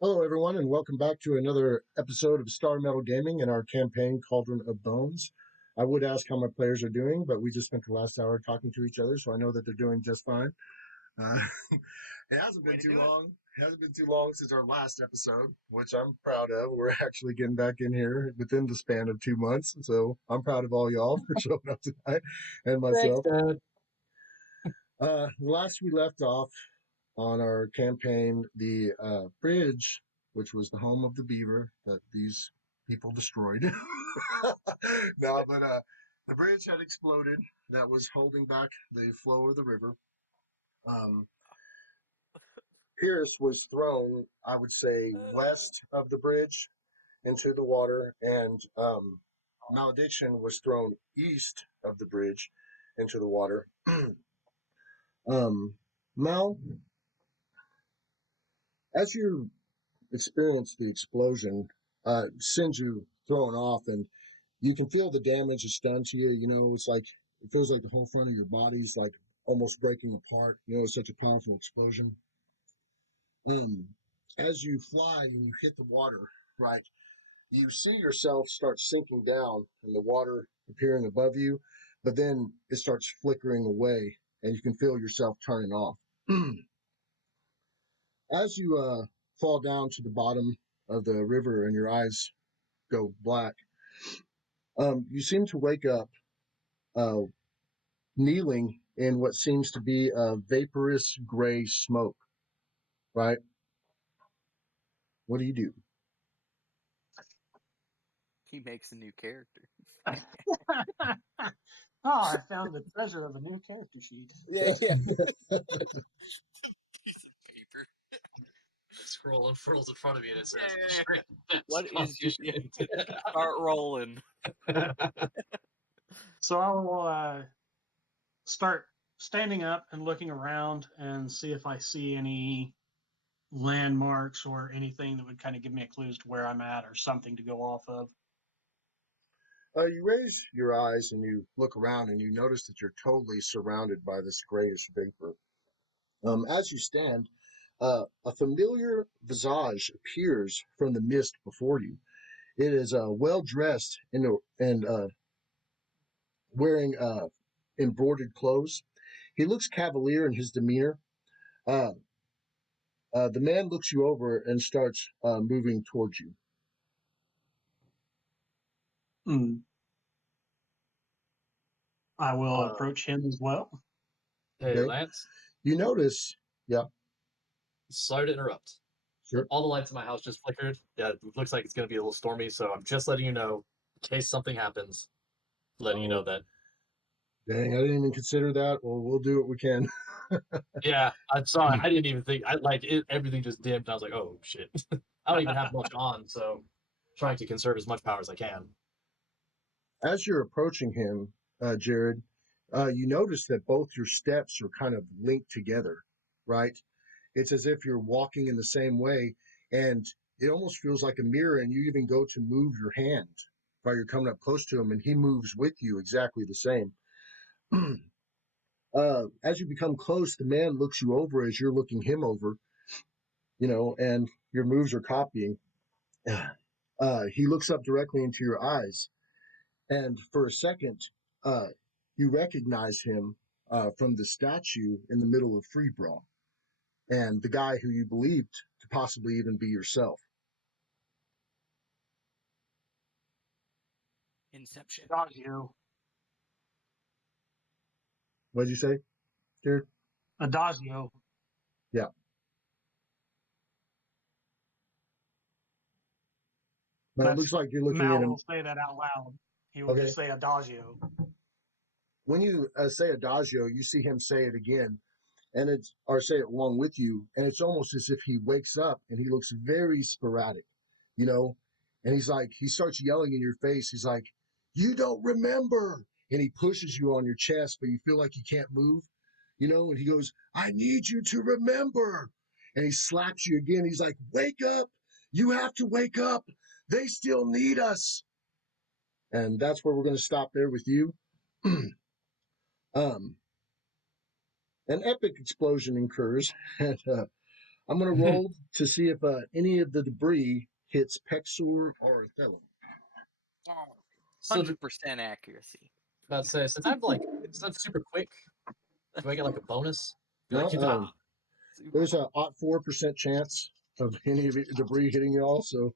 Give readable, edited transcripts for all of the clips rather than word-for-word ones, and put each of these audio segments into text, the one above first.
Hello, everyone, and welcome back to another episode of Starmetal Gaming and our campaign Cauldron of Bones. I would ask how my players are doing, but we just spent the last hour talking to each other, so I know that they're doing just fine. Uh, it hasn't been too long. It hasn't been too long since our last episode, which I'm proud of. We're actually getting back in here within the span of 2 months, so I'm proud of all y'all for showing up tonight and Thanks, myself. Dad. Last we left off on our campaign, the bridge, which was the home of the beaver that these people destroyed. No, but the bridge had exploded that was holding back the flow of the river. Um, Pierce was thrown, I would say, west of the bridge into the water, and Malediction was thrown east of the bridge into the water. um, Mal, as you experience the explosion, sends you thrown off, and you can feel the damage it's done to you. You know, it's like it feels like the whole front of your body's like almost breaking apart. You know, it's such a powerful explosion. Um, as you fly and you hit the water, right, you see yourself start sinking down and the water appearing above you, but then it starts flickering away, and you can feel yourself turning off. As you fall down to the bottom of the river and your eyes go black, you seem to wake up uh, kneeling in what seems to be a vaporous gray smoke, right? What do you do? He makes a new character. Oh, I found the treasure of a new character sheet. Yeah, yeah. Piece of paper. Scroll unfurls in front of you and it says, Yeah. "Script." What is your start rolling? So I will start standing up and looking around and see if I see any landmarks or anything that would kind of give me a clue as to where I'm at or something to go off of. You raise your eyes and you look around and you notice that you're totally surrounded by this grayish vapor. As you stand, a familiar visage appears from the mist before you. It is well dressed and wearing embroidered clothes. He looks cavalier in his demeanor. Uh, the man looks you over and starts moving towards you. Hmm. I will Uh, approach him as well. Hey, Okay. Lance, You notice, yeah, sorry to interrupt. sure. All the lights in my house just flickered. Yeah, it looks like it's going to be a little stormy, so I'm just letting you know, in case something happens, letting you know Oh, that. dang, I didn't even consider that. Well, we'll do what we can. Yeah, I'm sorry. I didn't even think. I like it. Everything just dimmed. And I was like, oh shit. I don't even have much on, so trying to conserve as much power as I can. As you're approaching him, Jared, you notice that both your steps are kind of linked together, right? It's as if you're walking in the same way, and it almost feels like a mirror. And you even go to move your hand while you're coming up close to him, and he moves with you exactly the same. As you become close, the man looks you over as you're looking him over, you know, and your moves are copying. He looks up directly into your eyes, and for a second, you recognize him from the statue in the middle of Freebra, and the guy who you believed to possibly even be yourself. Inception. Adagio. What did you say, Jared? Adagio. Yeah. But it looks That's like you're looking at Mal him. will say that out loud. He will Okay. just say Adagio. When you say adagio, you see him say it again, and it's or say it along with you, and it's almost as if he wakes up and he looks very sporadic, you know, and he starts yelling in your face. He's like, "You don't remember," and he pushes you on your chest, but you feel like you can't move, you know, and he goes, "I need you to remember," and he slaps you again. He's like, "Wake up! You have to wake up. They still need us." And that's where we're going to stop there with you. um, an epic explosion occurs, and I'm gonna roll to see if any of the debris hits Pexor or Othello. So the, 100% accuracy. about to say, since I'm like, since I'm super quick, do I get like a bonus? Be No, like, there's a 4% chance of any of the debris hitting y'all, so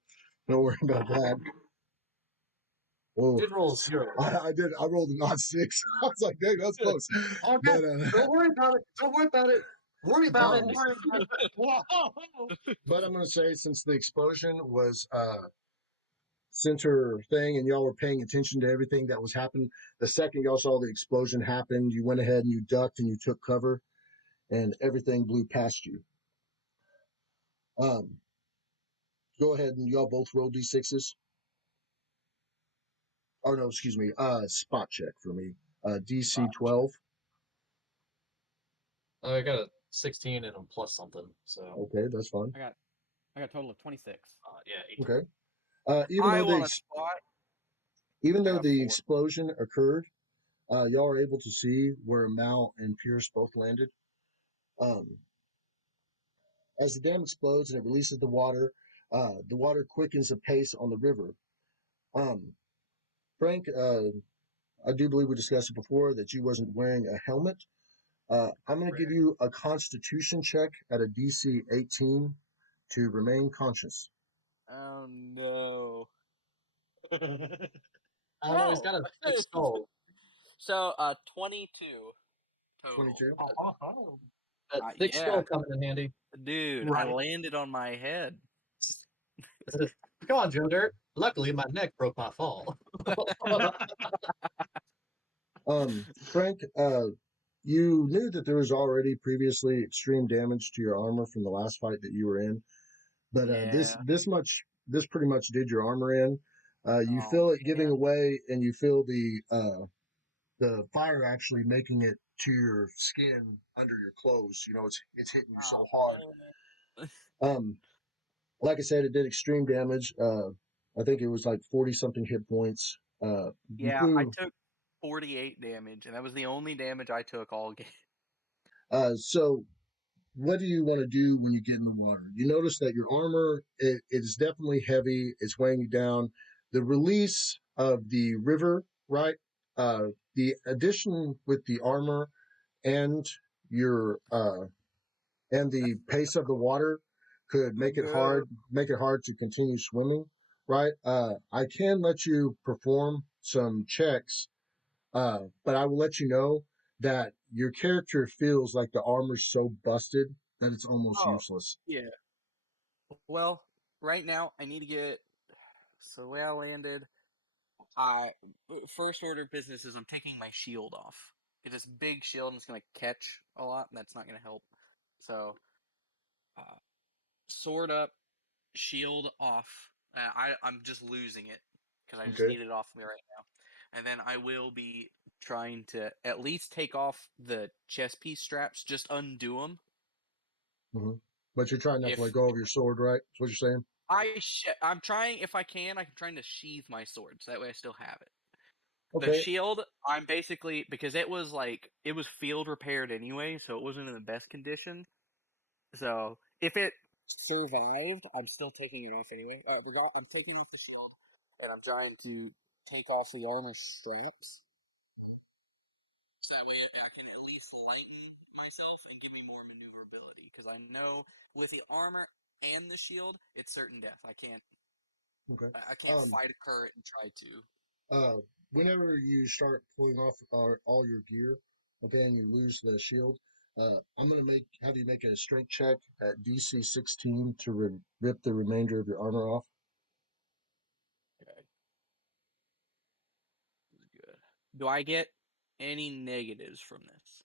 don't worry about that. Whoa. did roll 0. I did. I rolled a not 6. I was like, dang, that's close. Okay, But don't worry about it. Don't worry about it. Worry about Um, it. Whoa! but I'm gonna say since the explosion was center thing and y'all were paying attention to everything that was happening, the second y'all saw the explosion happen, you went ahead and you ducked and you took cover, and everything blew past you. Um, go ahead and y'all both roll d6s. Or no, excuse me. Spot check for me. DC 12. I got a 16 and a plus something. So Okay, that's fine. I got a total of 26. yeah, 18. Okay. I want a spot. Even I though got the 4. explosion occurred, y'all are able to see where Mal and Pierce both landed. As the dam explodes and it releases the water quickens the pace on the river. Frank, I do believe we discussed it before that you wasn't wearing a helmet. I'm going to give you a Constitution check at a DC 18 to remain conscious. Oh no. I don't know. He's got a thick skull. So 22 total. 22. That Uh, thick yeah. skull coming in handy. Dude, I Right. landed on my head. Come on, Joe Dirt. Luckily, my neck broke my fall. Frank, you knew that there was already previously extreme damage to your armor from the last fight that you were in, but Yeah. this pretty much did your armor in. You Oh, feel it giving man. away, and you feel the fire actually making it to your skin under your clothes. You know, it's hitting you so hard. Um, like I said, it did extreme damage. I think it was like 40 something hit points. You Yeah, I flew. took 48 damage, and that was the only damage I took all game. So what do you want to do when you get in the water? You notice that your armor it is definitely heavy. It's weighing you down. The release of the river, right? The addition with the armor and your and the pace of the water could make it hard to continue swimming, right? I can let you perform some checks, but I will let you know that your character feels like the armor's so busted that it's almost Oh, useless. yeah. Well, right now I need to get. So the way I landed, I first order of business is I'm taking my shield off. It's this big shield and it's gonna catch a lot, and that's not gonna help. So, uh, sword up, shield off. I'm just losing it because I just Okay. need it off me right now. And then I will be trying to at least take off the chest piece straps, just undo them. hmm But you're trying not to let If go of your sword, right? That's what you're saying? I'm trying, if I can, I'm trying to sheathe my sword so that way I still have it. The Okay. shield, I'm basically, because it was field repaired anyway, so it wasn't in the best condition. So if it survived, I'm still taking it off anyway. I'm taking off the shield, and I'm trying to take off the armor straps. So that way I can at least lighten myself and give me more maneuverability. Because I know with the armor and the shield, it's certain death. I can't Okay. I can't fight a current and try to. Uh, whenever you start pulling off all your gear, okay, and you lose the shield, I'm gonna have you make a strength check at DC 16 to rip the remainder of your armor off. Okay. Good. Do I get any negatives from this?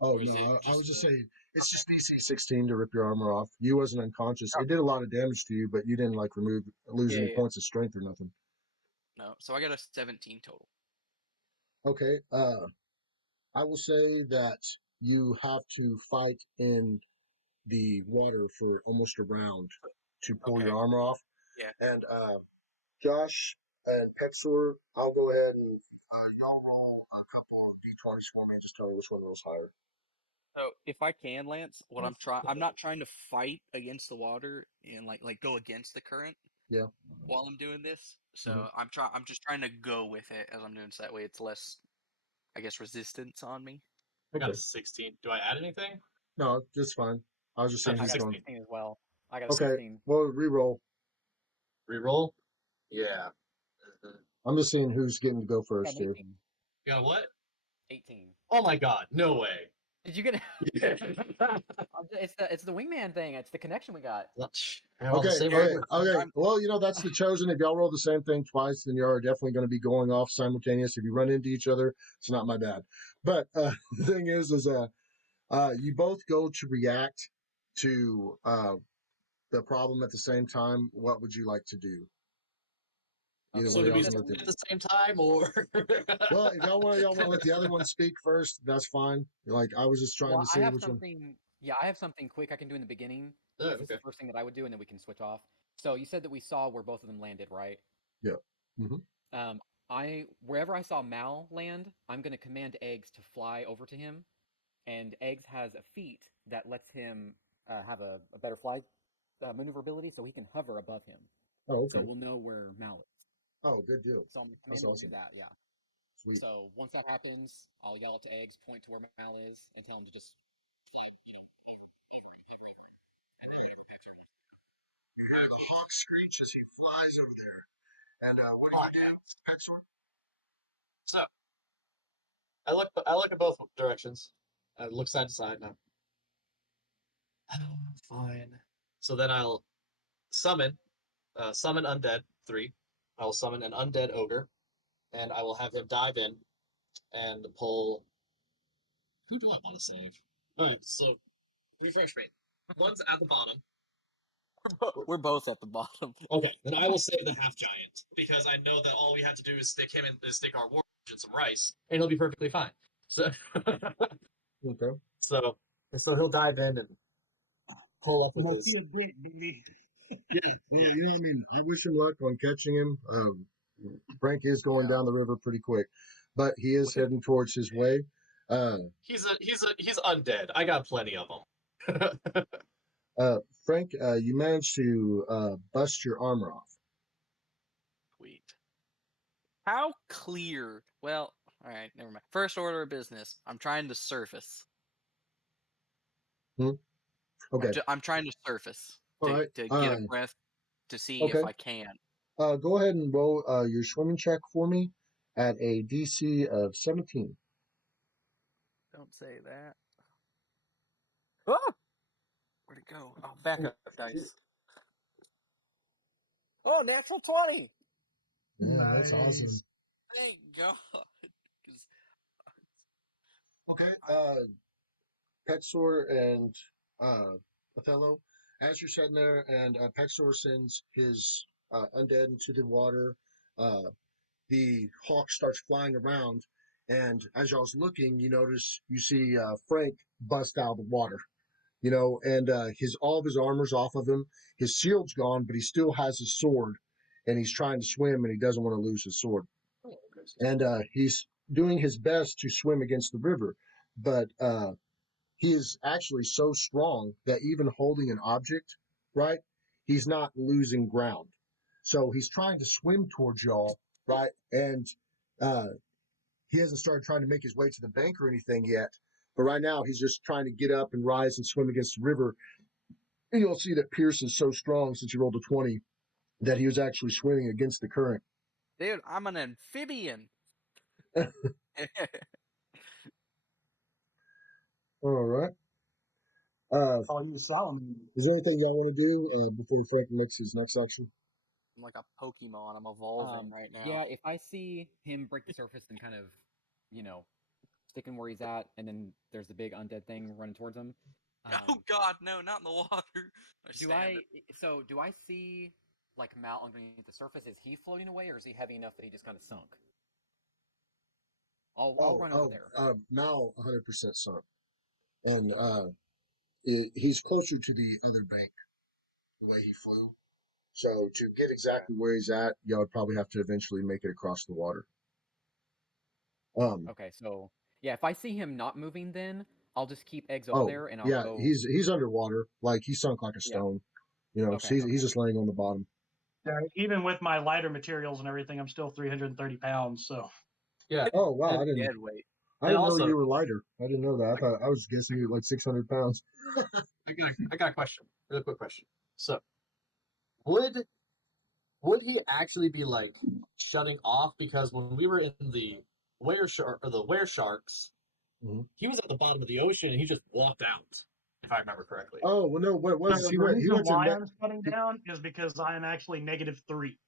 Oh Or is no, it I just was just the. saying it's just DC 16 to rip your armor off. You wasn't unconscious. It did a lot of damage to you, but you didn't like lose any Yeah. points of strength or nothing. No. So I got a 17 total. Okay. I will say that you have to fight in the water for almost a round to pull Okay. your armor off. Yeah. And Josh and Pexor, I'll go ahead and y'all roll a couple of d20s for me and just tell me which one rolls higher. So if I can, Lance, I'm not trying to fight against the water and like go against the current Yeah. while I'm doing this. So Mhm. I'm just trying to go with it as I'm doing so that way it's less, I guess, resistance on me. I got a Okay. 16. Do I add anything? No, just fine. I was just saying Okay, I who's got a 16. going. 16 as well. I got a Okay. 16. Well, re-roll. Reroll? Yeah. I'm just seeing who's getting to go I got first an here. 18. You got what? 18. Oh my god, no way. Did you get it? Yeah. It's the wingman thing. It's the connection we got. I have all the Okay, same okay, hardware. okay. Well, that's the chosen. If y'all roll the same thing twice, then you are definitely going to be going off simultaneous. If you run into each other, it's not my bad. But the thing is you both go to react to the problem at the same time. What would you like to do? Either Okay, So one so of do you y'all we said can that let swing the. at the same time, or? Well, if y'all want to let the other one speak first, that's fine. Like I was just trying well, to I see have which one. something. Yeah, I have something quick I can do in the beginning. Oh, This is okay. the first thing that I would do, and then we can switch off. So you said that we saw where both of them landed, right? Yeah. Hmm. Um, wherever I saw Mal land, I'm gonna command Eggs to fly over to him, and Eggs has a feat that lets him have a better fly maneuverability, so he can hover above him. Oh, So okay. we'll know where Mal is. Oh, good deal. So I'm gonna That's command him to do awesome. that. Yeah. Sweet. So once that happens, I'll yell out to Eggs, point to where Mal is, and tell him to just, hover over it. And then whatever picture. You hear the hawk screech as he flies over there. And what do Oh, you do, yeah. Pexor? So I look at both directions. I look side to side now. Fine. So then I'll summon summon undead 3. I will summon an undead ogre, and I will have him dive in and pull. Who do I want to save? So refresh me. One's at the bottom. We're both at the bottom. Okay, then I will save the half giant because I know that all we have to do is stick him in, stick our warrior in some rice, and he'll be perfectly fine. So, Okay. so he'll dive in and pull up with his. Yeah. Well, I mean, I wish him luck on catching him. Frank is going Yeah. down the river pretty quick, but he is With his, heading towards his way. Uh, he's undead. I got plenty of them. Frank, you managed to bust your armor off. Sweet. How clear? Well, all right, never mind. First order of business. I'm trying to surface. Okay. I'm trying to surface All right. to get a breath to see if Okay. I can. Go ahead and roll your swimming check for me at a DC of 17. Don't say that. Ah! Where'd it go? Oh, backup dice. Oh, natural 20. Yeah, that's awesome. Thank God. 'Cause Okay. Pexor and Othello, as you're sitting there, and Pexor sends his undead into the water, uh, the hawk starts flying around, and as y'all's looking, you see Frank bust out of the water, and all of his armor's off of him. His shield's gone, but he still has his sword, and he's trying to swim, and he doesn't want to lose his sword. And he's doing his best to swim against the river, but he is actually so strong that even holding an object, right, he's not losing ground. So he's trying to swim towards y'all, right? And uh, he hasn't started trying to make his way to the bank or anything yet. But right now, he's just trying to get up and rise and swim against the river. And you'll see that Pierce is so strong since he rolled a 20 that he was actually swimming against the current. dude, I'm an amphibian. All right. Oh, you Solomon. Is there anything y'all want to do before Frank makes his next action? I'm like a Pokemon. I'm evolving right now. Yeah, if I see him break the surface and kind of, you know, sticking where he's at, and then there's the big undead thing running towards him. Oh God, no, not in the water. Do I see like Mal underneath the surface? Is he floating away, or is he heavy enough that he just kind of sunk? I'll run over there. Mal 100% sunk. And he's closer to the other bank the way he flew. So to get exactly where he's at, y'all would probably have to eventually make it across the water. Okay, so yeah, if I see him not moving, then I'll just keep eggs over Oh, there, and I'll yeah, go. he's underwater, like he's sunk like a Yeah. stone. You know, so Okay. he's just laying on the bottom. Yeah, even with my lighter materials and everything, I'm still 330 pounds. So Yeah. Oh wow, And, Dead weight. I and didn't know also, you were lighter. I didn't know that. I thought I was guessing you were like 600 pounds. I got a question. Really quick question. So, would he actually be like shutting off? Because when we were in the were sharks, Mhm. he was at the bottom of the ocean and he just walked out, if I remember correctly. Oh well, no. What it was so he the went? He reason went to. why I'm shutting down is because I am actually -3.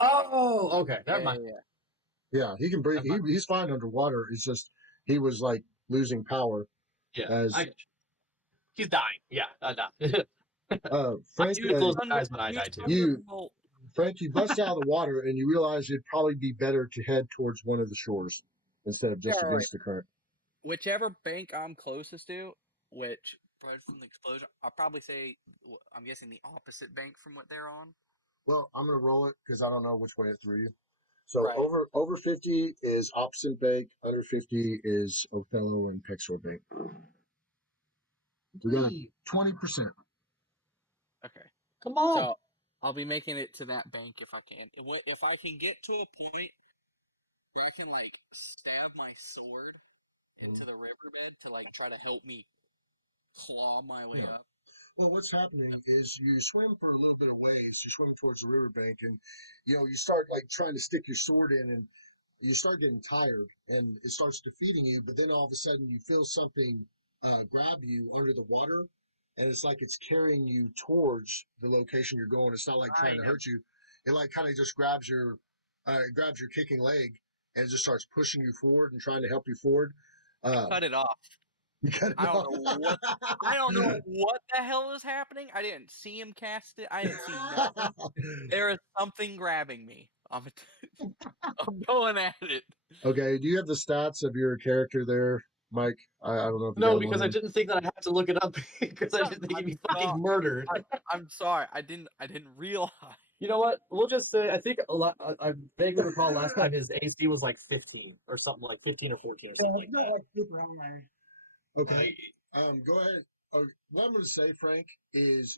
Oh, okay. Yeah, Never mind. Yeah, he can breathe. Never mind. He's fine underwater. It's just he was like losing power Yeah, as I get you. He's dying. Yeah, I die. I Frank. usually close my eyes when I He die was too. You Thunderbolt. Frank, you bust out of the water and you realize it'd probably be better to head towards one of the shores instead of Yeah, just all right. against the current. Whichever bank I'm closest to, which spread from the explosion, I'll probably say I'm guessing the opposite bank from what they're on. Well, I'm gonna roll it because I don't know which way it threw you. So Right. over 50 is opposite bank. Under 50 is Othello and Pexor bank. We got 20%. Okay. Come on. So I'll be making it to that bank if I can. If I can get to a point where I can like stab my sword into the riverbed to like try to help me claw my way Yeah. up. Well, what's happening is you swim for a little bit of ways. You swim towards the riverbank, and you start like trying to stick your sword in, and you start getting tired, and it starts defeating you. But then all of a sudden, you feel something grab you under the water, and it's like it's carrying you towards the location you're going. It's not like trying to hurt you. It like kind of just grabs your kicking leg, and it just starts pushing you forward and trying to help you forward. Cut it off. You cut I it don't off. know what I don't know what the hell is happening. I didn't see him cast it. I didn't see nothing. There is something grabbing me. I'm going at it. Okay, do you have the stats of your character there, Mike? I don't know if you got No, them on because I there. didn't think that I had to look it up because I didn't think he'd be fucking murdered. I'm sorry. I didn't realize. You know what? We'll just say I think a lot. I vaguely recall last time his AC was like 15 or something, like 15 or 14 or something like that. super high. Okay. Go ahead. What I'm going to say, Frank, is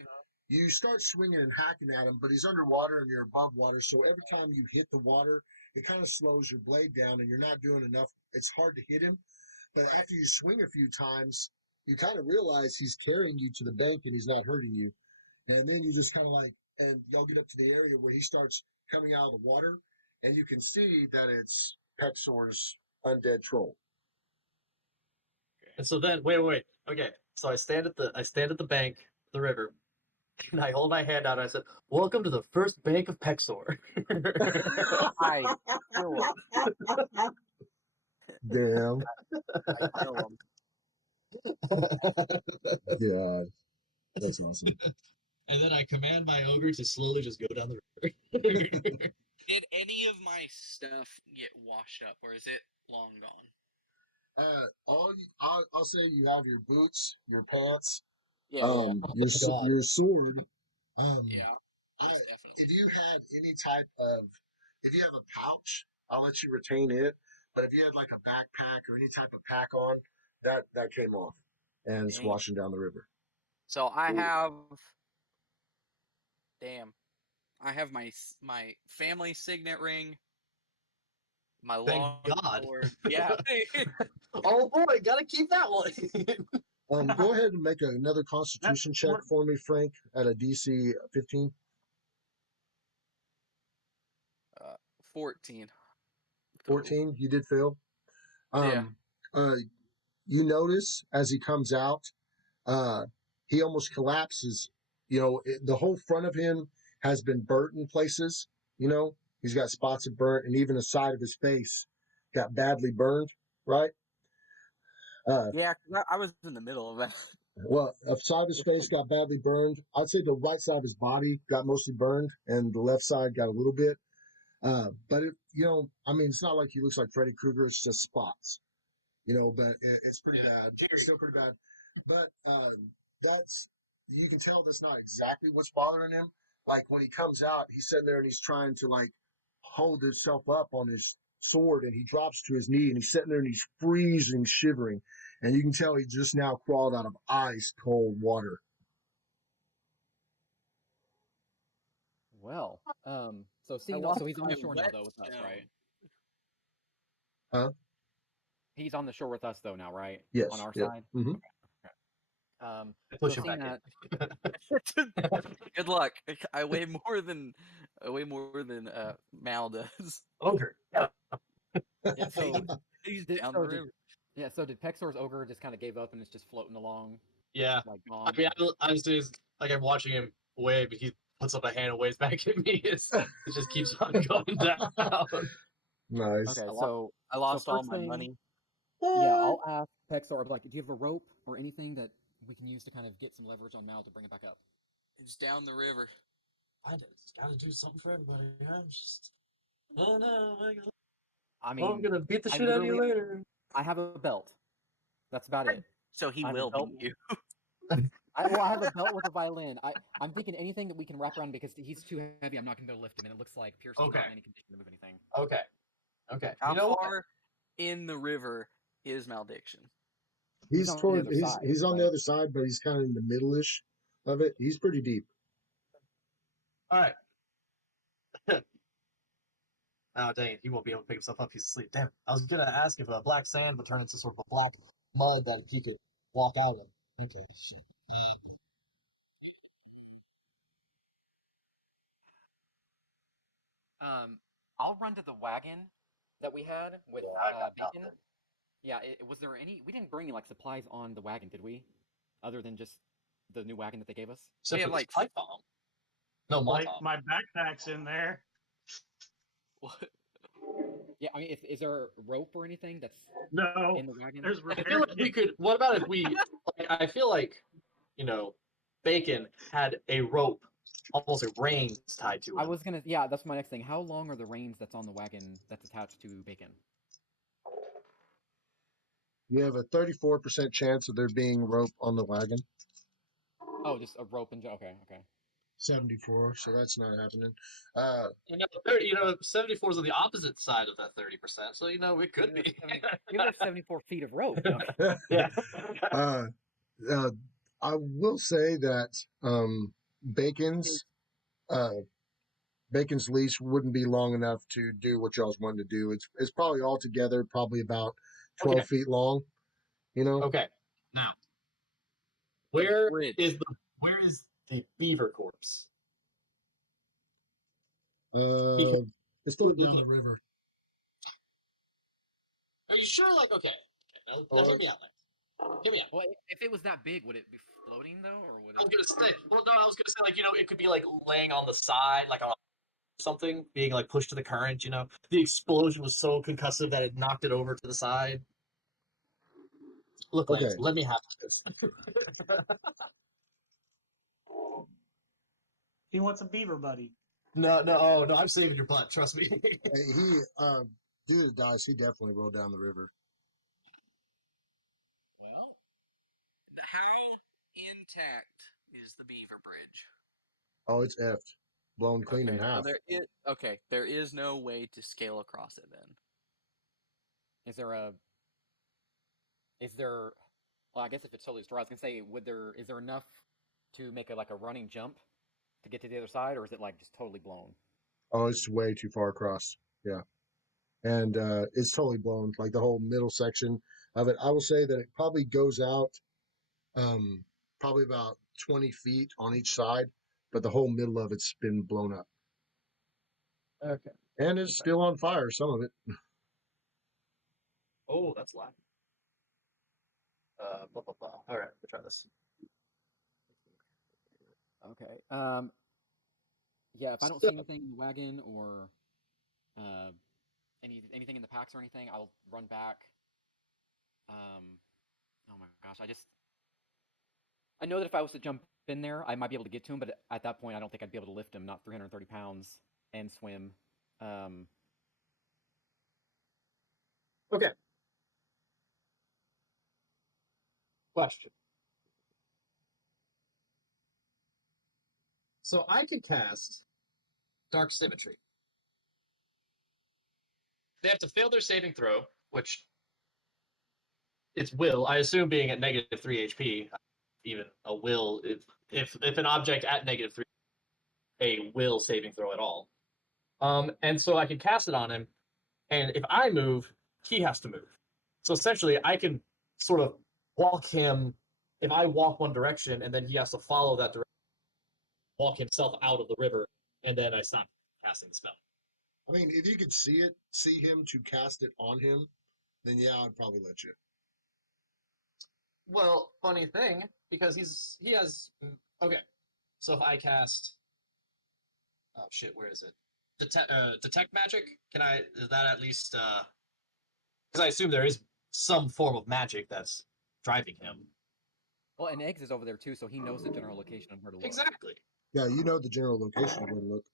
you start swinging and hacking at him, but he's underwater and you're above water. So every time you hit the water, it kind of slows your blade down and you're not doing enough. It's hard to hit him. But after you swing a few times, you kind of realize he's carrying you to the bank and he's not hurting you. And then you just kind of like, and y'all get up to the area where he starts coming out of the water, and you can see that it's Pexor's undead troll. And so then, wait. Okay, so I stand at the bank, the river, and I hold my hand out. And I said, "Welcome to the first bank of Pexor." I kill him. Damn. I kill him. God, that's awesome. And then I command my ogre to slowly just go down the river. Did any of my stuff get washed up, or is it long gone? I'll say you have your boots, your pants, Yeah. Oh God. your sword. Yeah. I, Most definitely. if you had any type of, if you have a pouch, I'll let you retain it. But if you had like a backpack or any type of pack on, that came off, and it's Dang. washing down the river. So I have. Damn. I have my family signet ring, my Thank long God. sword. Yeah. Oh boy, gotta keep that one. Go ahead and make another Constitution check for me, Frank, at a DC 15. 14. 14, you did fail. Yeah. Uh, you notice as he comes out, he almost collapses. The whole front of him has been burnt in places. He's got spots of burnt, and even the side of his face got badly burned. Right? Yeah, 'cause I was in the middle of that. Well, a side of his face got badly burned. I'd say the right side of his body got mostly burned, and the left side got a little bit. But it's not like he looks like Freddy Krueger. It's just spots. But it's pretty bad. It's still pretty bad. But that's you can tell that's not exactly what's bothering him. Like when he comes out, he's sitting there and he's trying to like hold himself up on his sword and he drops to his knee and he's sitting there and he's freezing, shivering. And you can tell he just now crawled out of ice cold water. Well, so I seeing lost so he's on my the shore now though with us, whetstone. right? Huh? He's on the shore with us though now, right? Yes. On our Yeah. side. Mm-hmm. Okay. Push So him seeing back that, in. Good luck. I weigh more than Mal does. Ogre. Yeah. yeah. So He's did, down so the did river. yeah. So did Pexor's ogre just kind of gave up and it's just floating along, Yeah. like I gone? mean, I'm just like I'm watching him wave, but he puts up a hand and waves back at me. It just keeps on going down. Nice. Okay. I lost all first my thing, money. yeah, I'll ask Pexor, like, do you have a rope or anything that we can use to kind of get some leverage on Mal to bring it back up? It's down the river. I just gotta do something for everybody. I'm just. Oh no! I I'm mean, gonna beat the I shit out of you literally, later. I have a belt. That's about it. So he I have a will belt. beat you. I have a belt with a violin. I'm thinking anything that we can wrap around because he's too heavy. I'm not gonna be able to lift him, and it looks like Pierce is Okay. not in any condition to move anything. Okay. Okay. How You know what? far in the river is Malediction? He's on the other side. He's on the right? other side, but he's kind of in the middle-ish of it. He's pretty deep. All right. Oh dang it! He won't be able to pick himself up. He's asleep. Damn. I was gonna ask if black sand would turn into sort of a black mud that he could walk out of. Okay. Shit. I'll run to the wagon that we had with Yeah, I got bacon. nothing. Yeah, was there any? We didn't bring any like supplies on the wagon, did we? Other than just the new wagon that they gave us. Except Yeah, for this like- pipe bomb. No, Like Molotov. my backpack's in there. What? Yeah, I mean, is there a rope or anything that's No, in the wagon? there's I feel repair like we kit. could. What about if we? Like, I feel like, Bacon had a rope, almost a reins tied to I it. was gonna. Yeah, that's my next thing. How long are the reins that's on the wagon that's attached to bacon? You have a 34% chance of there being rope on the wagon. Oh, just a rope and okay, okay. 74, so that's not happening. 74 is on the opposite side of that 30%, so it could be. You have 74 feet of rope. No. Yeah. uh, I will say that Bacon's uh, Bacon's leash wouldn't be long enough to do what y'all's wanting to do. It's probably altogether probably about 12 Okay. feet long. Okay. Now, where Bridge. is the beaver corpse? It's floating down the river. Are you sure? Like, okay. Now hear me out, Lance. Hear me out. Well, if it was that big, would it be floating though, or would it? I was gonna say. Well, no, I was gonna say it could be like laying on the side, like on something, being like pushed to the current. The explosion was so concussive that it knocked it over to the side. Look, Lance, Okay. let me have this. He wants a beaver buddy. No, I'm saving your butt. Trust me. He due to dice, he definitely rolled down the river. Well, how intact is the beaver bridge? Oh, it's effed, blown clean in So half. there is no way to scale across it then. Is there? Well, I guess if it's totally destroyed, I was gonna say, is there enough to make like a running jump to get to the other side, or is it like just totally blown? Oh, it's way too far across. Yeah. And it's totally blown, like the whole middle section of it. I will say that it probably goes out probably about 20 feet on each side, but the whole middle of it's been blown up. Okay. And it's still on fire, some of it. Oh, that's loud. Blah blah blah. All right, we'll try this. Okay. Yeah, if I don't see anything in the wagon or anything in the packs or anything, I'll run back. Oh my gosh, I know that if I was to jump in there, I might be able to get to him, but at that point, I don't think I'd be able to lift him, not 330 pounds, and swim. Okay. Question. So I could cast Dark Symmetry. they have to fail their saving throw, which it's will. I assume being at -3 HP, even a will if an object at -3, a will saving throw at all. And so I can cast it on him, and if I move, he has to move. So essentially, I can sort of walk him. If I walk one direction, and then he has to follow that direction, walk himself out of the river, and then I stop casting the spell. I mean, if you could see him to cast it on him, then yeah, I'd probably let you. Well, funny thing, because he has okay. So if I cast, oh shit, where is it? Detect magic. Can I? Is that at least? Because I assume there is some form of magic that's driving him. Well, and Eggs is over there too, so he knows the general location of where to look. Exactly. Yeah, you know the general location of where to look.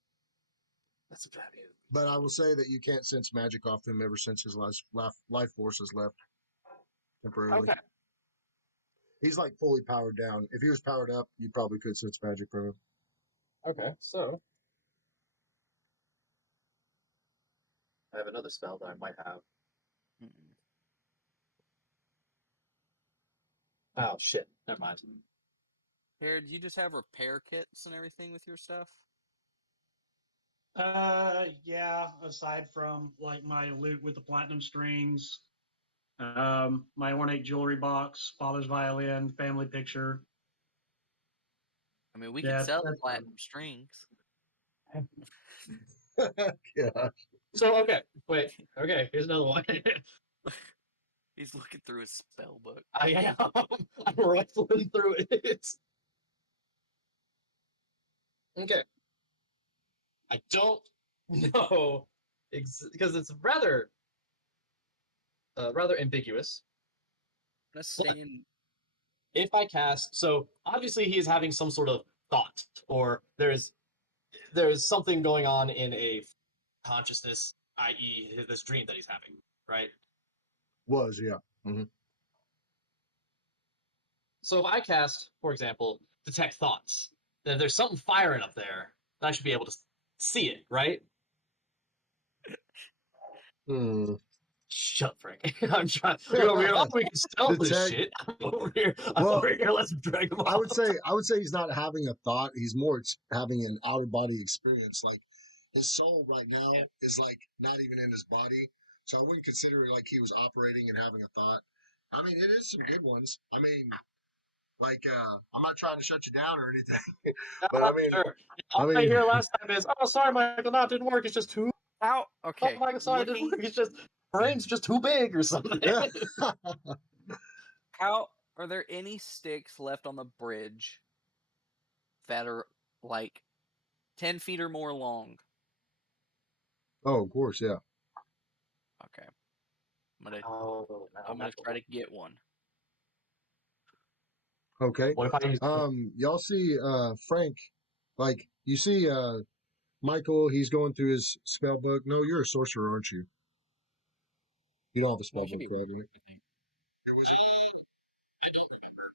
That's a bad idea. But I will say that you can't sense magic off him ever since his life force has left temporarily. Okay. He's like fully powered down. If he was powered up, you probably could sense magic from him. Okay. So I have another spell that I might have. Mm-mm. Oh shit! Never mind. Jared, do you just have repair kits and everything with your stuff? Yeah, aside from like my loot with the platinum strings, my ornate jewelry box, father's violin, family picture. I mean, we Yeah, could sell the that's platinum strings. Yeah. So okay, wait. Okay, here's another one. He's looking through his spell book. I am. I'm rifling through it. Okay. I don't know because it's rather ambiguous. Let's stay in. If I cast, so obviously he is having some sort of thought, or there's something going on in a consciousness, i.e., this dream that he's having, right? Was, yeah. Mm-hmm. So if I cast, for example, detect thoughts, then if there's something firing up there, I should be able to see it, right? Hmm. Shut Frank. I'm trying. We can stealth this Detect. shit. I'm over here. Well, over here. Let's drag him I would off. say he's not having a thought. He's more having an outer body experience. Like his soul right now is like not even in his body. So I wouldn't consider it like he was operating and having a thought. I mean, it is some good ones. I mean, like I'm not trying to shut you down or anything, but I mean, Sure. All I hear last time is, "Oh, sorry, Michael, no, it didn't work. It's just too." How? Oh, Okay. Michael, sorry, it didn't work. It's just brain's just too big or something. yeah. How are there any sticks left on the bridge that are like 10 feet or more long? Oh, of course, yeah. Okay. I'm Oh, gonna try to get one. Okay. What if I use? Y'all see Frank, like you see Michael, he's going through his spell book. No, you're a sorcerer, aren't you? You don't have a spell Well, it should book, be. right? I think. I don't remember.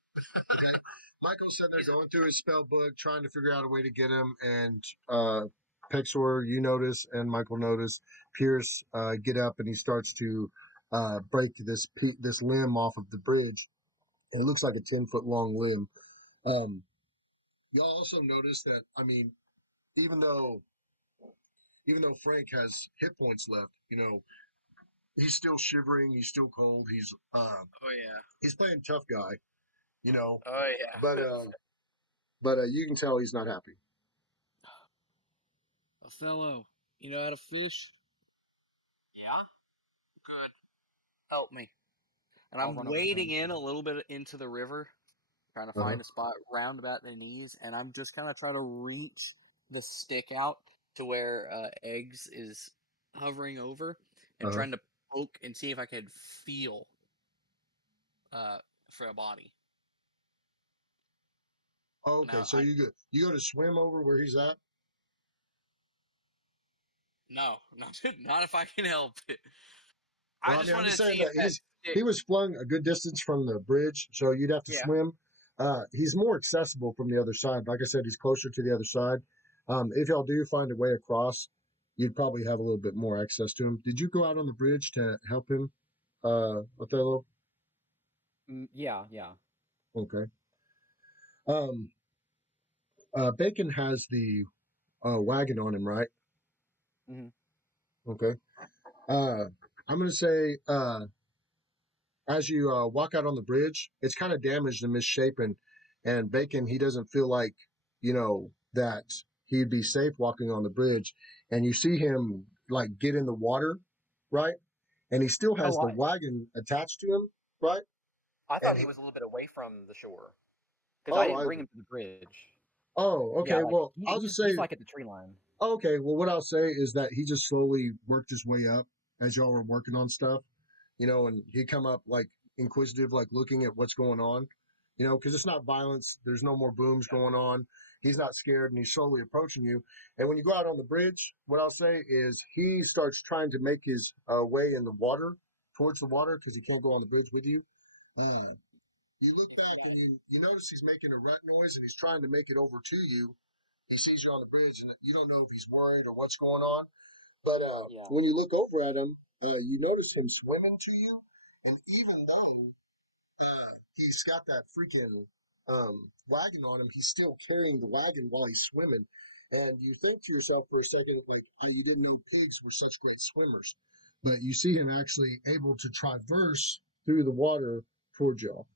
Okay. Michael's sitting there going through his spell book, trying to figure out a way to get him. And Pexor, you notice, and Michael notice, Pierce get up and he starts to break this limb off of the bridge. And it looks like a 10-foot long limb. You also notice that, I mean, even though Frank has hit points left, he's still shivering, he's still cold, Oh yeah. he's playing tough guy, Oh yeah. but you can tell he's not happy. Othello, you know how to fish? Yeah. Good. Help me. And I'll I'm run over to wading him. in a little bit into the river, trying to find a spot round about the knees, and I'm just kind of trying to reach the stick out to where Eggs is hovering over, and trying to poke and see if I could feel for a body. Oh, okay, Now, so you go to swim over where he's at. no, not if I can help it. Well, I I just mean, I'm wanted just to saying see if that that stick. he was flung a good distance from the bridge, so you'd have to Yeah. swim. He's more accessible from the other side. Like I said, he's closer to the other side. If y'all do find a way across, you'd probably have a little bit more access to him. Did you go out on the bridge to help him, Othello? Yeah, yeah. Okay. Um, Bacon has the wagon on him, right? Hmm. Okay. Uh, I'm gonna say as you walk out on the bridge, it's kind of damaged and misshapen, and Bacon he doesn't feel like that he'd be safe walking on the bridge, and you see him like get in the water, right? And he still has Oh, the wagon attached to him, right? I thought And he was a little bit away from the shore because I oh, didn't bring him to the bridge. Yeah, okay. like Well, I'll just say he's like at the tree line. okay. Well, what I'll say is that he just slowly worked his way up as y'all were working on stuff, and he'd come up like inquisitive, like looking at what's going on, because it's not violence. There's no more booms Yeah. going on. He's not scared and he's slowly approaching you. And when you go out on the bridge, what I'll say is he starts trying to make his way in the water, towards the water, because he can't go on the bridge with you. Uh, you look back and you notice he's making a rat noise and he's trying to make it over to you. He sees you on the bridge and you don't know if he's worried or what's going on. But Yeah. when you look over at him, you notice him swimming to you. And even though he's got that freaking wagon on him, he's still carrying the wagon while he's swimming. And you think to yourself for a second, like, you didn't know pigs were such great swimmers. But you see him actually able to traverse through the water towards y'all.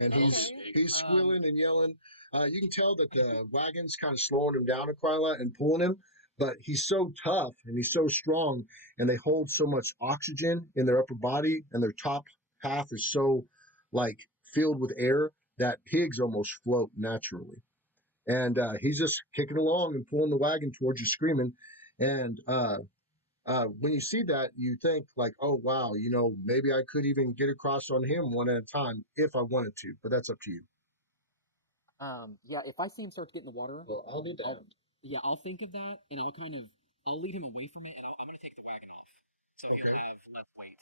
And he's Okay. he's squealing and yelling. You can tell that the wagon's kind of slowing him down a lot and pulling him, but he's so tough and he's so strong, and they hold so much oxygen in their upper body, and their top half is so like filled with air that pigs almost float naturally. And he's just kicking along and pulling the wagon towards you, screaming. And when you see that, you think like, oh wow, maybe I could even get across on him one at a time if I wanted to, but that's up to you. Yeah, if I see him start to get in the water, Well, I'll be I'll damned. yeah, I'll think of that, and I'll lead him away from it, and I'm gonna take the wagon off, so he'll Okay. have less weight.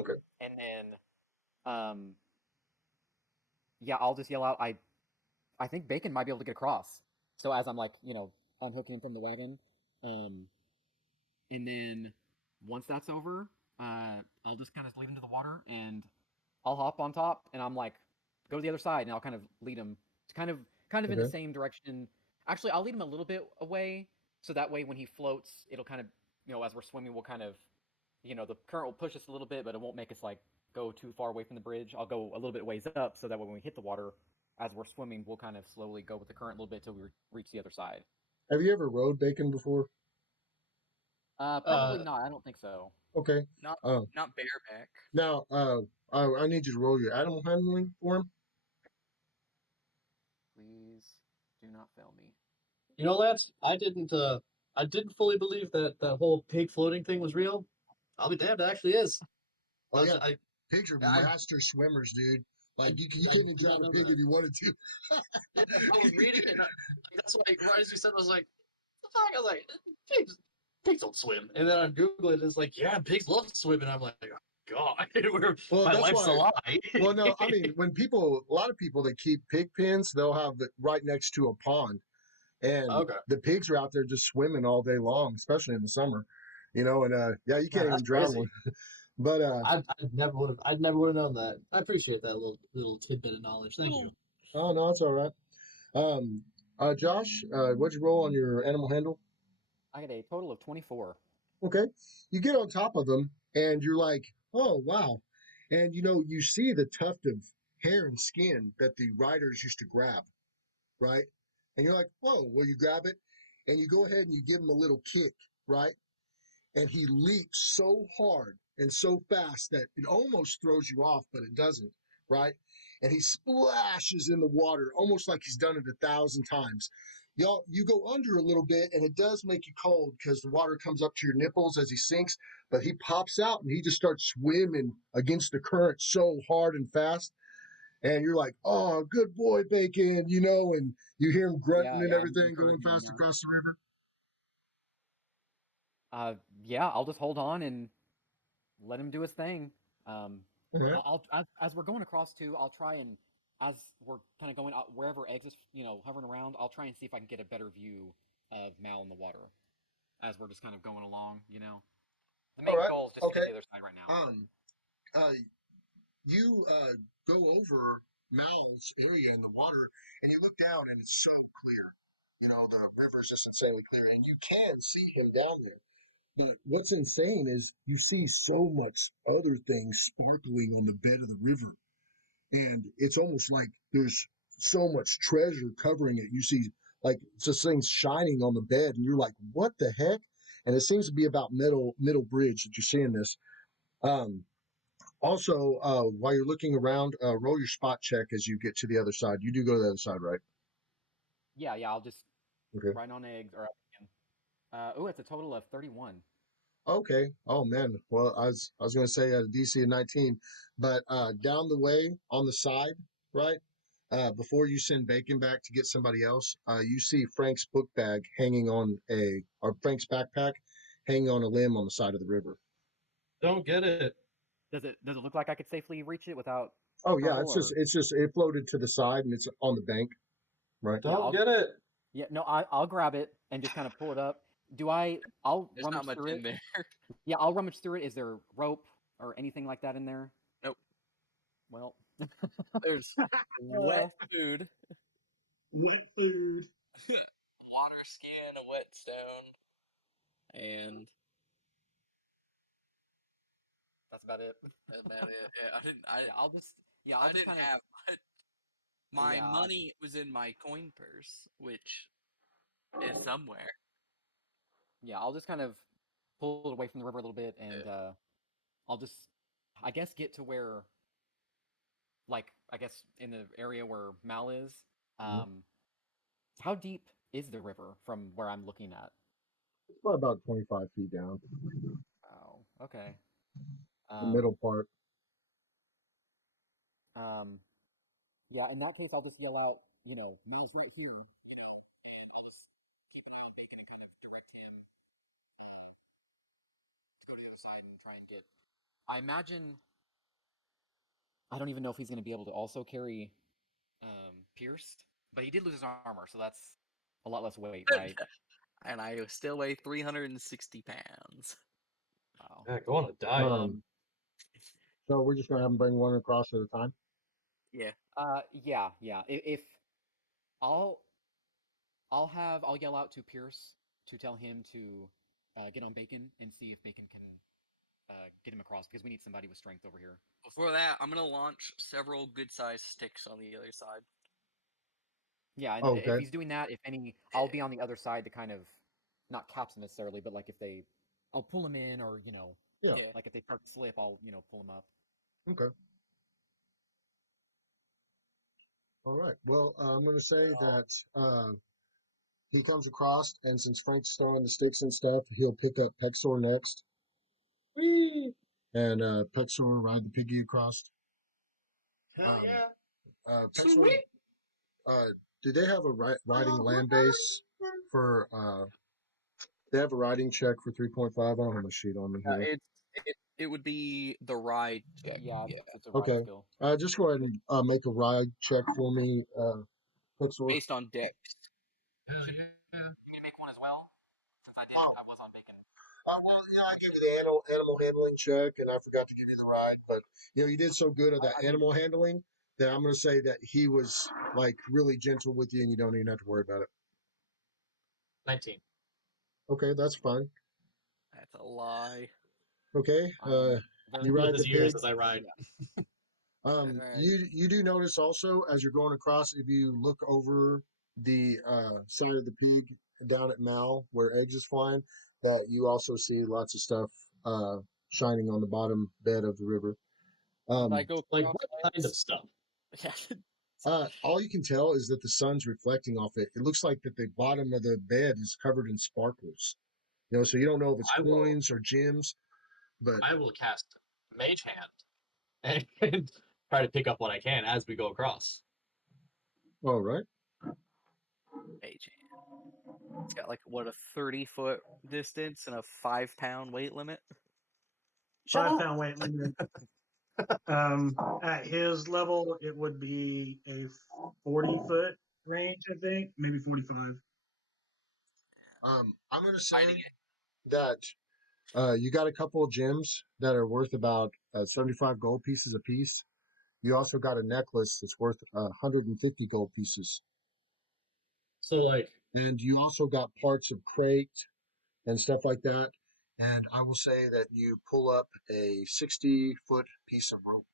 Okay. And then yeah, I'll just yell out, I think Bacon might be able to get across. So as I'm like, unhooking him from the wagon, um, and then once that's over, I'll just kind of lead him to the water, and I'll hop on top, and I'm like, go to the other side, and I'll kind of lead him to kind of in the Okay. same direction. Actually, I'll lead him a little bit away, so that way when he floats, it'll kind of, as we're swimming, we'll kind of, the current will push us a little bit, but it won't make us like go too far away from the bridge. I'll go a little bit ways up, so that way when we hit the water, as we're swimming, we'll kind of slowly go with the current a little bit till we reach the other side. Have you ever rode bacon before? Probably not. I don't think so. Okay. Not Uh, not bareback. Now, I need you to roll your animal handling for him. Please do not fail me. You know, Lance, I didn't fully believe that that whole pig floating thing was real. I'll be damned, it actually is. Oh yeah, I, pigs are I, master swimmers, dude. Like you I couldn't did drive not a know pig that. if you wanted to. Yeah, I was reading it. And that's why, right as you said, I was like, "The fuck?" I was like, pigs don't swim. And then on Google, it's like, yeah, pigs love swimming. I'm like, oh, God, Well, my that's life's a why. lie. Well, no, I mean, a lot of people that keep pig pens, they'll have it right next to a pond, and Okay, the pigs are out there just swimming all day long, especially in the summer. And yeah, you can't man, even that's drown crazy. one. But I'd never would have known that. I appreciate that little tidbit of knowledge. Thank you. oh no, it's all right. Um, Josh, what'd you roll on your animal handle? I got a total of 24. Okay. You get on top of them and you're like, oh, wow. And you see the tuft of hair and skin that the riders used to grab, right? And you're like, whoa, will you grab it? And you go ahead and you give him a little kick, right? And he leaps so hard and so fast that it almost throws you off, but it doesn't, right? And he splashes in the water almost like he's done it 1,000 times. Y'all, you go under a little bit, and it does make you cold because the water comes up to your nipples as he sinks. But he pops out and he just starts swimming against the current so hard and fast. And you're like, "Oh, good boy, Bacon," and you hear him grunting Yeah, and yeah, I'm everything going encouraging him fast now. across the river. Yeah, I'll just hold on and let him do his thing. Uh-huh. As we're going across too, I'll try and as we're kind of going out wherever eggs is hovering around, I'll try and see if I can get a better view of Mal in the water as we're just kind of going along. The All main right. goal is just to Okay. get to the other side right now. Uh, you go over Mal's area in the water, and you look down, and it's so clear. The river's just insanely clear, and you can see him down there. But what's insane is you see so much other things sparkling on the bed of the river. And it's almost like there's so much treasure covering it. You see, like, just things shining on the bed, and you're like, what the heck? And it seems to be about middle bridge that you're seeing this. Um, Also, while you're looking around, roll your spot check as you get to the other side. You do go to the other side, right? Yeah, I'll just Okay. run on eggs or it's a total of 31. Okay. Oh man. Well, I was going to say a DC of 19, but down the way on the side, right? Before you send Bacon back to get somebody else, you see Frank's book bag hanging on or Frank's backpack hanging on a limb on the side of the river. Don't get it. Does it look like I could safely reach it without Oh yeah, trouble? it floated to the side and it's on the bank, right? Yeah, Don't get it. Yeah, no, I'll grab it and just kind of pull it up. I'll There's rummage not much through in it. there. Yeah, I'll rummage through it. Is there rope or anything like that in there? Nope. Well, There's wet food, Wet food. water skin, a whetstone, and that's about it. that's about it. Yeah, I didn't. I'll just. Yeah, I didn't have. My Yeah. money was in my coin purse, which is somewhere. Yeah, I'll just kind of pull it away from the river a little bit, and I'll just, I guess, get to where, like, I guess in the area where Mal is. How deep is the river from where I'm looking at? It's probably about 25 feet down, Oh, okay. the middle part. Yeah, in that case, I'll just yell out, Mal's right here, and I'll just keep an eye on Bacon and kind of direct him to go to the other side and try and get. I imagine. I don't even know if he's going to be able to also carry Pierced, but he did lose his armor, so that's a lot less weight, right? And I still weigh 360 pounds. Wow. Yeah, go on a diet. So we're just gonna have them bring one across at a time. Yeah. Yeah. If I'll I'll yell out to Pierce to tell him to get on Bacon and see if Bacon can get him across because we need somebody with strength over here. Before that, I'm gonna launch several good-sized sticks on the other side. Yeah, and if he's doing that, if any, I'll be on the other side to kind of not catch them necessarily, but like I'll pull them in, or Yeah. like if they start to slip, I'll pull them up. Okay. All right. Well, I'm going to say that he comes across, and since Frank's throwing the sticks and stuff, he'll pick up Pexor next. Whee! And Pexor ride the piggy across. Hell yeah. Pexor, do they have a riding land base for? They have a riding check for 3.5. I don't have a sheet on me here. It would be the ride check. Yeah, it's a ride Okay. skill. Just go ahead and make a ride check for me, Pexor. Based on dex. Hell yeah. You need to make one as well, since I was on Bacon. Well, I gave you the animal handling check, and I forgot to give you the ride. But you did so good at that animal handling that I'm going to say that he was like really gentle with you, and you don't even have to worry about it. 19. Okay, that's fine. That's a lie. Okay, you With ride his the ears pig. as I ride. Right. You do notice also as you're going across, if you look over the side of the pig down at Mal where Eggs is flying, that you also see lots of stuff shining on the bottom bed of the river. I go Like, what kind of stuff? All you can tell is that the sun's reflecting off it. It looks like that the bottom of the bed is covered in sparkles. So you don't know if it's coins or gems, but I will cast Mage Hand and try to pick up what I can as we go across. all right. Mage hand. It's got like a 30-foot distance and a 5-pound weight limit. 5 pound weight limit. At his level, it would be a 40-foot range, I think, maybe 45. I'm gonna Fighting say that you got a couple of gems that are worth about 75 gold pieces apiece. You also got a necklace that's worth 150 gold pieces, So like, and you also got parts of crate and stuff like that. And I will say that you pull up a 60-foot piece of rope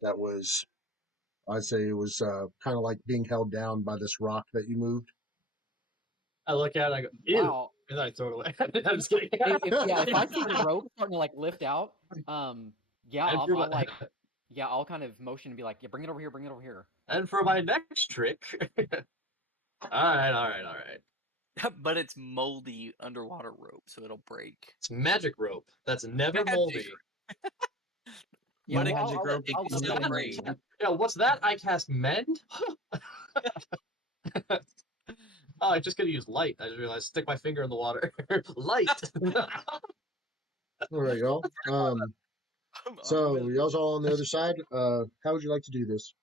that was, I'd say it was kind of like being held down by this rock that you moved. I look at it, I go, ew, Wow. and then I throw it away. I'm just kidding. If I see the rope starting to like lift out, yeah, And for I'll my, like, yeah, I'll kind of motion and be like, yeah, bring it over here, bring it over here. and for my next trick, all right. But it's moldy underwater rope, so it'll break. It's magic rope. That's never Magic moldy. Yeah, But it- magic I'll rope it is can still never break. moldy. Yeah, what's that? I cast mend. Oh, I just gotta use light. I just realized stick my finger in the water. Light. All right, y'all. So y'all's all on the other side. How would you like to do this?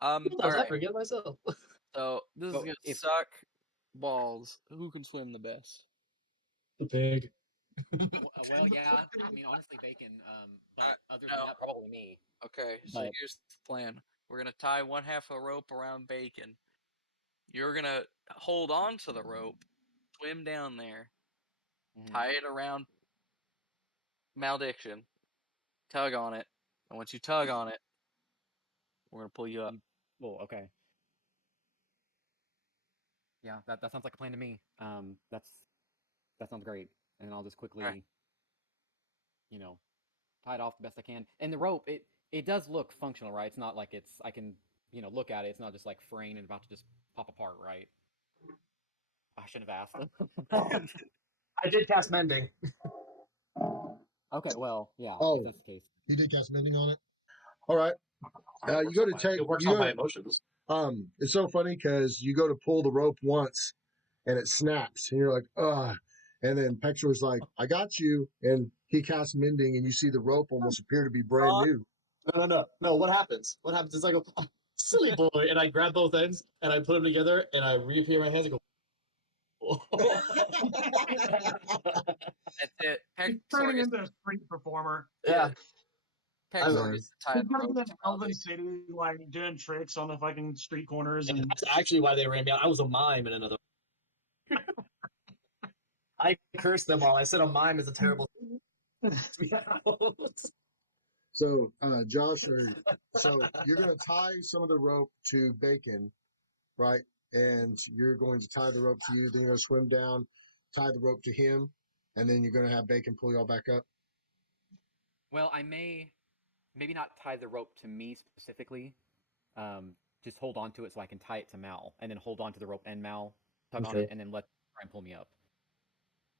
All I right. forget myself. So this is Well, gonna if- suck balls. Who can swim the best? The pig. Well, yeah. I mean, honestly, bacon. But other no. than that, probably me. Okay, so But- here's the plan. We're gonna tie one half of the rope around Bacon. You're gonna hold on to the rope, swim down there, Mhm. tie it around Malediction, tug on it, and once you tug on it, we're gonna pull you up. Well, okay. Yeah, that sounds like a plan to me. That sounds great. And then I'll just quickly, Alright. tie it off the best I can. And the rope, it does look functional, right? It's not like I can, look at it. It's not just like fraying and about to just pop apart, right? I shouldn't have asked. I did cast mending. Okay, well, yeah, Oh. if that's the case. You did cast mending on it. All right. It You go to works on take. It works You on go my to, emotions. It's so funny because you go to pull the rope once, and it snaps, and you're like, ugh. And then Pector's like, I got you, and he casts mending, and you see the rope almost appear to be brand new. No. What happens? What happens is I go, oh, silly boy, and I grab both ends and I put them together and I reappear my hands and go. That's it. He's turning into a street performer. Yeah. Pexor gets to tie He's the rope going to to Elven Malediction. City, like doing tricks on the fucking street corners, and That's actually why they ran me out. I was a mime in another. I cursed them all. I said a mime is a terrible. So, Josh, so you're going to tie some of the rope to Bacon, right? And you're going to tie the rope to you. Then you're going to swim down, tie the rope to him, and then you're going to have Bacon pull y'all back up. Well, I maybe not tie the rope to me specifically. Just hold on to it so I can tie it to Mal, and then hold on to the rope and Mal, tug on Okay. it, and then try and pull me up.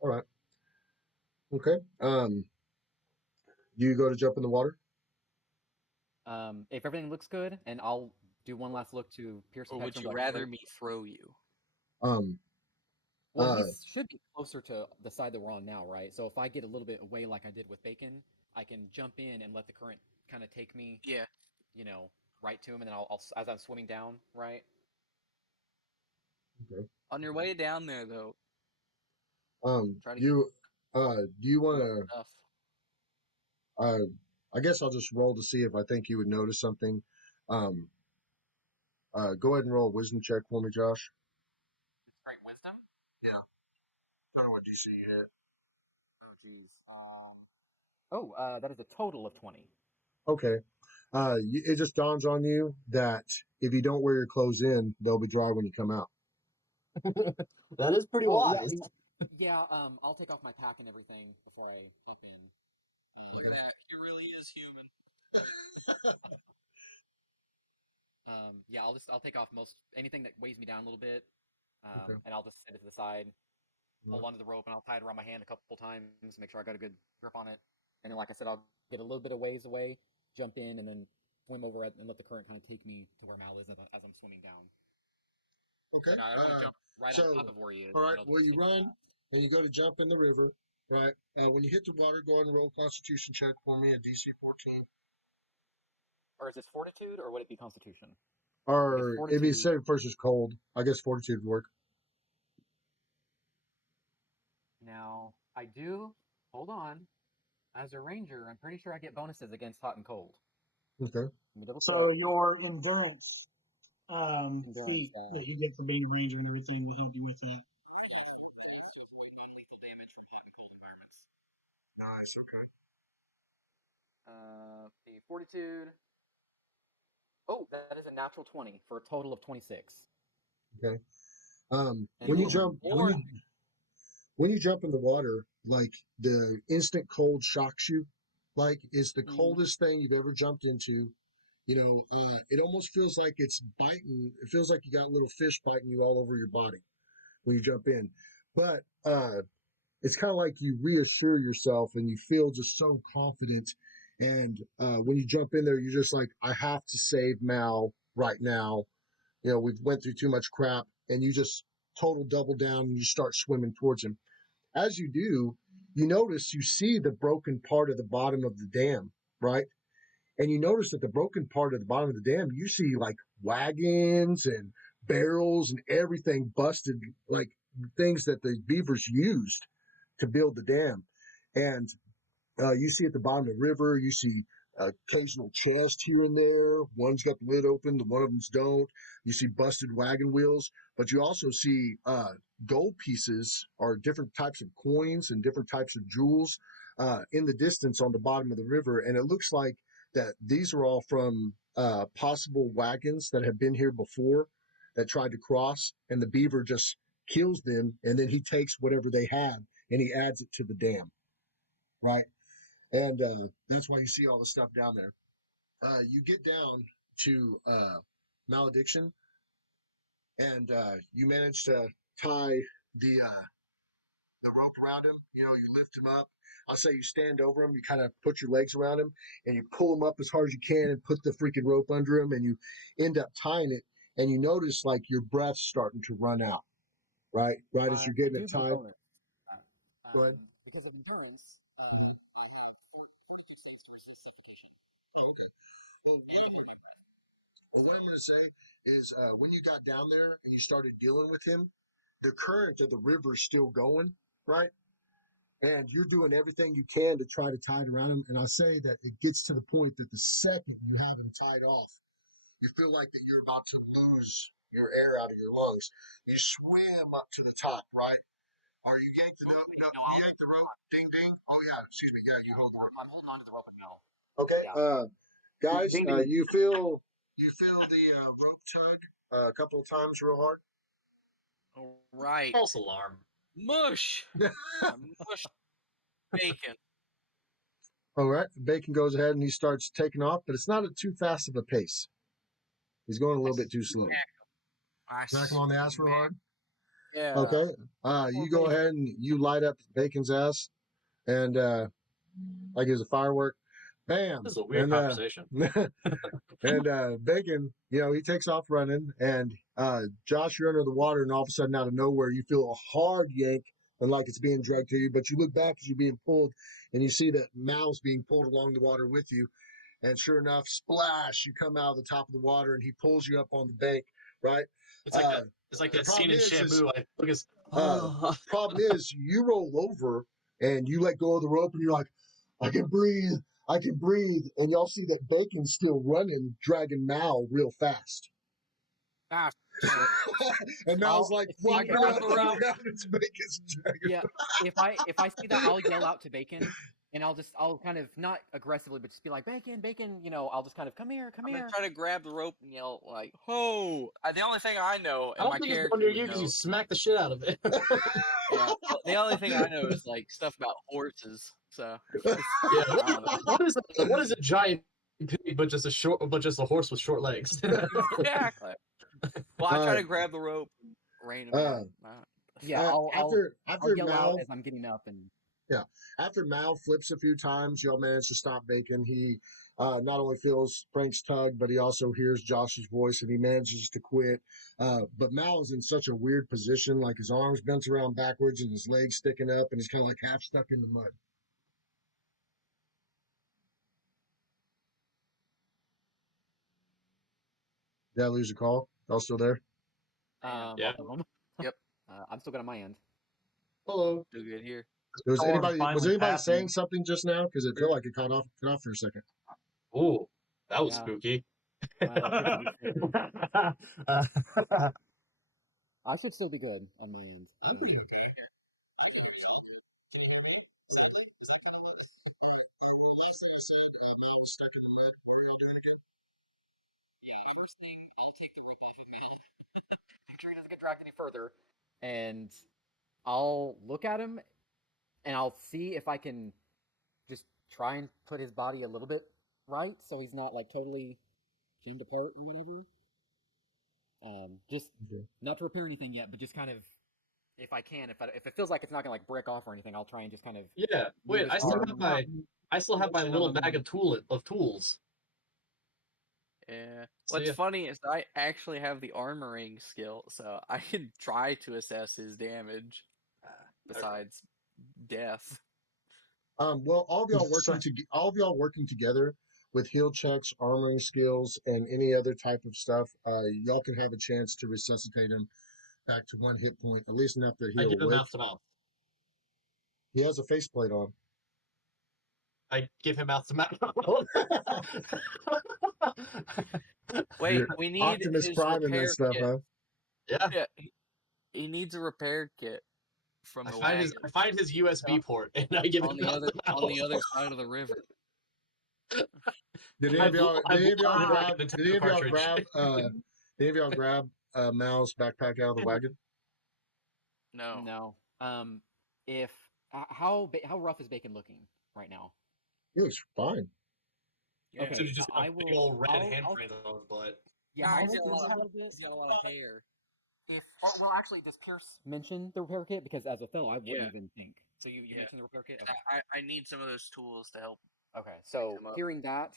All right. Okay. You go to jump in the water. If everything looks good, and I'll do one last look to Pierce. Or would Pector, you but rather me throw you? Well, Uh, he should be closer to the side that we're on now, right? So if I get a little bit away, like I did with Bacon, I can jump in and let the current kind of take me, Yeah. right to him, and then I'll as I'm swimming down, right? Okay. On your way down there, though, try to do you want to? stuff. I guess I'll just roll to see if I think you would notice something. Um, go ahead and roll a wisdom check for me, Josh. It's great wisdom. Yeah. Don't know what DC you hit. Oh, geez. That is a total of 20. Okay. It just dawns on you that if you don't wear your clothes in, they'll be dry when you come out. That is pretty Oh, wise. Yeah, I'll take off my pack and everything before I hop in. Look at that. He really is human. Yeah, I'll take off anything that weighs me down a little bit, Okay. and I'll just set it to the side, hold Right. onto the rope, and I'll tie it around my hand a couple times, make sure I got a good grip on it. And then, like I said, I'll get a little bit of ways away, jump in, and then swim over it and let the current kind of take me to where Mal is as I'm swimming down. Okay. And I don't want to jump right so, on top of where he is. all right. It'll Well, you seem run fast. and you go to jump in the river, right? When you hit the water, go ahead and roll a Constitution check for me at DC 14. Or is this fortitude, or would it be constitution? Or if you fortitude. say first is cold, I guess fortitude would work. Now, I do. Hold on. As a ranger, I'm pretty sure I get bonuses against hot and cold. Okay. Let me double So check. your endurance Endurance, feat that you get for being a ranger and everything will help you with that. Nice. The fortitude. Oh, that is a natural 20 for a total of 26. Okay. And When you then jump, when you jump in the water, like the instant cold shocks you, like it's the coldest thing you've ever jumped into. It almost feels like it's biting. It feels like you got little fish biting you all over your body when you jump in. But it's kind of like you reassure yourself and you feel just so confident. And when you jump in there, you're just like, I have to save Mal right now. We've went through too much crap, and you just total double down and you start swimming towards him. As you do, you notice you see the broken part of the bottom of the dam, right? And you notice that the broken part of the bottom of the dam, you see like wagons and barrels and everything busted, like things that the beavers used to build the dam. And you see at the bottom of the river, you see occasional chest here and there. One's got the lid open, the one of them's don't. You see busted wagon wheels, but you also see gold pieces or different types of coins and different types of jewels in the distance on the bottom of the river. And it looks like that these are all from possible wagons that have been here before that tried to cross, and the beaver just kills them, and then he takes whatever they had and he adds it to the dam, right? And that's why you see all the stuff down there. You get down to Malediction, and you manage to tie the rope around him. You lift him up. I'll say you stand over him. You kind of put your legs around him, and you pull him up as hard as you can, and put the freaking rope under him, and you end up tying it. And you notice like your breath's starting to run out, right? Right as you're getting it tied. Go ahead. Because of endurance, Mhm. I have fortitude saves to resist suffocation. Oh, okay. Well, what I'm going to say is when you got down there and you started dealing with him, the current of the river is still going, right? And you're doing everything you can to try to tie it around him. And I say that it gets to the point that the second you have him tied off, you feel like that you're about to lose your air out of your lungs. You swim up to the top, right? Or you yank the you yank the rope, ding ding. Oh yeah, excuse me. Yeah, you hold the rope. I'm holding on to the rope now. Okay. Yeah. Guys, Ding, ding. you feel the rope tug a couple of times real hard. All right. False alarm. Mush. Mush bacon. All right. Bacon goes ahead and he starts taking off, but it's not at too fast of a pace. He's going a little bit too slow. Smack him on the ass real hard. Yeah. Okay. You go ahead and you light up Bacon's ass, and like it was a firework. Bam. This is a weird conversation. And Bacon, he takes off running, and Josh, you're under the water, and all of a sudden, out of nowhere, you feel a hard yank, and like it's being dragged to you. But you look back as you're being pulled, and you see that Mal's being pulled along the water with you. And sure enough, splash! You come out of the top of the water, and he pulls you up on the bank. Right? It's like that scene in Shamu. Problem is, you roll over and you let go of the rope, and you're like, I can breathe. I can breathe. And y'all see that Bacon's still running, dragging Mal real fast. And Mal's like flopping around on the ground. It's Bacon's dragging. Yeah, if I see that, I'll yell out to Bacon, and I'll kind of not aggressively, but just be like, Bacon, Bacon. I'll just kind of come here. I'm gonna try to grab the rope and yell like, "Ho!" The only thing I know, I don't think it's near you because you smack the shit out of it. Yeah, the only thing I know is like stuff about horses. So yeah, what is a giant pig but just a horse with short legs? Exactly. Well, I try to grab the rope, rein him in. Yeah, I'll yell Mal, out as I'm getting up, and yeah, after Mal flips a few times, y'all manage to stop Bacon. He not only feels Frank's tug, but he also hears Josh's voice and he manages to quit. But Mal is in such a weird position, like his arms bent around backwards and his legs sticking up, and he's kind of like half stuck in the mud. Did I lose a call? Y'all still there? Yeah. Both of them. Yep. I'm still good on my end. Hello. Do good here. Was Storm anybody finally passed me. saying something just now? Because it felt like it cut off for a second. Ooh, that was Yeah. spooky. I should still be good on my end. Yeah, first thing, I'll take the rip off of Mal. Make sure he doesn't get dragged any further. And I'll look at him and I'll see if I can just try and put his body a little bit right so he's not like totally pinned apart or whatever. Just not to repair anything yet, but just kind of if I can, if it feels like it's not gonna like break off or anything, I'll try and just kind of Yeah. Wait, I still have my little bag of tools. Yeah. So, What's yeah. funny is I actually have the armoring skill, so I can try to assess his damage. Besides death. Well, all of y'all working together with heal checks, armoring skills, and any other type of stuff, y'all can have a chance to resuscitate him back to 1 hit point, at least enough that I he'll give him wake. mouth to mouth. He has a faceplate on. I give him mouth to mouth. Wait, You're we need Optimus his Prime and repair that stuff, kit. huh? Yeah. Yeah, he needs a repair kit from the I wagon find his USB port and I give on him the mouth other to mouth. on the other side of the river. Did any I of y'all blew- grab? the Did any of y'all cartridge. grab? Did any of y'all grab Mal's backpack out of the wagon? No. No. If how rough is Bacon looking right now? He looks fine. Yeah. Okay, So he's just got I a big will. old red I'll, handprint on his butt. Yeah, No, I'll he's look got a lot into of it a bit. he's got a lot of hair. Well, actually, does Pierce mention the repair kit? Because as a fellow, I wouldn't Yeah. even think. So you Yeah. mentioned the repair kit. Okay. I need some of those tools to help. Okay. So him up. hearing that,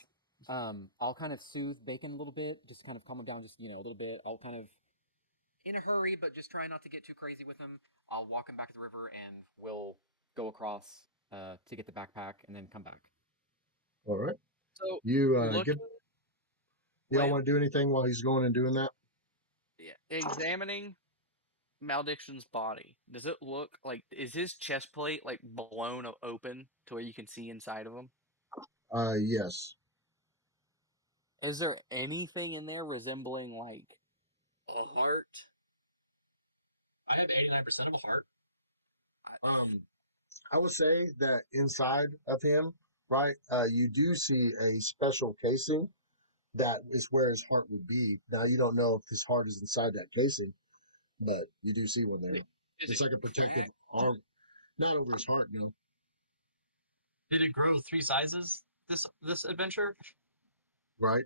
I'll kind of soothe Bacon a little bit, just kind of calm him down, just a little bit. I'll kind of in a hurry, but just try not to get too crazy with him. I'll walk him back to the river, and we'll go across to get the backpack, and then come back. All right. So You look, y'all want to do anything while he's going and doing that? yeah, examining Malediction's body. Does it look like is his chest plate like blown open to where you can see inside of him? Yes. Is there anything in there resembling like a heart? I have 89% of a heart. I would say that inside of him, right, you do see a special casing that is where his heart would be. Now, you don't know if his heart is inside that casing, but you do see one there. It's like a protective arm, not over his heart, no. Did it grow 3 sizes this adventure? Right?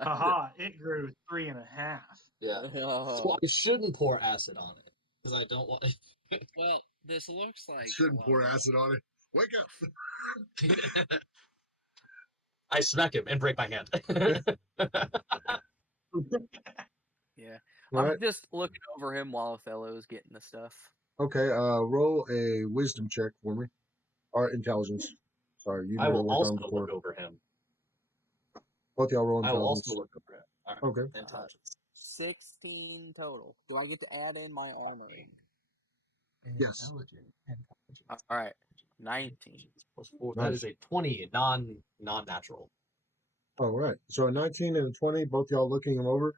Haha, it grew 3.5. Yeah. Oh. So I shouldn't pour acid on it because I don't want. Well, this looks like Shouldn't pour acid on it. Wake up. I smack him and break my hand. Yeah. All I'm right. just looking over him while Othello's getting the stuff. Okay, roll a wisdom check for me. Or intelligence. Sorry, you I never will worked on also it before. look over him. Both y'all roll I will intelligence. also look over him. All right. Okay. Intelligence. 16 total. Do I get to add in my armoring? Yes. All right. 19. Plus 4. Nice. That is a 20 non-natural. All right. So a 19 and a 20, both y'all looking them over.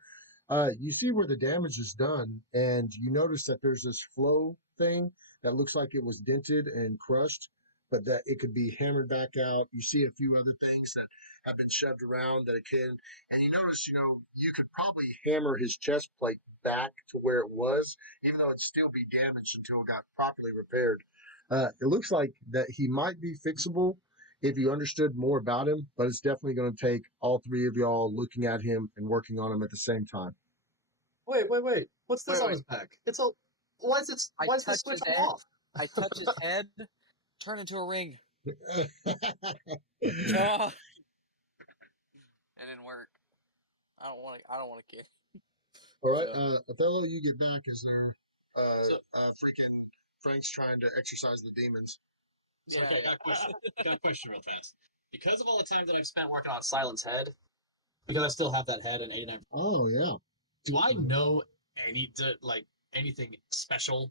You see where the damage is done, and you notice that there's this flow thing that looks like it was dented and crushed, but that it could be hammered back out. You see a few other things that have been shoved around that it can, and you notice, you could probably hammer his chest plate back to where it was, even though it'd still be damaged until it got properly repaired. It looks like that he might be fixable if you understood more about him, but it's definitely going to take all three of y'all looking at him and working on him at the same time. Wait. What's this on his back? It's all. Why is this switch off? I touch his head, turn into a ring. Oh, it didn't work. I don't want to. I don't want to kid. All right, So Othello, you get back as there. So, Freaking Frank's trying to exercise the demons. so yeah, okay, I got a question. I got a question real fast. Because of all the time that I've spent working on Silent's head, because I still have that head and 89. Oh yeah. Do I know anything special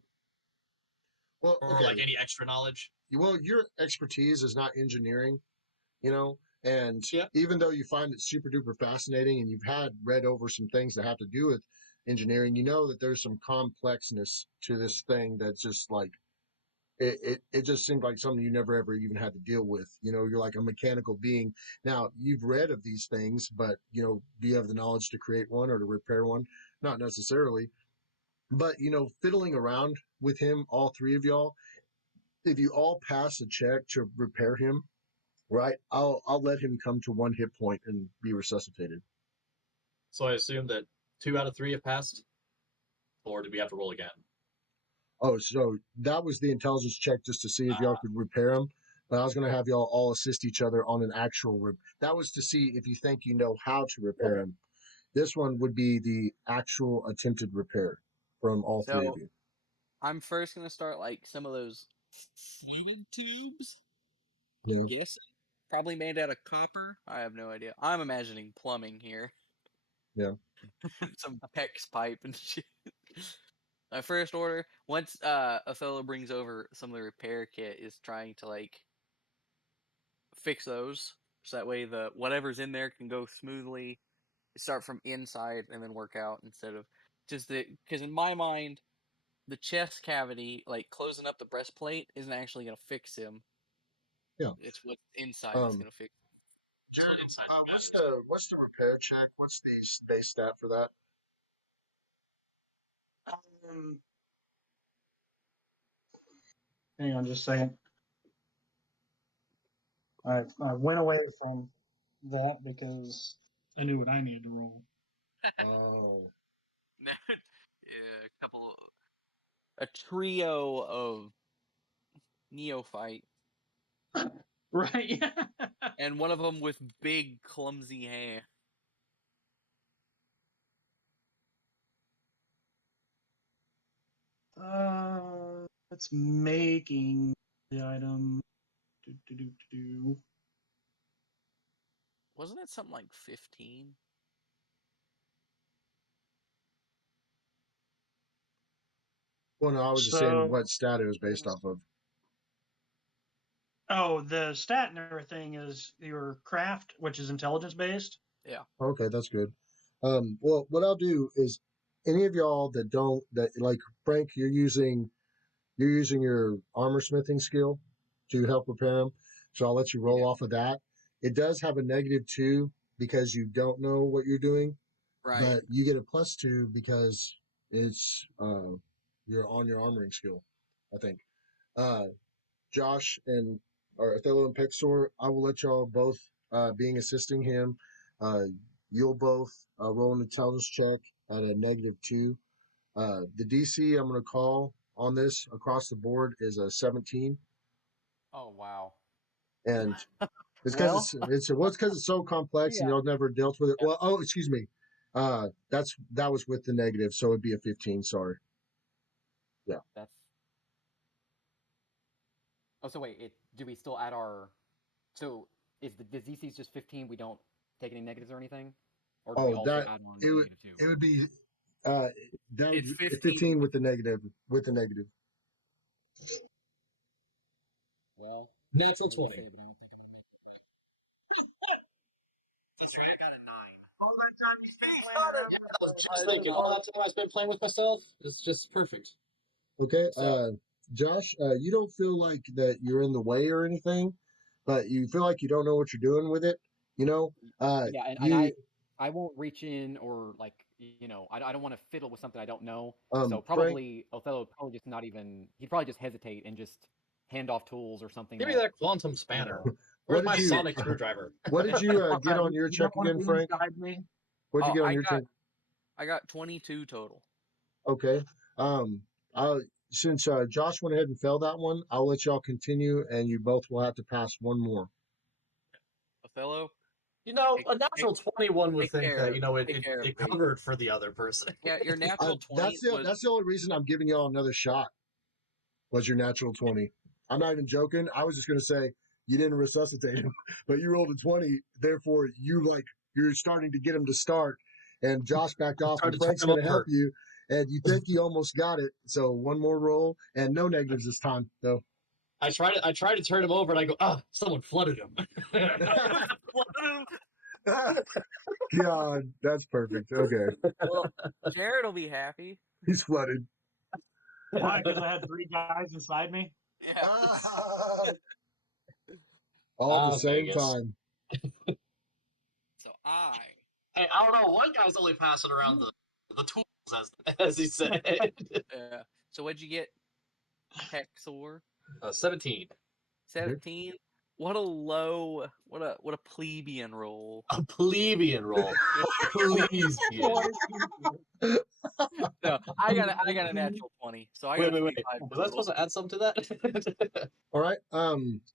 Well, or okay. like any extra knowledge? Well, your expertise is not engineering, you know, and Yep. even though you find it super duper fascinating and you've had read over some things that have to do with engineering, you know that there's some complexness to this thing that's just like it just seemed like something you never ever even had to deal with. You know, you're like a mechanical being. Now, you've read of these things, but you know, do you have the knowledge to create one or to repair one? Not necessarily. But you know, fiddling around with him, all three of y'all, if you all pass a check to repair him, right? I'll let him come to 1 hit point and be resuscitated. So I assume that 2 out of 3 have passed, or did we have to roll again? Oh, so that was the intelligence check just to see if y'all could repair him. But I was going to have y'all all assist each other on an actual. That was to see if you think you know how to repair Okay. him. This one would be the actual attempted repair from all three of so you. I'm first gonna start like some of those fluid tubes. Yeah. Yes, probably made out of copper. I have no idea. I'm imagining plumbing here. Yeah. Some PEX pipe and shit. My first order, once Othello brings over some of the repair kit, is trying to like fix those, so that way the whatever's in there can go smoothly, start from inside and then work out instead of just the because in my mind the chest cavity, like closing up the breastplate, isn't actually gonna fix him. Yeah. It's what's inside that's Um, gonna fix him. So Jared, inside what's the repair check? What's the base stat for that? Um, hang on just a second. I went away from that because I knew what I needed to roll. Oh, Yeah, a couple, a trio of neophyte, Right. and one of them with big clumsy hair. It's making the item. Do, do, do, do. Wasn't it something like 15? well, no, I was just saying So, what stat it was based off of. oh, the stat and everything is your craft, which is intelligence based. Yeah. Okay, that's good. Well, what I'll do is any of y'all that don't that like Frank, you're using your armor smithing skill to help repair them. So I'll let you roll Yeah. off of that. It does have a -2 because you don't know what you're doing, Right. but you get a +2 because it's you're on your armoring skill, I think. Uh Josh and or Othello and Pexor, I will let y'all both being assisting him. Uh you'll both roll an intelligence check at a -2. The DC I'm going to call on this across the board is a 17, Oh wow. and it's because Well, it's because it's so complex and yeah. y'all never dealt with it. Yeah. Well, oh, excuse me. That was with the negative, so it'd be a 15. Sorry. Yeah. That's. Oh, so wait. Do we still add our? So is the DC is just 15? We don't take any negatives or anything, or do we Oh, also that add on -2? it would be uh that It's would 15 15 with with the negative with the negative. Well, natural I will 20. say, but I don't think I'm gonna make. That's right. I got a 9. All that time you spent I was just thinking, all that time I spent playing with myself is just perfect. Okay. So Josh, you don't feel like that you're in the way or anything, but you feel like you don't know what you're doing with it. You know, yeah, and you I won't reach in or like I don't want to fiddle with something I don't know. So Frank. probably Othello would probably just not even he'd probably just hesitate and just hand off tools or something Give me that that quantum you spanner. know. What Where's did my you sonic screwdriver? what did you get on your you don't check want again, to Frank? guide me. What did you Oh, get on your check? I got 22 total. Okay. Um, I since Josh went ahead and failed that one, I'll let y'all continue, and you both will have to pass one more. Othello. You know, Take- a natural 21 would take think care that, of- you know, take care of it me. covered for the other person. Yeah, your natural 20 was. That's the only reason I'm giving y'all another shot. Was your natural 20? I'm not even joking. I was just gonna say you didn't resuscitate him, but you rolled a 20. Therefore, you're starting to get him to start, and Josh backed off, Tried and to turn Frank's him gonna help over. you, and you think you almost got it. So one more roll, and no negatives this time, though. I tried to turn him over, and I go, someone flooded him. God, that's perfect. Okay, Well, Jared will be happy. he's flooded. Why? Because I had 3 guys inside me. Yeah. All at the same Vegas. time. So I. Hey, I don't know. One guy's only passing around the tools, as he said. So what'd you get? Hexor 17. 17. What a low. What a plebeian roll. A plebeian roll. Please. No, I got a natural 20. So I got Wait. a 25. Was I supposed to add something to that? All right.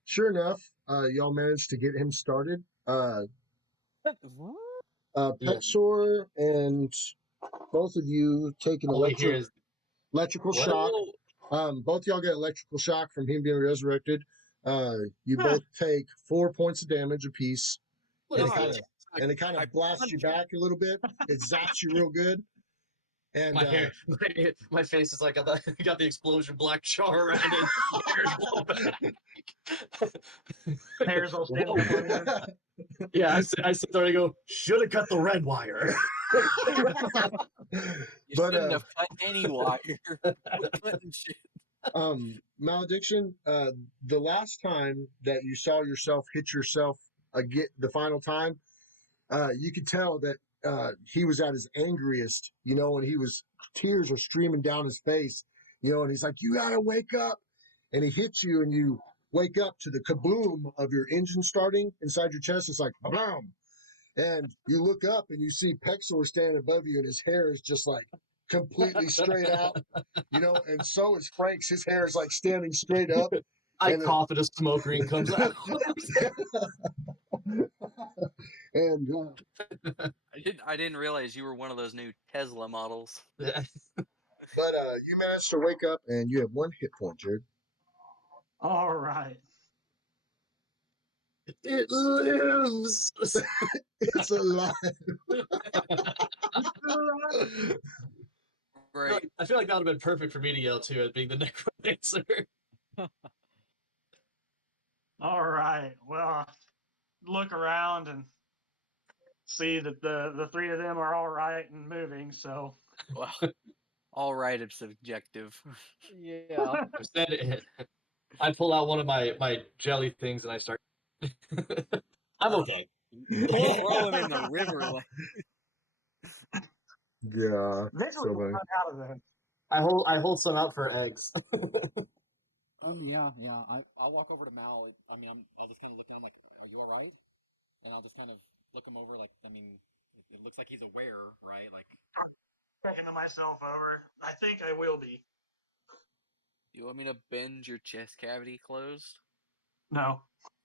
Sure enough, y'all managed to get him started. Petsor and both of you take an electrical what? shock. Both y'all get electrical shock from him being resurrected. You both take 4 points of damage apiece, and it kind of blasts you back a little bit. It zaps you real good. And My hair, my face is like got the explosion black char around it. Hair's blown back. Hair's all standing up on end. Yeah, I sit there and I go, should have cut the red wire. You But, shouldn't have cut any wire. Cutting shit. Malediction, the last time that you saw yourself hit yourself again the final time, you could tell that he was at his angriest, and tears are streaming down his face, and he's like, you gotta wake up. And he hits you, and you wake up to the kaboom of your engine starting inside your chest. It's like, boom. And you look up and you see Pexor standing above you, and his hair is just like completely straight out, and so is Frank's. His hair is like standing straight up. I cough and a smoke ring comes out. And I didn't realize you were one of those new Tesla models. but you managed to wake up, and you have 1 hit point, Jared. All right. It lives. It's alive. Great. I feel like that would have been perfect for me to yell too, as being the necromancer. All right. Well, look around and see that the 3 of them are all right and moving. So, Well, all right, it's subjective. Yeah. Instead, I pull out one of my jelly things and I start. I'm okay. Throw him in the river. Yeah. eventually, we'll run out of them. I hold some out for eggs. Yeah. I'll walk over to Mal. I'll just kind of look at him like, are you all right? And I'll just kind of look him over like, it looks like he's aware, right? Like, Checking myself over. I think I will be. You want me to bend your chest cavity closed? No.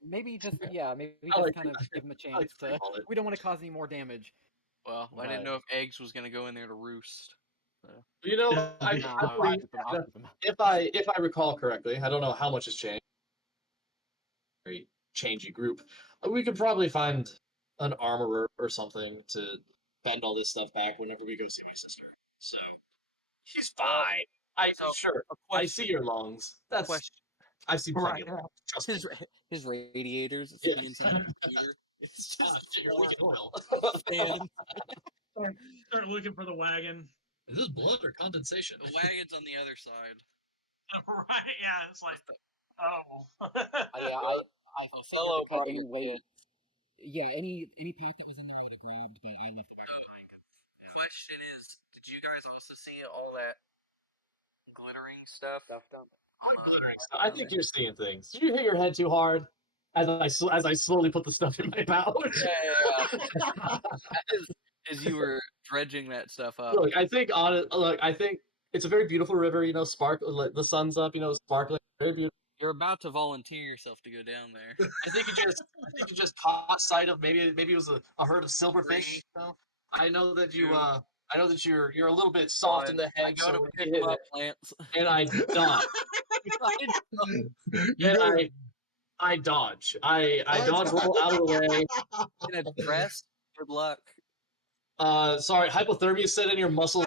maybe just I just like kind of give him a I like chance to to. call it. We don't want to cause any more damage. Well, I didn't know if Eggs was gonna go in there to roost. So. You know, No, I'll keep him. I'll keep him. if I recall correctly, I don't know how much has changed. Very changey group. We could probably find an armorer or something to bend all this stuff back whenever we go see my sister. So he's fine. I see your lungs. That's Question. I've seen plenty of Right, them. Trust me. His radiators. It's Yeah. the inside of the computer. It's Ah, just shit, you're leaking oil. fan. Start looking for the wagon. Is this blood or condensation? The wagon's on the other side. Right? Yeah. It's like, oh. Yeah, I Othello brought you wait. Yeah, any path that was in the way to grabbed, but I left. Question is, did you guys also see all that glittering stuff? I think you're seeing things. Did you hit your head too hard? As I slowly put the stuff in my pouch. As you were dredging that stuff up. Look, I think it's a very beautiful river. You know, the sun's up. You know, sparkling. Very beautiful. You're about to volunteer yourself to go down there. I think you just caught sight of maybe it was a herd of silverfish. So I know that you're a little bit soft in the I head. go to So pick hit them up, it, Lance. and I dodge. You And go- I dodge. I I- dodge, roll out of the way. In a dress. Good luck. Sorry, hypothermia set in your muscles.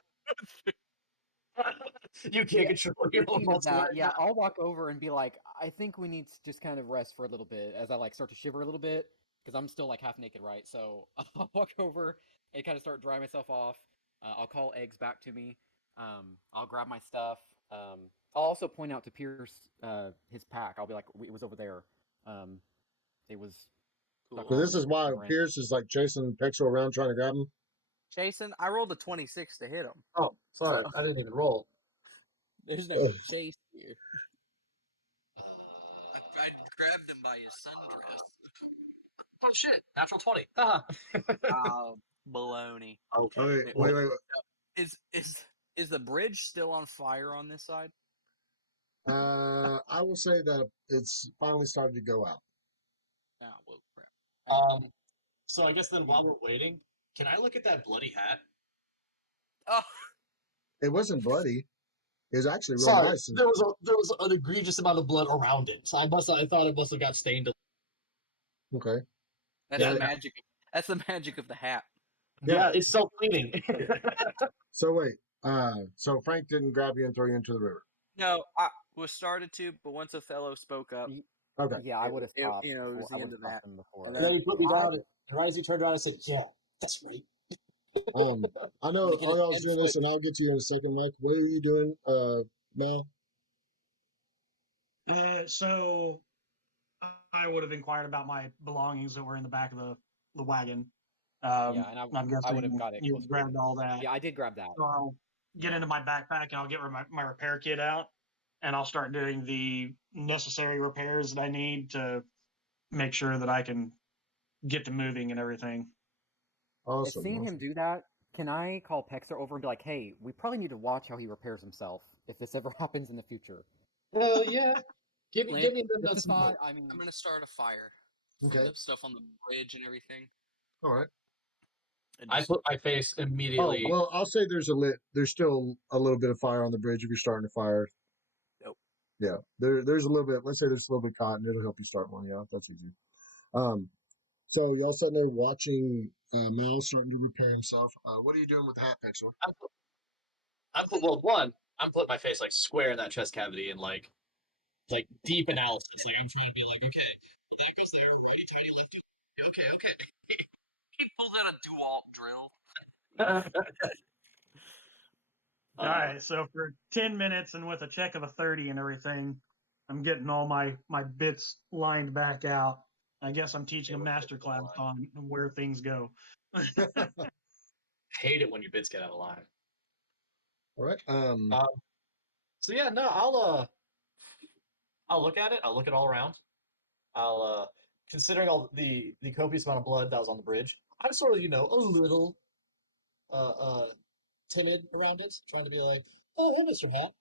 You can't control your own Speaking of muscles that, right yeah, now. I'll walk over and be like, I think we need to just kind of rest for a little bit as I like start to shiver a little bit because I'm still like half naked, right? So I'll walk over and kind of start drying myself off. I'll call Eggs back to me. I'll grab my stuff. I'll also point out to Pierce his pack. I'll be like, it was over there. It was. So this is why Right. Pierce is like chasing Pixel around trying to grab him. Jason, I rolled a 26 to hit him. Oh, sorry, I didn't even roll. There's no Oh. chase here. I grabbed him by his sundress. Oh shit! Natural 20. Haha. Oh, baloney. Okay. Okay, wait. Is the bridge still on fire on this side? I will say that it's finally started to go out. Oh, well, crap. So I guess then while we're waiting, can I look at that bloody hat? Oh, It wasn't bloody. It was actually real Sorry, nice. there was an egregious amount of blood around it. So I thought it must have got stained. Okay. that's Yeah. the magic. That's the magic of the hat. Yeah, it's self cleaning. So wait. So Frank didn't grab you and throw you into the river. No, I was started to, but once a fellow spoke up, Okay. Yeah, I would have It- stopped. you know, it was I the would end have of stopped him before. And And then he put me I- down, and Risey turned around and said, "Yeah, that's right." I know all y'all's doing this, and I'll get to you in a second, Mike. What are you doing, Mal? So I would have inquired about my belongings that were in the back of the wagon. Yeah, and I'm guessing I would have got it. you close to grabbed me. all that. Yeah, I did grab that. So I'll get into my backpack and I'll get my repair kit out and I'll start doing the necessary repairs that I need to make sure that I can get to moving and everything. Awesome. Seeing him awesome. do that, can I call Pexer over and be like, hey, we probably need to watch how he repairs himself if this ever happens in the future? Yeah. Give me them Just nuts. a thought, I mean, I'm gonna start a fire. Okay. The stuff on the bridge and everything. All right. And I just- put my face Oh immediately. well, I'll say there's still a little bit of fire on the bridge if you're starting a fire. Nope. Yeah, there's a little bit. Let's say there's a little bit of cotton. It'll help you start one. Yeah, that's easy. So y'all sitting there watching Mal starting to repair himself. What are you doing with the hat, Pixel? I'm putting my face like square in that chest cavity and like deep analysis. Like I'm trying to be like, okay, well, that goes there, righty tighty, lefty. Okay. he pulls out a DeWalt drill. All right, so for 10 minutes and with a check of a 30 and everything, I'm getting all my bits lined back out. I guess I'm teaching a master class on where things go. Hate it when your bits get out of line. All right. So yeah, no, I'll look at it. I'll look it all around. I'll considering all the copious amount of blood that was on the bridge, I'm sort of a little timid around it, trying to be like, oh hey Mr. Hat,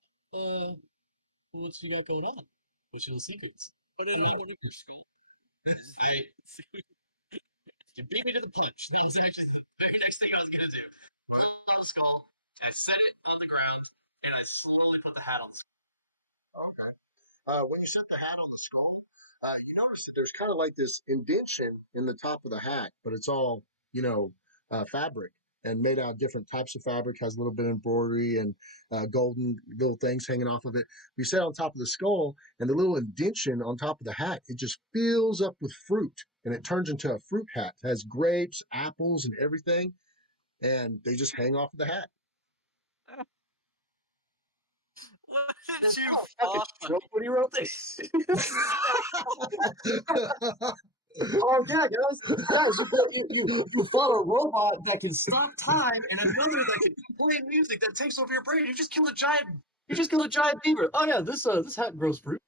what you got going on? What's your secrets? What did he go to your school? You beat me to the punch. That's actually the very next thing I was gonna do. We're on the skull, and I set it on the ground, and I slowly put the hat on. Okay. When you set the hat on the skull, you notice that there's kind of like this indention in the top of the hat, but it's all fabric and made out of different types of fabric. Has a little bit of embroidery and golden little things hanging off of it. You set it on top of the skull, and the little indention on top of the hat, it just fills up with fruit, and it turns into a fruit hat. It has grapes, apples, and everything, and they just hang off of the hat. What did you Fucking find? stroke when you wrote this. Oh yeah, guys, you fought a robot that can stop time and another that can play music that takes over your brain. You just killed a giant beaver. Oh yeah, this hat grows fruit.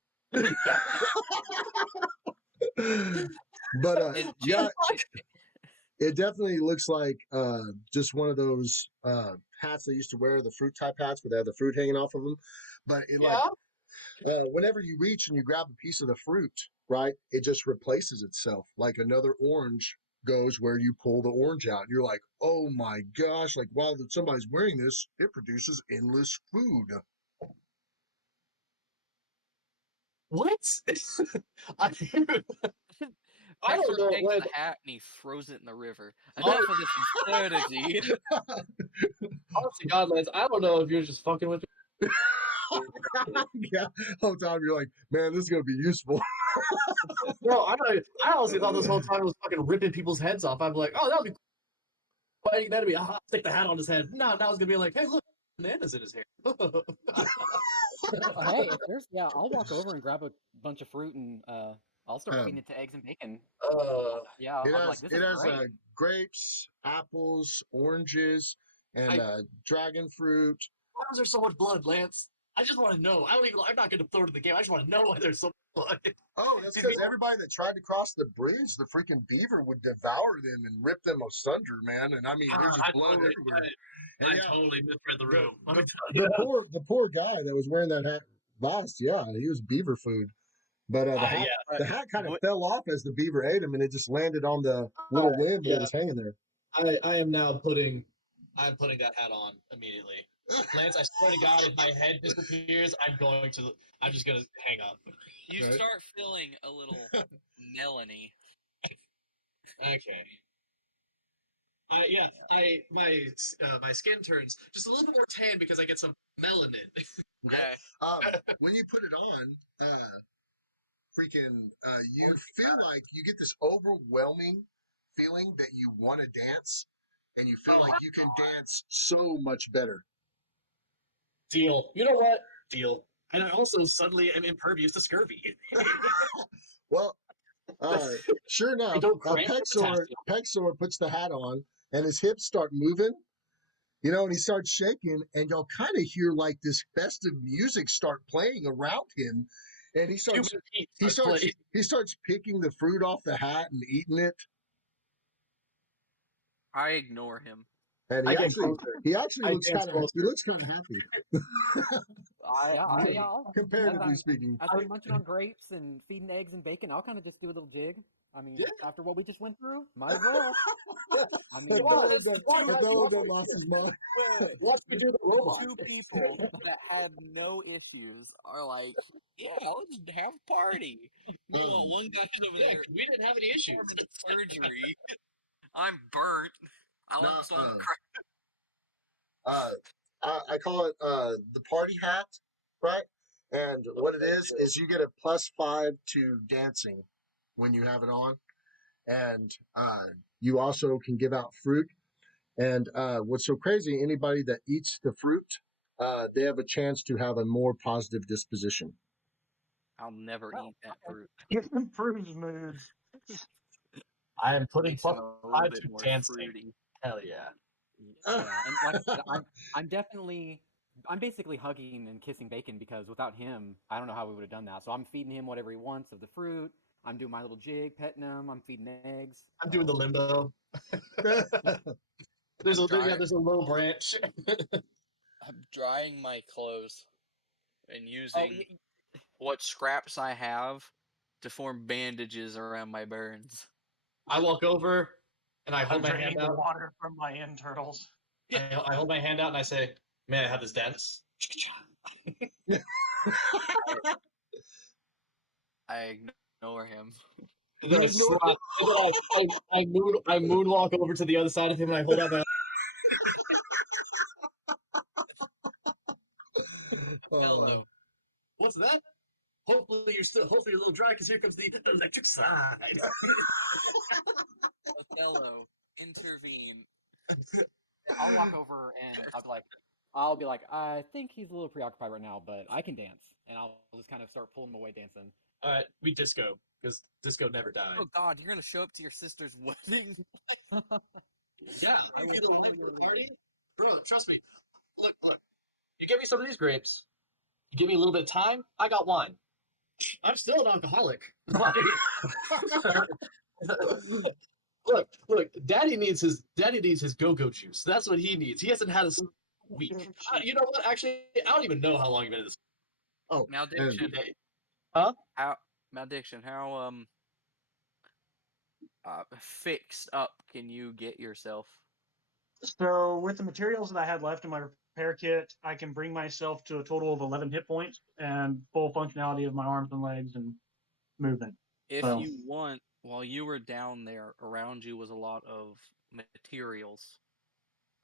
But yeah, It definitely looks like just one of those hats they used to wear, the fruit type hats where they have the fruit hanging off of them. But it like Yeah. whenever you reach and you grab a piece of the fruit, right, it just replaces itself. Like another orange goes where you pull the orange out. And you're like, oh my gosh, like while somebody's wearing this, it produces endless food. What? I, I Pexor don't know. takes Like, the hat and he throws it in the river. Oh. Enough of this absurdity. honest to God, Lance, I don't know if you're just fucking with me. Yeah, whole time you're like, man, this is gonna be useful. Bro, I honestly thought this whole time it was fucking ripping people's heads off. I'd be like, oh, that'd be cool. Fighting that'd be, stick the hat on his head. No, now it's gonna be like, hey, look, bananas in his hair. Hey, if there's I'll walk over and grab a bunch of fruit and I'll start Um, feeding it to eggs and bacon. uh, Yeah, It I'm has like, this it is has great. grapes, apples, oranges, and dragon fruit. why is there so much blood, Lance? I just want to know. I'm not gonna throw it in the game. I just want to know why there's so much blood. Oh, that's because everybody that tried to cross the bridge, the freaking beaver would devour them and rip them asunder, man. And I mean, there's just blood everywhere. And yeah, totally misread the room. the poor guy that was wearing that hat last, yeah, he was beaver food. But the hat kind of fell off as the beaver ate him, and it just landed on the little limb that was hanging there. I am now I'm putting that hat on immediately. Lance, I swear to God, if my head disappears, I'm just gonna hang up. You Right. start feeling a little melony. Okay. My skin turns just a little bit more tan because I get some melanin. When you put it on, you feel like you get this overwhelming feeling that you want to dance, and you feel like you can dance so much better. Deal. You know what? Deal. And I also suddenly am impervious to scurvy. Well, sure enough, don't cramp Pexor puts the hat on, and his hips start moving, and he starts shaking, and y'all kind of hear like this festive music start playing around him, and he starts picking the fruit off the hat and eating it. I ignore him. And he actually looks kind of happy. Comparatively speaking. As I'm munching on grapes and feeding eggs and bacon, I'll kind of just do a little jig. I mean, after what we just went through, might as well. I mean, that lost his mind. Watch me do the robot. Two people that had no issues are like, yeah, let's have a party. Meanwhile, one guy's over there. We didn't have any issues. Surgery. I'm burnt. I want some crap. I call it the party hat, right? And what it is you get a +5 to dancing when you have it on, and you also can give out fruit. And what's so crazy? Anybody that eats the fruit, they have a chance to have a more positive disposition. I'll never eat that fruit. It improves moods. I am putting Makes it +5 to dancing. Fruity. Hell yeah. Yeah, and like I said, I'm basically hugging and kissing bacon because without him, I don't know how we would have done that. So I'm feeding him whatever he wants of the fruit. I'm doing my little jig, petting him. I'm feeding eggs. I'm doing the limbo. There's a low branch. I'm drying my clothes and using what scraps I have to form bandages around my burns. I walk over and I hold my drinking hand out. the water from my end turtles. I hold my hand out and I say, "May I have this dance?" I ignore him. I moonwalk over to the other side of him and I hold out my. Hello. What's that? Hopefully you're a little dry because here comes the electric side. Othello, intervene. I'll walk over and I'll be like, I think he's a little preoccupied right now, but I can dance, and I'll just kind of start pulling him away dancing. All right, we disco because disco never died. Oh God, you're gonna show up to your sister's wedding? Yeah, you be the life of the party, bro. Trust me. Look. You give me some of these grapes. You give me a little bit of time. I got wine. I'm still an alcoholic. look. Daddy needs his go-go juice. That's what he needs. He hasn't had a week. You know what? Actually, I don't even know how long you've been in this. Oh, Maldiction. Huh? How maldiction? How fixed up can you get yourself? So with the materials that I had left in my repair kit, I can bring myself to a total of 11 hit points and full functionality of my arms and legs and movement. If So- you want, while you were down there, around you was a lot of materials.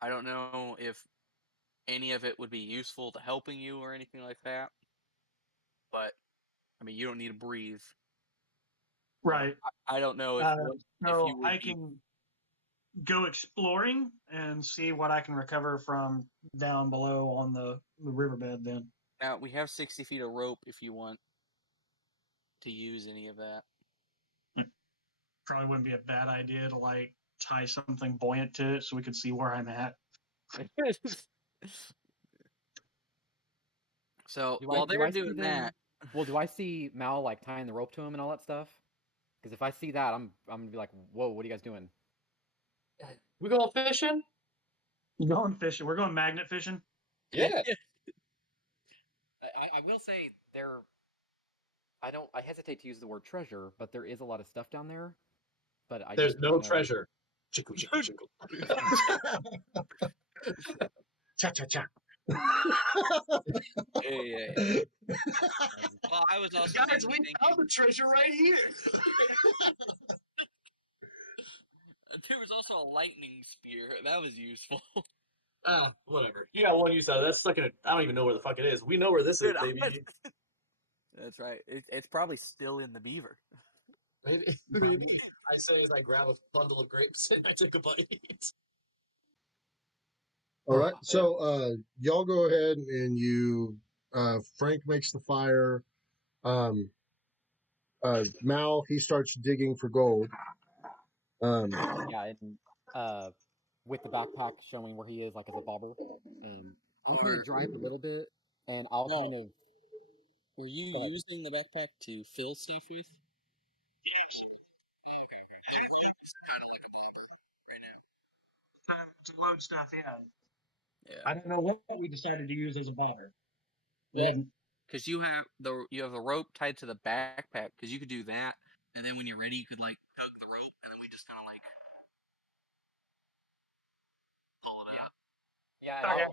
I don't know if any of it would be useful to helping you or anything like that. But I mean, you don't need to breathe. But Right. I don't know if if So you would I be. can go exploring and see what I can recover from down below on the riverbed then. Now we have 60 feet of rope if you want to use any of that. Probably wouldn't be a bad idea to like tie something buoyant to it so we could see where I'm at. So Do while do they're see doing them? that, Well, do I see Mal like tying the rope to him and all that stuff? Because if I see that, I'm gonna be like, "Whoa, what are you guys doing?" We going fishing? Going fishing. We're going magnet fishing. Yeah. I will say there. I hesitate to use the word treasure, but there is a lot of stuff down there. But I There's just no don't know. treasure. Chickle, chickle, chickle. cha cha cha. yeah. Well, I was also Guys, mainly we thinking found the treasure right here. there was also a lightning spear that was useful. Ah, whatever. You got one use out of that. That's stuck in I don't even know where the fuck it is. We know where this is, Dude, baby. That's right. It's probably still in the beaver. Maybe I say as I grab a bundle of grapes and I take a bite. All right. Oh, So y'all go ahead and you Frank makes the fire. Um Mal, he starts digging for gold. Yeah, and with the backpack showing where he is, like as a bobber. I'll kind of drive a little bit, and I'll kind of. Were you Go ahead. using the backpack to fill stuff with? To load stuff in. Yeah. I don't know what we decided to use as a bobber. Well, because you have the rope tied to the backpack, because you could do that, and then when you're ready, you could like hook the rope, and then we just kind of like pull it out. Yeah, and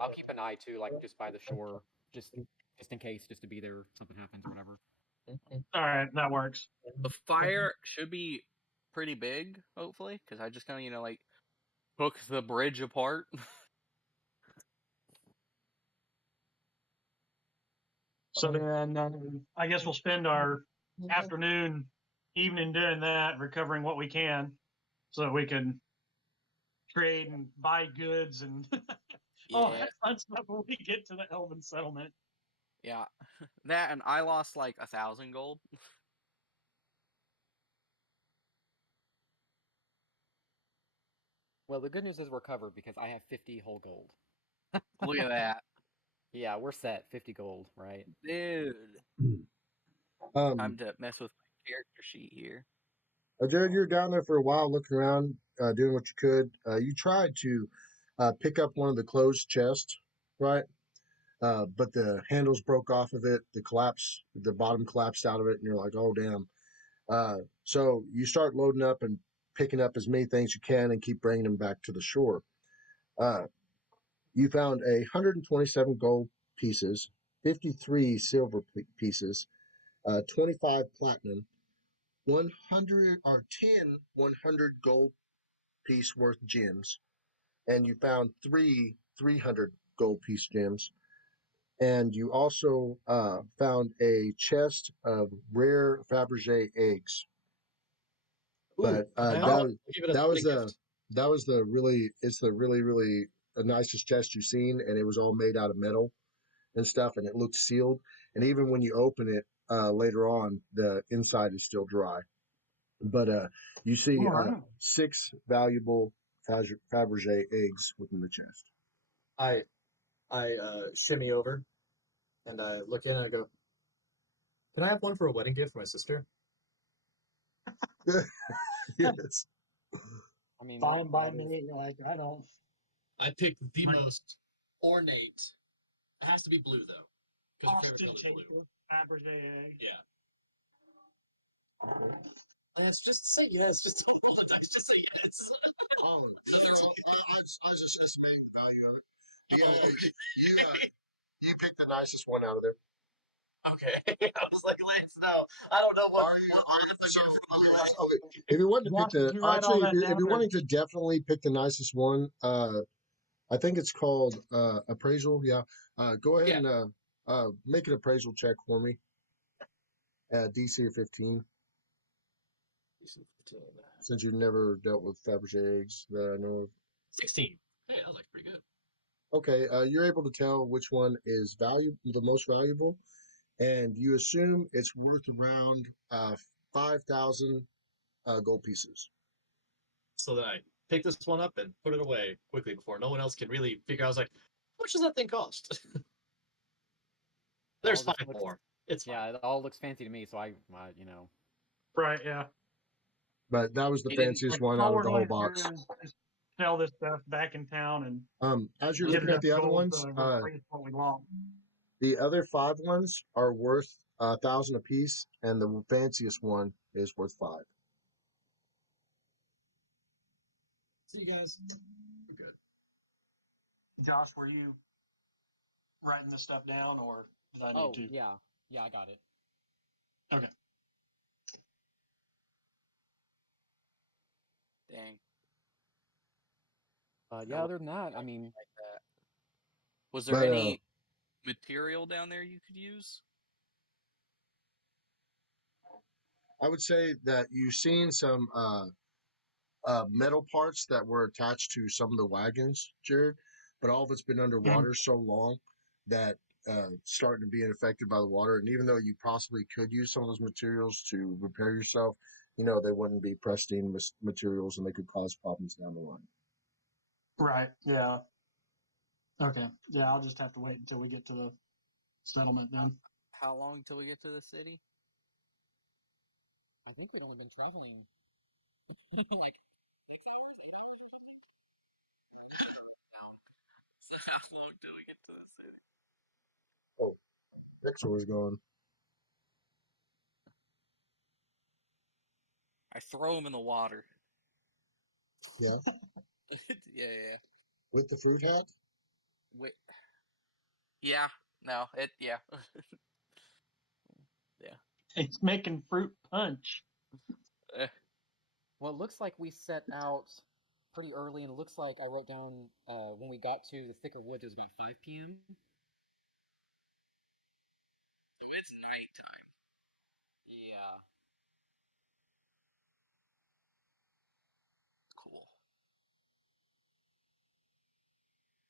I'll keep an eye too, like just by the shore, just in case, just to be there, if something happens or whatever. All right, that works. The fire should be pretty big, hopefully, because I just kind of like hook the bridge apart. So then I guess we'll spend our afternoon, evening doing that, recovering what we can, so that we can trade and buy goods and all Yeah. that fun stuff when we get to the Elven settlement. Yeah, that and I lost like 1,000 gold. Well, the good news is we're covered because I have 50 whole gold. Look at that, Yeah, we're set. 50 gold, right? dude. Um, Time to mess with my character sheet here. Jared, you're down there for a while, looking around, doing what you could. You tried to pick up one of the closed chests, right? But the handles broke off of it. The bottom collapsed out of it, and you're like, "Oh damn!" So you start loading up and picking up as many things you can, and keep bringing them back to the shore. You found 127 gold pieces, 53 silver pieces, 25 platinum, 100 or 10 100 gold piece worth gems, and you found three 300 gold piece gems, and you also found a chest of rare Fabergé eggs. But I'll give it as that a was gift. the really the nicest chest you've seen, and it was all made out of metal and stuff, and it looked sealed. And even when you open it later on, the inside is still dry. But you see All right. 6 valuable Fabergé eggs within the chest. I shimmy over and I look in and I go, "Can I have one for a wedding gift for my sister?" Yes. I mean, fine by that is- me. Like I don't. I picked the Like- most ornate. It has to be blue though, because your favorite color is blue. Fabergé egg. Yeah. Lance, just say yes. Just roll the dice. Just say yes. I was just estimating the value of it. Oh, You picked the nicest one out of there. okay. I was like, Lance, no. I don't know what. Are you? Okay. If you wanted to pick Josh, did you write all that if down, you're or- wanting to definitely pick the nicest one, I think it's called appraisal. Yeah. Go ahead and make an appraisal check for me. DC of 15. Since you've never dealt with Fabergé eggs that I know of. 16. Hey, that was like pretty good. Okay, you're able to tell which one is the most valuable, and you assume it's worth around 5,000 gold pieces. So then I pick this one up and put it away quickly before no one else can really figure out. I was like, how much does that thing cost? There's all just 5 looks- more. It's fine. Yeah, it all looks fancy to me. So I you know. Right. Yeah. But that was the He didn't- fanciest Like, one all out of we're the whole going to box. do is sell this stuff back in town and As you're get looking enough at the other gold ones, to replace what we lost. the other 5 ones are worth 1,000 apiece, and the fanciest one is worth 5. See you guys. We're good. Josh, were you writing this stuff down, or did I need Oh to? yeah, I got it. Okay. Dang. Yeah. Other than that, I mean, Like that. Was there But, any material down there you could use? I would say that you've seen some metal parts that were attached to some of the wagons, Jared, but all of it's been underwater so long that it's starting to be affected by the water. And even though you possibly could use some of those materials to repair yourself, they wouldn't be pristine materials and they could cause problems down the line. Right. Yeah. Okay. Yeah, I'll just have to wait until we get to the settlement then. How long till we get to the city? I think we'd only been traveling. Like, so how long till we get to the city? Victor's gone. I throw him in the water. Yeah. yeah. With the fruit hat? Wait. Yeah. No. Yeah. yeah. It's making fruit punch. Well, it looks like we set out pretty early, and it looks like I wrote down when we got to the thicker woods, it was about 5 p.m. It's nighttime. Yeah. Cool.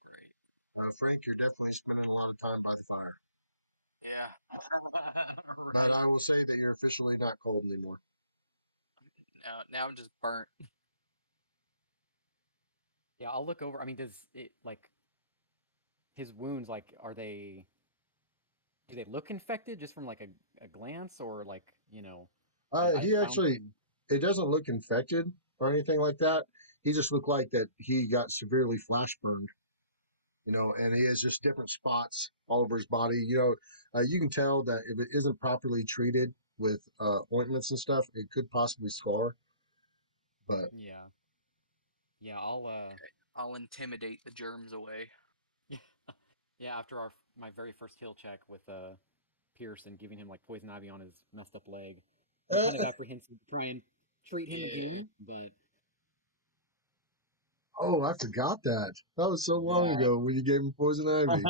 Great. Frank, you're definitely spending a lot of time by the fire. Yeah. But I will say that you're officially not cold anymore. Now I'm just burnt. Yeah, I'll look over. I mean, does it like his wounds? Like, do they look infected just from like a glance, or like I He found actually, him- it doesn't look infected or anything like that. He just looked like that he got severely flash burned, and he has just different spots all over his body. You can tell that if it isn't properly treated with ointments and stuff, it could possibly scar. But yeah, I'll intimidate the germs away. yeah. After my very first heal check with Pierce and giving him like poison ivy on his messed up leg, I'm kind of apprehensive to try and treat him again, but. oh, I forgot that. That was so long Yeah. ago when you gave him poison ivy.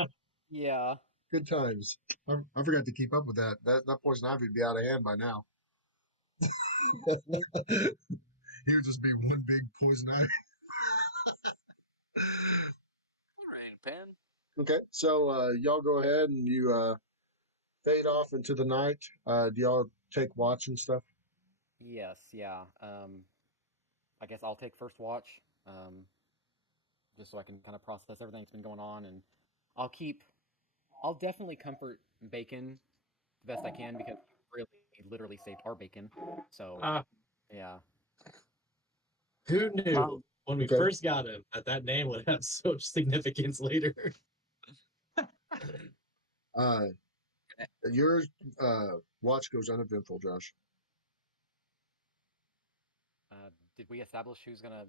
Yeah. Good times. I forgot to keep up with that. That poison ivy would be out of hand by now. He would just be one big poison ivy. Alright, pen. Okay, so y'all go ahead and you fade off into the night. Do y'all take watch and stuff? Yes. Yeah. I guess I'll take first watch. Just so I can kind of process everything that's been going on, and I'll definitely comfort Bacon the best I can because he really literally saved our bacon. So yeah. Who knew when we Okay. first got him, that name would have such significance later. Your watch goes uneventful, Josh. Did we establish who's gonna?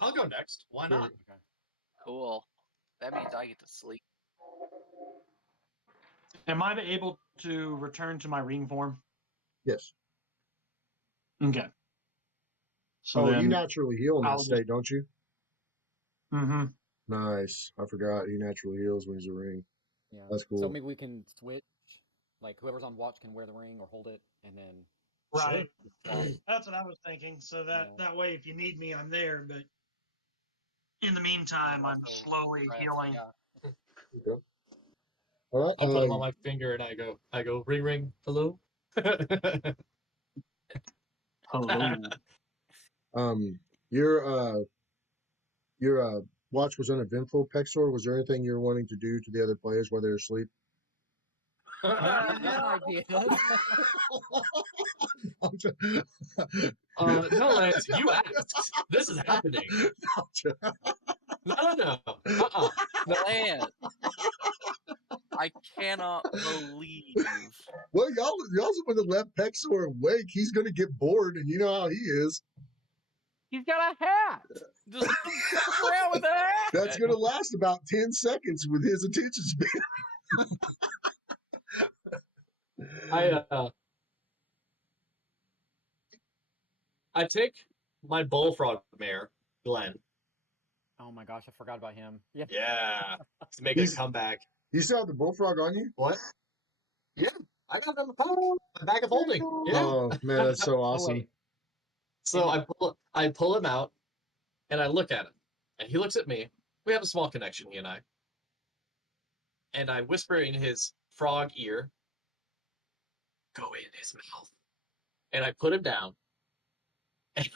I'll go next. Why not? Okay. Cool. That means I get to sleep. Am I able to return to my ring form? Yes. Okay. So Oh, then, you naturally heal in that I'll state, don't you? Mm-hmm. Nice. I forgot he naturally heals when he's a ring. Yeah. That's So cool. maybe we can switch. Like whoever's on watch can wear the ring or hold it, and then Right. swap. That's what I was thinking. So that Yeah. that way, if you need me, I'm there. But in the meantime, I'm Also slowly rest, healing. Yeah. Okay. All right. I put him on my finger and I go ring ring hello. Hello. Your watch was uneventful, Pexor. Was there anything you were wanting to do to the other players while they were asleep? That's an idea. No, Lance, you asked. This is happening. No. Lance, I cannot believe. Well, y'all would have left Pexor awake. He's going to get bored, and you know how he is. He's got a hat. Just fuck around with a hat. That's going to last about 10 seconds with his attention span. I take my bullfrog mare, Glenn. Oh my gosh, I forgot about him. Yeah. Yeah, to make a comeback. You still have the bullfrog on you? What? Yeah, I got it in my bag of holding. Yeah. Oh man, that's so awesome. So I pull him out, and I look at him, and he looks at me. We have a small connection, he and I. And I whisper in his frog ear, "Go in his mouth." And I put him down. And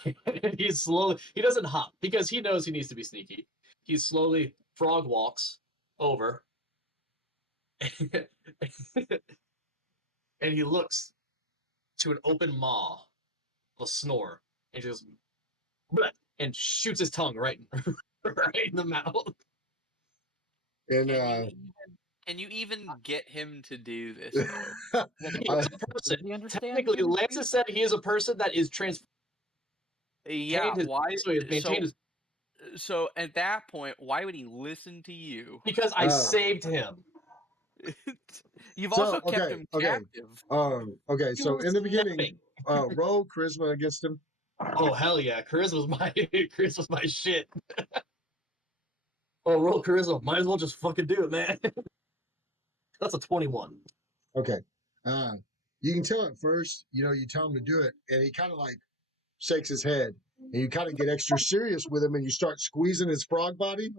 he doesn't hop because he knows he needs to be sneaky. He slowly frog walks over. And he looks to an open maw of a snore and just and shoots his tongue right in the mouth. And Can you even get him to do this though? He is a person. Technically, Lance has said he is a person that is Yeah, why? So he has maintained his. So at that point, why would he listen to you? Because I saved him. You've also kept him captive. Okay. So in the beginning, roll charisma against him. Oh hell yeah! Charisma's my shit. Oh, roll charisma. Might as well just fucking do it, man. That's a 21. Okay. You can tell at first, you tell him to do it, and he kind of like shakes his head, and you kind of get extra serious with him, and you start squeezing his frog body,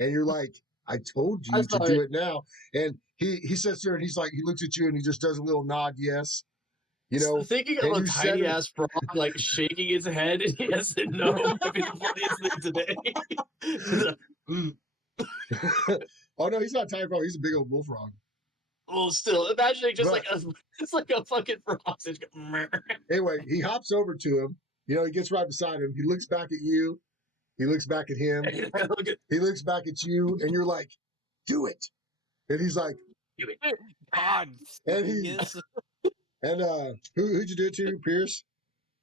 and you're like, "I told you to do it now." And he sits there, and he's like, he looks at you, and he just does a little nod, yes. Thinking of a tiny ass frog like shaking his head and yes and no would be the funniest thing today. Oh no, he's not a tiny frog. He's a big old bullfrog. Well, still, imagining just it's like a fucking frog. Anyway, he hops over to him. He gets right beside him. He looks back at you. He looks back at him. He looks back at you, and you're like, "Do it!" And he's like, "Do it." God. And who'd you do it to, Pierce?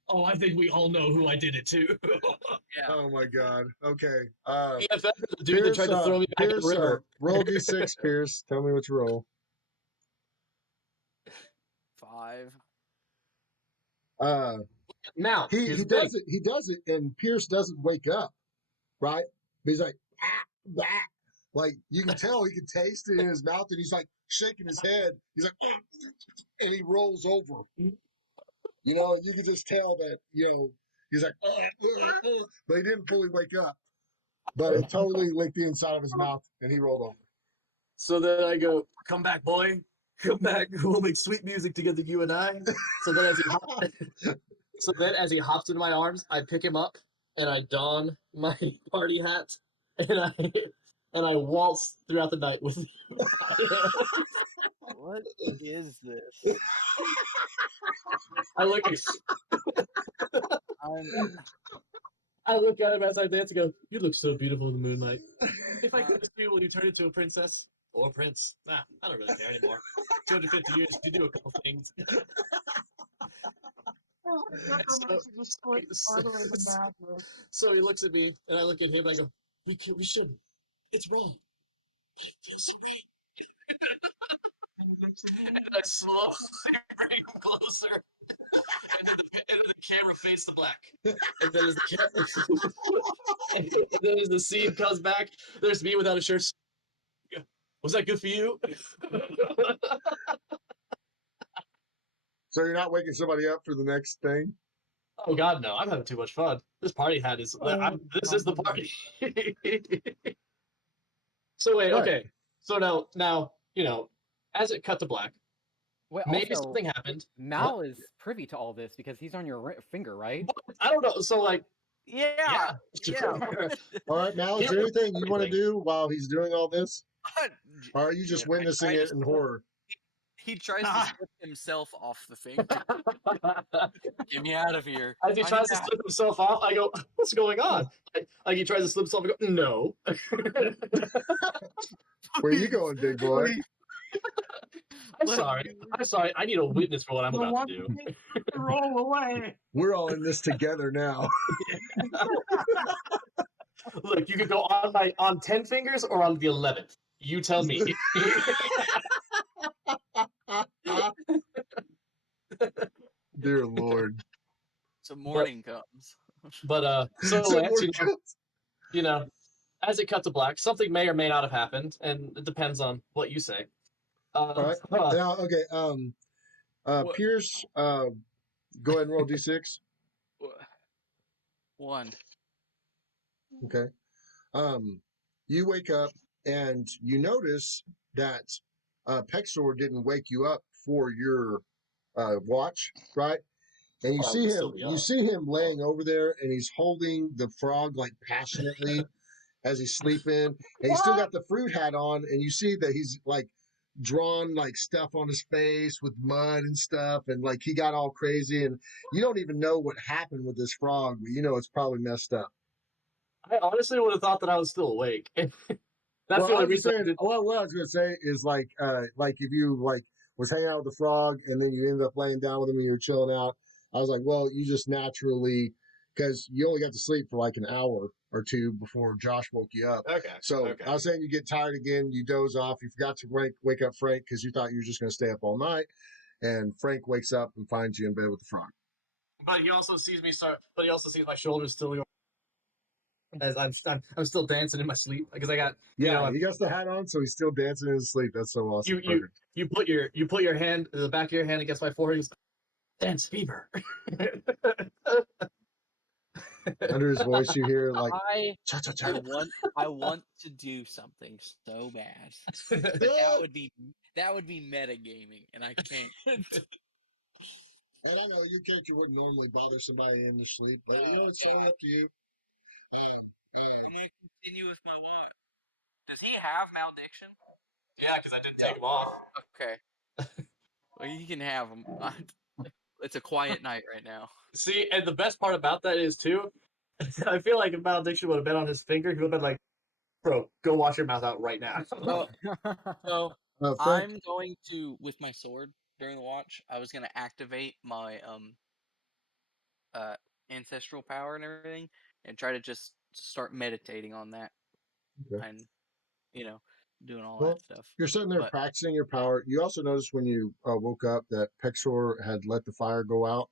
Oh, I think we all know who I did it to. Yeah. Oh my God. Okay. The dude that tried to throw me back in the river. Roll d6, Pierce. Tell me what you roll. 5. Now he does it. He does it, and Pierce doesn't wake up, right? But he's like, like you can tell he can taste it in his mouth, and he's like shaking his head. He's like, and he rolls over. You can just tell that he's like, but he didn't fully wake up. But it totally licked the inside of his mouth, and he rolled over. So then I go, "Come back, boy. Come back. We'll make sweet music together, you and I." So then as he hops into my arms, I pick him up and I don my party hat and I waltz throughout the night with him. What is this? I look. I look at him as I dance and go, "You look so beautiful in the moonlight. If I kiss you, will you turn into a princess or a prince? Nah, I don't really care anymore. 250 years, you do a couple things." So he looks at me, and I look at him, and I go, "We shouldn't. It's wrong. It's wrong." And I slowly bring him closer, and then the camera fades to black. And then as the scene comes back, there's me without a shirt. Was that good for you? So you're not waking somebody up for the next thing? Oh God, no! I'm having too much fun. This party hat is. This is the party. So wait, Right. okay. So now as it cut to black, Wait, maybe also, something happened. Mal is privy to all this because he's on your finger, right? I don't know. So like, Yeah. All right, Mal, is there anything you want to do while he's doing all this? Or are you just witnessing it in horror? He tries to slip himself off the thing. Get me out of here. As he tries to slip himself off, I go, "What's going on?" Like he tries to slip himself. I go, "No." Where are you going, big boy? I'm sorry. I need a witness for what I'm about to do. Roll away. We're all in this together now. Look, you could go on 10 fingers or on the 11th. You tell me. Dear Lord. So morning comes. But so Lance, as it cut to black, something may or may not have happened, and it depends on what you say. All right. Now, okay. Pierce, go ahead and roll d6. 1. Okay. You wake up and you notice that Pexor didn't wake you up for your watch, right? And you see him laying over there, and he's holding the frog like passionately as he's sleeping, and he's still got the fruit hat on, and you see that he's like drawn like stuff on his face with mud and stuff, and like he got all crazy, and you don't even know what happened with this frog, but you know it's probably messed up. I honestly would have thought that I was still awake. That's Well, the I only was reason. saying, well, what I was gonna say is like if you like was hanging out with the frog and then you ended up laying down with him and you were chilling out. I was like, well, you just naturally, because you only got to sleep for like an hour or two before Josh woke you up. Okay. So I was saying you get tired again, you doze off, you forgot to wake up Frank because you thought you were just gonna stay up all night, and Frank wakes up and finds you in bed with the frog. But he also sees me start. But he also sees my shoulders still going. As I'm still dancing in my sleep because I got he got the hat on, so he's still dancing in his sleep. That's so awesome. You put your hand, the back of your hand against my forehead. He's, dance fever. Under his voice, you hear like I want to do something so bad. that would be metagaming, and I can't. I don't know, your character wouldn't normally bother somebody in their sleep, but it's all up to you. Can you continue with my what? Does he have malediction? Yeah, because I didn't take him off. Okay. Well, you can have him. It's a quiet night right now. See, and the best part about that is too, I feel like if malediction would have been on his finger, he would have been like, "Bro, go wash your mouth out right now." So I'm going to, with my sword during the watch, I was going to activate my ancestral power and everything, and try to just start meditating on that, and doing all that stuff. You're sitting there practicing your power. You also noticed when you woke up that Pexor had let the fire go out,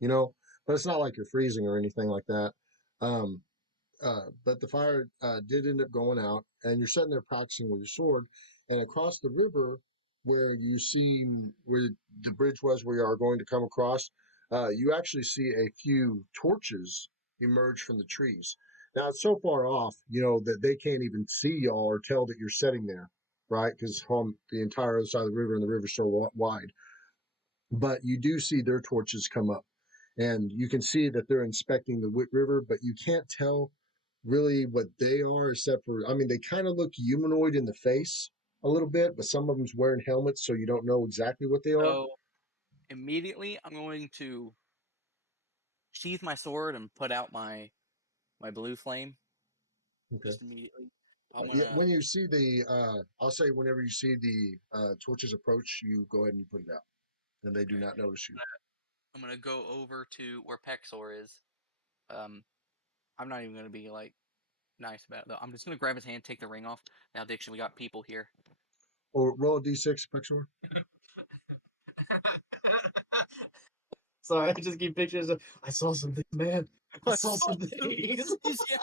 but it's not like you're freezing or anything like that. But the fire did end up going out, and you're sitting there practicing with your sword, and across the river where you see where the bridge was where you are going to come across, you actually see a few torches emerge from the trees. Now it's so far off, that they can't even see y'all or tell that you're sitting there, right? Because on the entire other side of the river, and the river's so wide. But you do see their torches come up, and you can see that they're inspecting the river, but you can't tell really what they are, except for, they kind of look humanoid in the face a little bit, but some of them's wearing helmets, so you don't know exactly what they are. So immediately, I'm going to sheath my sword and put out my my blue flame Okay. just immediately. I'm Yeah, gonna when you see the, I'll say whenever you see the torches approach, you go ahead and you put it out, and they do not notice you. I'm gonna go over to where Pexor is. I'm not even gonna be like nice about it though. I'm just gonna grab his hand, take the ring off. Now, Diction, we got people here. Or roll a d6, Pixar. Sorry, I just keep pictures of. I saw something, man. I saw some something. things. Yeah.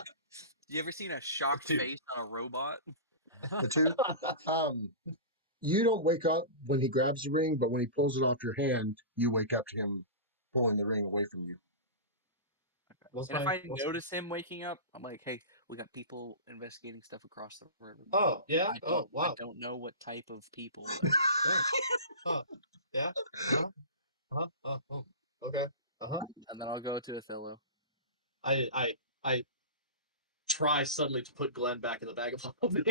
You ever seen a shocked Dude. face on a robot? The two. You don't wake up when he grabs the ring, but when he pulls it off your hand, you wake up to him pulling the ring away from you. What's And if my? I notice him waking up, I'm like, "Hey, we got people investigating stuff across the river." Oh yeah. I Oh I wow. don't know what type of people. Though. Yeah. Huh. Yeah. Oh. Okay. And then I'll go to Othello. I try suddenly to put Glenn back in the bag of holding.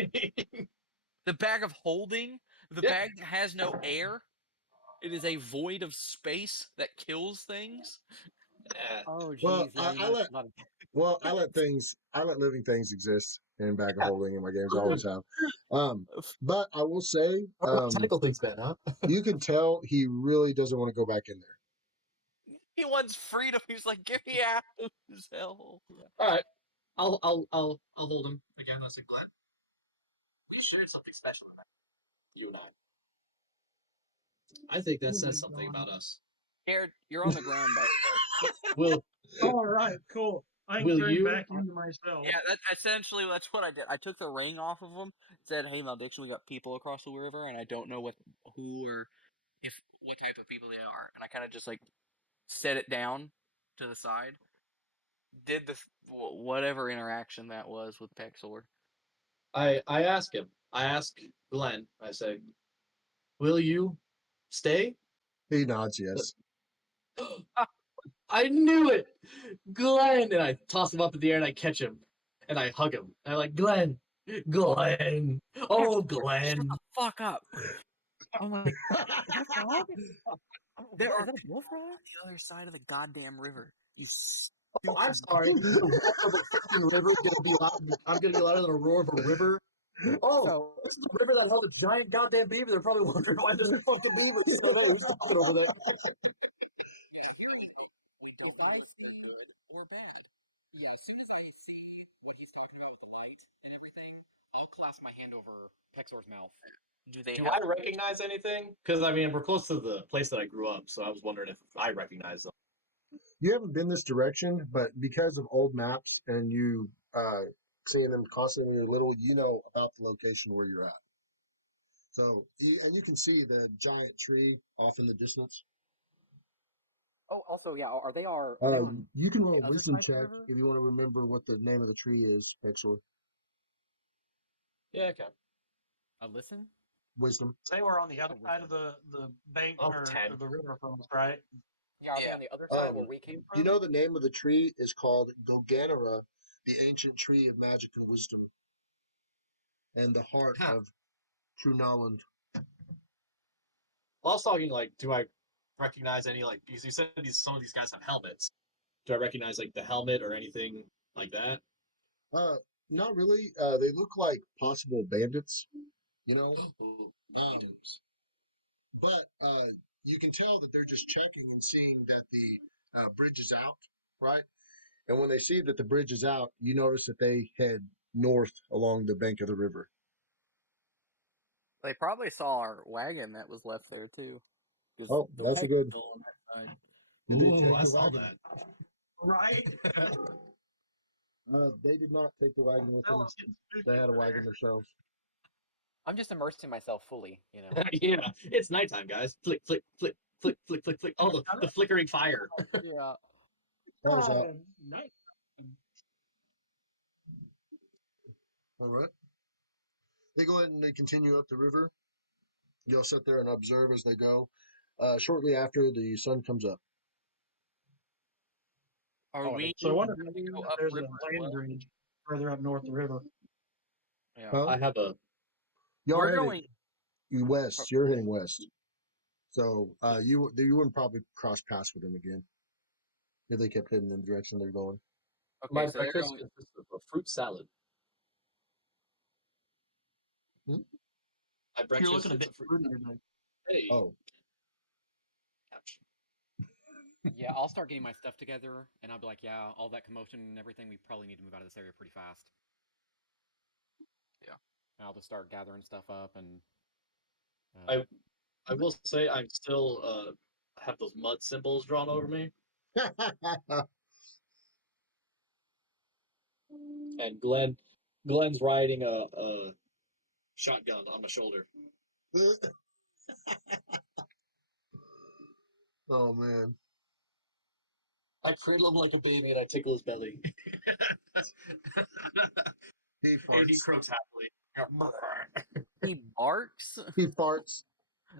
The bag of holding, the Yeah. bag that has no air. It is a void of space that kills things. Yeah. Oh, Well, jeez. Yeah, you I might I let living things exist in bag of Yeah. holding in my games. I always have. But I will say, Tentacle thing's bad, huh? you can tell he really doesn't want to go back in there. He wants freedom. He's like, "Get me out of this hell." All right. I'll hold him again. Listen, Glenn. We shared something special tonight. You and I. I think that says something about us. Garrett, you're on the ground, by the way. Will All right, cool. I can Will turn you? back into myself. Yeah, that's what I did. I took the ring off of him. Said, "Hey, Maldiction, we got people across the river, and I don't know who or what type of people they are." And I kind of just like set it down to the side. Did whatever interaction that was with Pexor. I ask him. I ask Glenn. I say, "Will you stay?" He nods yes. I knew it, Glenn. And I toss him up in the air and I catch him and I hug him. I'm like, Glenn, Glenn, oh Shut Glenn. the fuck up. Oh my! Is that a frog? There Is are that a bullfrog? on the other side of the goddamn river. You Oh, I'm sorry. The roar of a fucking river gonna be loud. I'm gonna be louder than a roar of a river. Oh, So, this is the river that held a giant goddamn beaver. They're probably wondering why there's a fucking beaver. Who's talking over there? If I see good or bad. yeah, as soon as I see what he's talking about with the light and everything, I'll clasp my hand over Pexor's mouth. Do they Do have I recognize anything? Because I mean, we're close to the place that I grew up, so I was wondering if I recognize them. You haven't been this direction, but because of old maps and you seeing them constantly when you're little, you know about the location where you're at. So, and you can see the giant tree off in the distance. Oh, also, yeah, are they on You can roll the a other wisdom side of the check river? if you want to remember what the name of the tree is, actually. Yeah, okay. Listen. Wisdom. They were on the other Oh, side of the bank Oh, or 10. the river from us, right? Yeah, are they Yeah. on the other side where we came from? You know the name of the tree is called Goganera, the ancient tree of magic and wisdom, and the heart Huh. of True Noland. Well, I was talking like, do I recognize any like because you said some of these guys have helmets. Do I recognize like the helmet or anything like that? Uh, Not really. They look like possible bandits, you know. But you can tell that they're just checking and seeing that the bridge is out, right? And when they see that the bridge is out, you notice that they head north along the bank of the river. They probably saw our wagon that was left there too. Oh, The that's a wagon's good. still on that side. Did they Ooh, take I the saw wagon? that. Right. They did not take the wagon with them. Fellas getting spooky They had a over wagon there. themselves. I'm just immersing myself fully, you know. Yeah, it's nighttime, guys. Flick, flick, flick, flick, flick, flick, flick. Oh, the flickering fire. Yeah. How's that? Nice. All right. They go ahead and they continue up the river. You'll sit there and observe as they go. Shortly after, the sun comes up. Are Oh, we So I wonder going to go if up there's a river as land well? bridge further up north the river. Yeah. Huh? I have a. Y'all We're heading going. west. You're heading west. So you wouldn't probably cross paths with them again if they kept heading in the direction they're going. Okay, My so they're breakfast going. consists of a fruit salad. Hmm? My You're breakfast looking a is bit a fruit fruity salad. today. Hey, Oh, ouch. Yeah, I'll start getting my stuff together, and I'll be like, yeah, all that commotion and everything, we probably need to move out of this area pretty fast. Yeah. And I'll just start gathering stuff up and. I will say I'm still have those mud symbols drawn over me, and Glenn's riding a shotgun on my shoulder. oh man, I cradle him like a baby and I tickle his belly. he And he farts. croaks happily. He barks. He farts.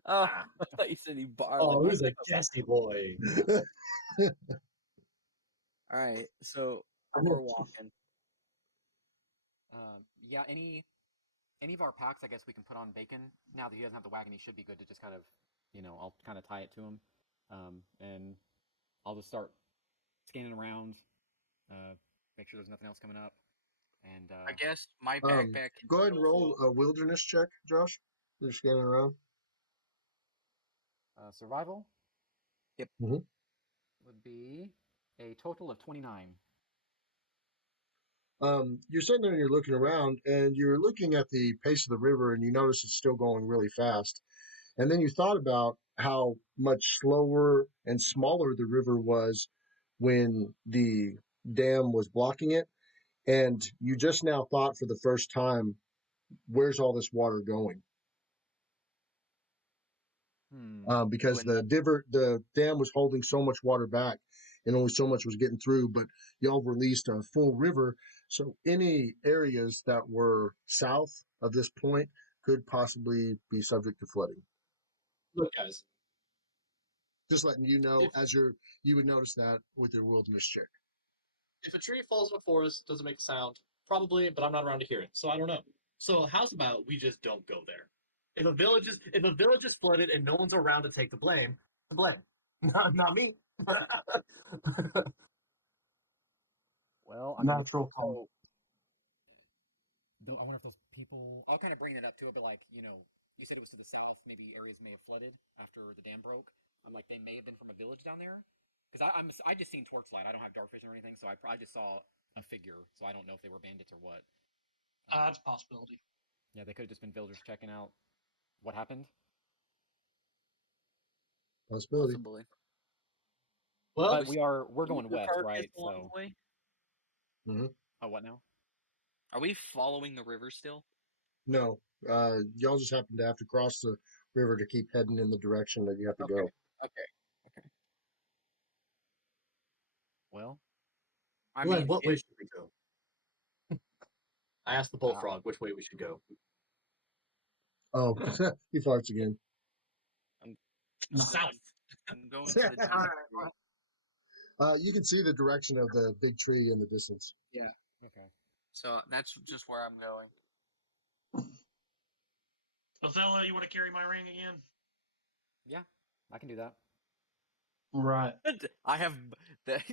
Oh, Ah. I thought you said he barked. Oh, Like, who's a Jesse boy? all right, so we're walking. Yeah, any of our packs, I guess we can put on Bacon. Now that he doesn't have the wagon, he should be good to just kind of, I'll kind of tie it to him, and I'll just start scanning around, make sure there's nothing else coming up, and I guess my Um, backpack can go ahead and still roll hold. a wilderness check, Josh. You're scanning around. survival Mm-hmm. would be a total of 29. You're sitting there and you're looking around and you're looking at the pace of the river and you notice it's still going really fast. And then you thought about how much slower and smaller the river was when the dam was blocking it. And you just now thought for the first time, where's all this water going? To Because another. the dam was holding so much water back and only so much was getting through, but y'all released a full river. So any areas that were south of this point could possibly be subject to flooding. Look, guys, Just letting you know if as you would notice that with your wilderness check. if a tree falls in a forest, doesn't make a sound, probably, but I'm not around to hear it, so I don't know. So how's about we just don't go there? If a village is flooded and no one's around to take the blame, the blame, not me. Well, I mean, Natural calm. so though, I wonder if those people. I'll kind of bring that up to it, but like, you said it was to the south. Maybe areas may have flooded after the dam broke. I'm like, they may have been from a village down there, because I just seen torchlight. I don't have dark vision or anything, so I just saw a figure. So I don't know if they were bandits or what. That's a possibility. Yeah, they could have just been villagers checking out what happened. Possibility. Possibly. Well, But we're going The west, carcass right? along So the way. Hmm. oh, what now? Are we following the river still? No, y'all just happen to have to cross the river to keep heading in the direction that you have to Okay. go. Okay. Well, I Glenn, mean, what way should we go? I asked the uh, bullfrog which way we should go. Oh, he farts again. I'm South. I'm going to the giant tree. You can see the direction of the big tree in the distance. Yeah. okay. So that's just where I'm going. Othello, you want to carry my ring again? Yeah, I can do that. Right. I have.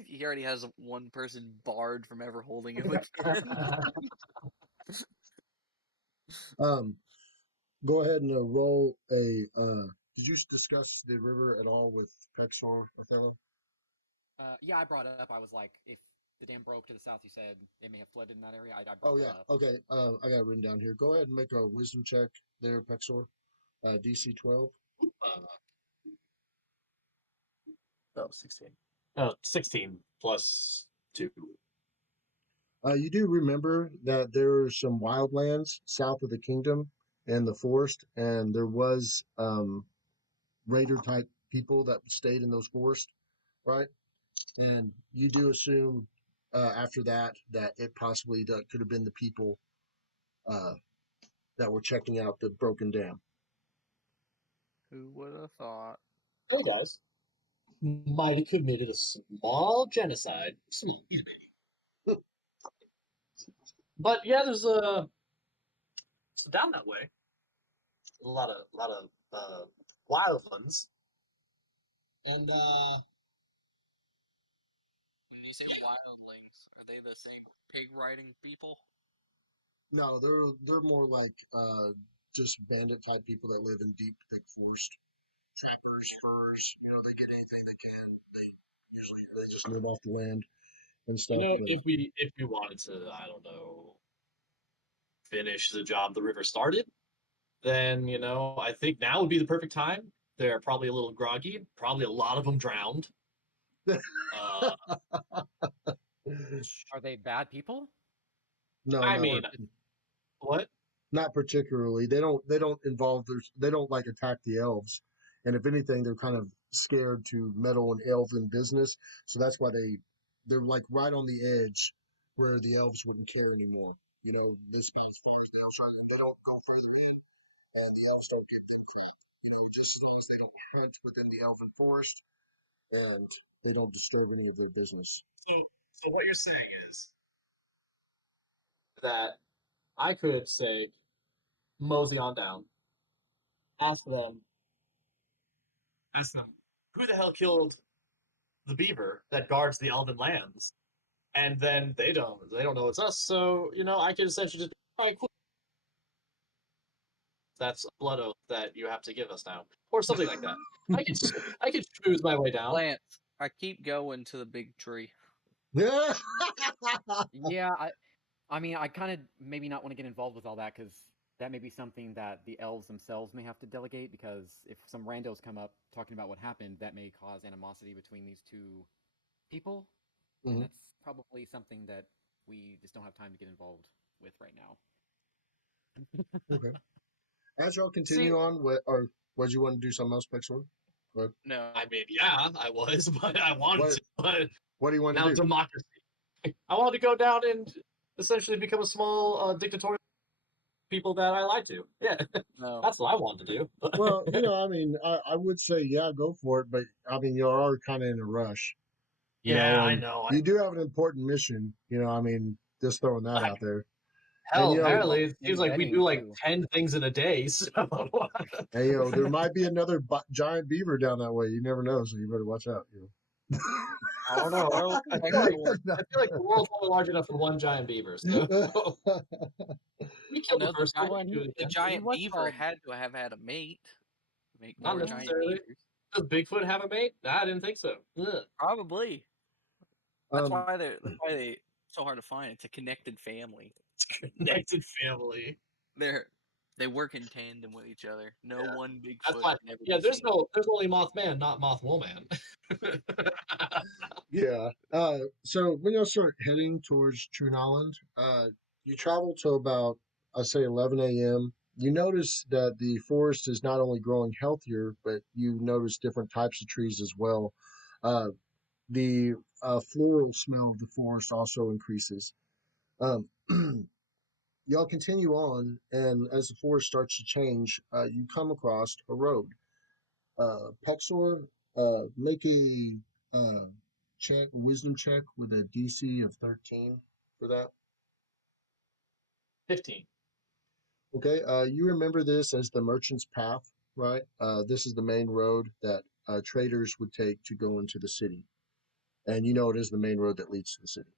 He already has one person barred from ever holding him again. Um, Go ahead and roll a. Did you discuss the river at all with Pexor, Othello? Yeah, I brought it up. I was like, if the dam broke to the south, you said they may have flooded in that area. I brought Oh that yeah. up. Okay. I got it written down here. Go ahead and make a wisdom check there, Pexor. DC 12. Oh, 16. Oh, 16 plus 2. You do remember that there are some wildlands south of the kingdom and the forest, and there was raider type people that stayed in those forests, right? And you do assume after that that it possibly could have been the people uh, that were checking out the broken dam. Who would have thought? Hey guys, might have committed a small genocide. Small, easy baby. But yeah, there's a so down that way. A lot of wild ones. And When you say wildlings, are they the same pig riding people? No, they're more like just bandit type people that live in deep, thick forest. Trappers, furs, they get anything they can. They just live off the land and stuff. But If we wanted to, I don't know, finish the job the river started, then I think now would be the perfect time. They're probably a little groggy. Probably a lot of them drowned. Uh, Are they bad people? no, I not mean, what? not particularly. They don't involve they don't like attack the elves, and if anything, they're kind of scared to meddle in elven business. So that's why they're like right on the edge where the elves wouldn't care anymore. They spend as far as the elves trying, they don't go further in, and the elves don't get them crap. Just as long as they don't hunt within the elven forest and they don't disturb any of their business. So what you're saying is that I could say mosey on down, ask them, ask them, who the hell killed the beaver that guards the elven lands? And then they don't know it's us. So I could essentially just, all right, cool. That's a blood oath that you have to give us now, or something like that. I could choose my way down. Lance, I keep going to the big tree. Yeah. Yeah, I mean, I kind of maybe not want to get involved with all that because that may be something that the elves themselves may have to delegate. Because if some randos come up talking about what happened, that may cause animosity between these two people, and Mhm. that's probably something that we just don't have time to get involved with right now. Okay. As y'all See, continue on, what you want to do something else, Pixel? What No. I mean, yeah, I was, but I wanted what to. But what do you want to now do? democracy. I wanted to go down and essentially become a small dictatorial people that I lied to. Yeah, No. that's what I wanted to do. Well, I mean, I would say yeah, go for it, but I mean, you are kind of in a rush, Yeah, I and know. you do have an important mission. I mean, just throwing that I, out there. And hell, apparently it seems Many like we do weddings like too. 10 things in a day. So and there might be another giant beaver down that way. You never know, so you better watch out. I don't know. Well, I feel like the world's only large enough for one giant beaver. So we well, killed the no, first one. Well, We and can do it the again. giant was beaver called. had to have had a mate to make Not more giant necessarily. beavers. Does Bigfoot have a mate? I didn't think so. Ugh. Probably. That's um, why they so hard to find. It's a connected family. Connected family. They work in tandem with each other. No Yeah. one That's Bigfoot why. can ever Yeah, be there's seen. only Mothman, not Mothwoman. yeah. So when you start heading towards Trunaland, you travel to about, I say, 11 a.m. You notice that the forest is not only growing healthier, but you notice different types of trees as well. Uh, the floral smell of the forest also increases. Um, y'all continue on, and as the forest starts to change, you come across a road. Pexor, make uh, wisdom check with a DC of 13 for that. 15. Okay, you remember this as the Merchant's Path, right? This is the main road that traders would take to go into the city. And you know it is the main road that leads to the city.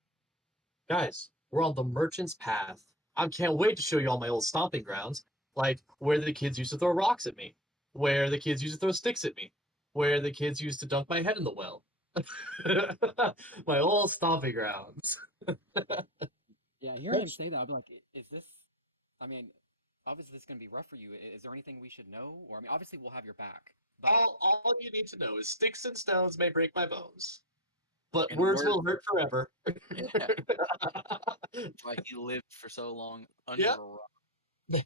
Guys, we're on the merchant's path. I can't wait to show you all my old stomping grounds, like where the kids used to throw rocks at me, where the kids used to throw sticks at me, where the kids used to dunk my head in the well. My old stomping grounds. Yeah, hearing him That's say that, I'll be like, is this? I mean, obviously this is going to be rough for you. Is there anything we should know? Or I mean, obviously we'll have your back, but All you need to know is sticks and stones may break my bones, but And words words, will hurt forever. yeah, why he lived for so long under Yeah, a rock.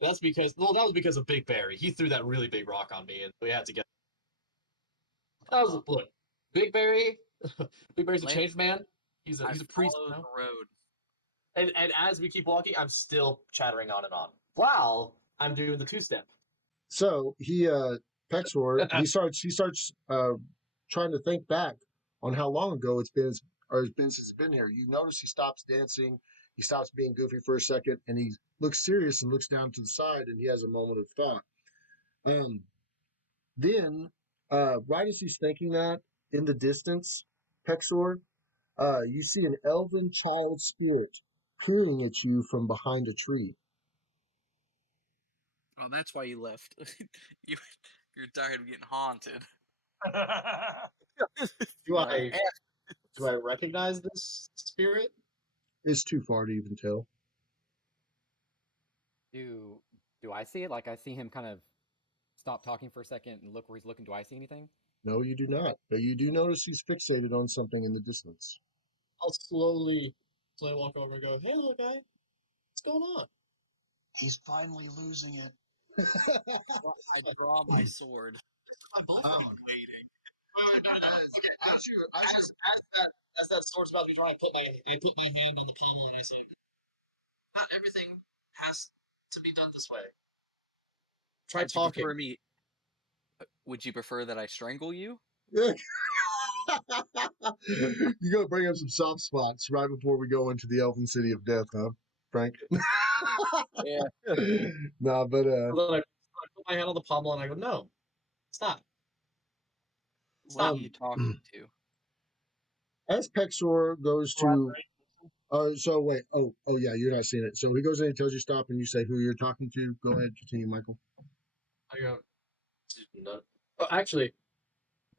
that's because that was because of Big Barry. He threw that really big rock on me, and we had to get. That was look, Big Barry. Big Barry's a Lance, changed man. I He's a priest follow now. the road. And as we keep walking, I'm still chattering on and on while I'm doing the two step. so Pexor, he starts trying to think back on how long ago it's been since he's been here. You notice he stops dancing, he stops being goofy for a second, and he looks serious and looks down to the side, and he has a moment of thought. Um, then, right as he's thinking that, in the distance, Pexor, You see an elven child spirit peering at you from behind a tree. Oh, that's why you left. you you're tired of getting haunted. Do Uh, I do I recognize this spirit? it's too far to even tell. Do I see it? Like I see him kind of stop talking for a second and look where he's looking. Do I see anything? No, you do not. But you do notice he's fixated on something in the distance. I'll slowly walk over and go, "Hey, little guy, what's going on?" He's finally losing it. I draw my sword. My ball Oh. Waiting. Wait, no. Okay, as that sword's about to be drawn, I put my hand on the pommel and I say, "Not everything has to be done this way. Try Would you talking." prefer me? Would you prefer that I strangle you? You gotta bring up some soft spots right before we go into the Elven City of Death, huh, Frank? Yeah. Nah, but So then I put my hand on the pommel and I go, "No, stop." What are Um, you talking to? as Pexor goes to so wait, oh yeah, you're not seeing it. So he goes in and tells you stop, and you say who you're talking to. Go ahead, continue, Michael. I go, "No." Oh, actually,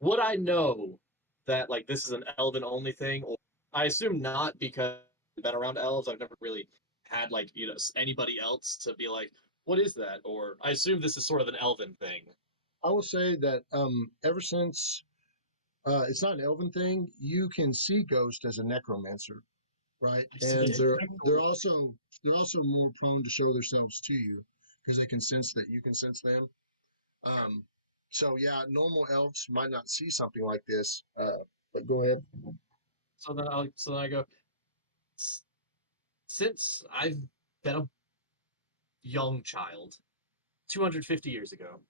would I know that like this is an elven only thing? Or I assume not, because I've been around elves. I've never really had like anybody else to be like, "What is that?" Or I assume this is sort of an elven thing. I will say that ever since it's not an Elven thing, you can see Ghost as a necromancer, right? I see And it. they're also more prone to show themselves to you because they can sense that you can sense them. Um, so yeah, normal elves might not see something like this. But go ahead. So then I go, since I've been a young child, 250 years ago,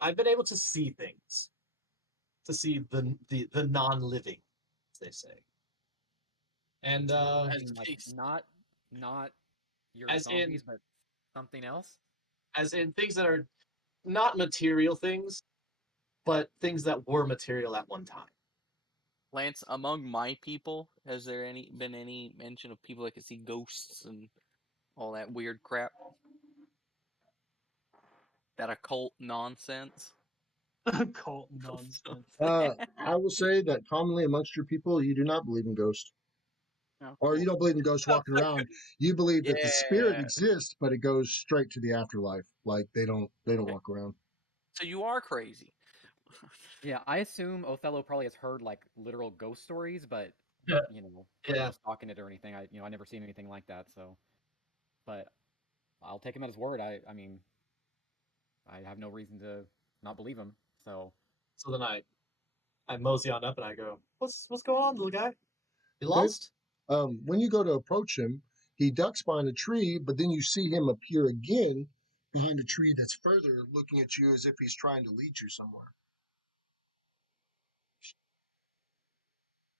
I've been able to see things, to see the non-living, as they say. And I As mean, like base. not your as in zombies, but something else. things that are not material things, but things that were material at one time. Lance, among my people, has there been any mention of people that can see ghosts and all that weird crap? That occult nonsense? Cult nonsense. I will say that commonly amongst your people, you do not believe in ghosts, Oh, or you cool. don't believe in ghosts walking around. You believe that the spirit Yeah. exists, but it goes straight to the afterlife. Like they don't walk around. So you are crazy. Yeah, I assume Othello probably has heard like literal ghost stories, but Yeah. I'm Yeah. no stalking it or anything. I never seen anything like that. So, but I'll take him at his word. I mean, I have no reason to not believe him. So, So then I mosey on up and I go, "What's going on, little guy? You Okay. lost?" When you go to approach him, he ducks behind a tree, but then you see him appear again behind a tree that's further, looking at you as if he's trying to lead you somewhere.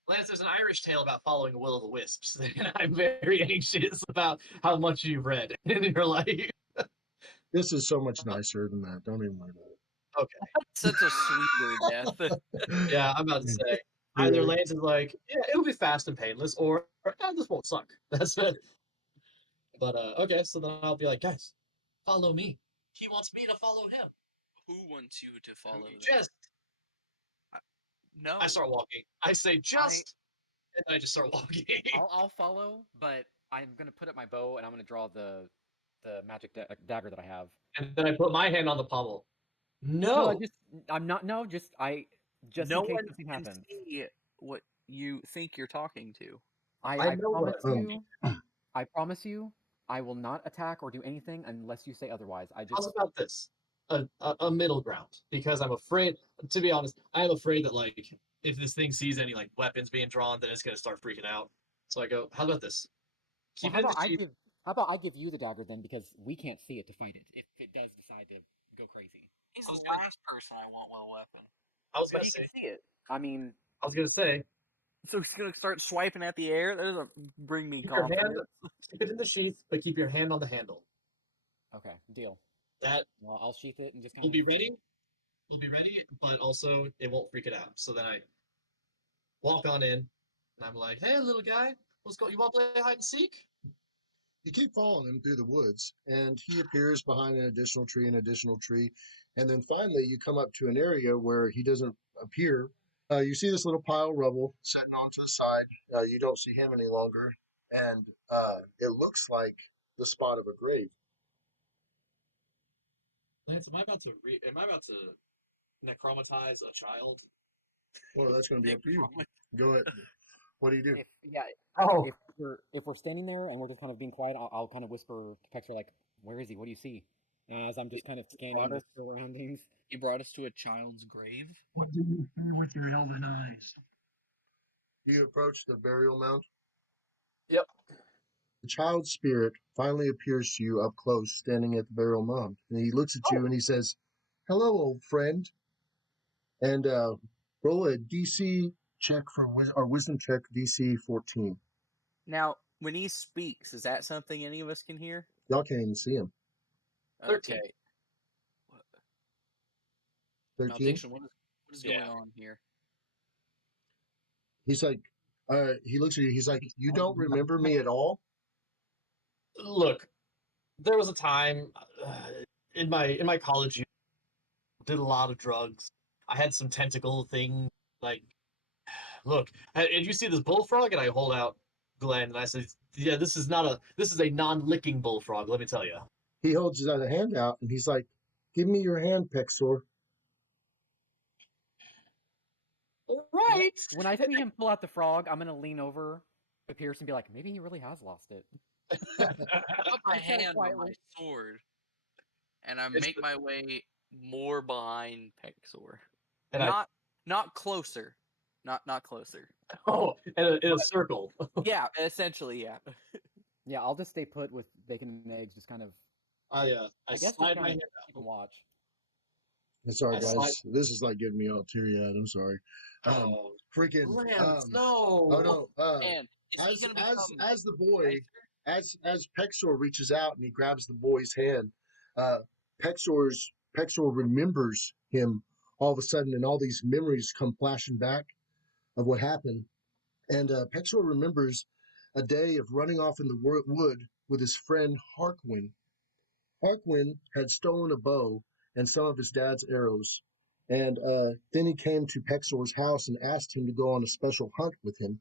Lance, there's an Irish tale about following will o' the wisps, and I'm very anxious about how much you've read in your life. This is so much nicer than that. Don't even worry about Okay. Such a sweeter death. it. Yeah, I'm about to say. Either Yeah. Lance is like, "Yeah, it'll be fast and painless," or "This won't suck." That's it. But okay, so then I'll be like, "Guys, follow me." He wants me to follow him. Who wants you to follow them? Just No. I start walking. I say just, and I just start walking. I'll follow, but I'm gonna put up my bow and I'm gonna draw the magic dagger that I have. And then I put my hand on the pommel. No, No. I'm not. No, just No in case one something can happens. see what you think you're talking to. I I know promise what. you, I promise you, I will not attack or do anything unless you say otherwise. How's about this? A middle ground, because I'm afraid. To be honest, I'm afraid that like if this thing sees any like weapons being drawn, then it's gonna start freaking out. So I go, "How about this? Well, Keep it in the sheath." how about I give you the dagger then, because we can't see it to fight it if it does decide to go crazy. He's I the was gonna, last person I want with a weapon. I was But gonna he can say, see it. I mean, I was gonna say, So he's gonna start swiping at the air? That doesn't bring me keep your hand, confidence. keep it in the sheath, but keep your hand on the handle. okay, deal. That Well, I'll sheath it and just kind will of. be ready. Will be ready, but also it won't freak it out. So then I walk on in, And I'm like, hey, little guy, let's go. You want to play hide and seek? You keep following him through the woods, and he appears behind an additional tree, and then finally you come up to an area where he doesn't appear. You see this little pile of rubble sitting onto the side. You don't see him any longer, and it looks like the spot of a grave. Lance, am I about to necromatize a child? Well, that's going to be up to you. Go ahead. What do you do? Oh, If we're standing there and we're just kind of being quiet, I'll kind of whisper to Pexer like, "Where is he? What do you see?" As I'm just kind of scanning the surroundings. He brought us to a child's grave. What do you see with your elven eyes? You approach the burial mound. yep. The child's spirit finally appears to you up close, standing at the burial mound, and he looks at you and he says, "Hello, old friend." And roll a DC check for or wisdom check DC 14. Now, when he speaks, is that something any of us can hear? Y'all can't even see him. 13. Okay. 13. Maldiction, what is going Yeah. on here? He's like, he looks at you. He's like, "You don't remember me at all?" Look, there was a time in my college years, did a lot of drugs. I had some tentacle thing. Like, look, and you see this bullfrog, and I hold out Glenn, and I said, "Yeah, this is a non-licking bullfrog. Let me tell you." He holds his other hand out and he's like, "Give me your hand, Pexor." Right. When I see him pull out the frog, I'm gonna lean over to Pierce and be like, "Maybe he really has lost it." Put my Just kinda hand on my quietly. sword, and I It's make the- my way more behind Pexor. and Not closer. Not closer. in a circle. Yeah, essentially, yeah. Yeah, I'll just stay put with bacon and eggs, just kind of. I I guess just slide kind my of hand keep a watch. I'm sorry, I guys. slide. This is like getting me all teary eyed. I'm sorry. Oh, Freaking. Lance, Oh no. no. And is he gonna become As the boy, nicer? as Pexor reaches out and he grabs the boy's hand, uh, Pexor remembers him all of a sudden, and all these memories come flashing back of what happened. And Pexor remembers a day of running off in the wood with his friend Harkwin. Harkwin had stolen a bow and some of his dad's arrows. And then he came to Pexor's house and asked him to go on a special hunt with him,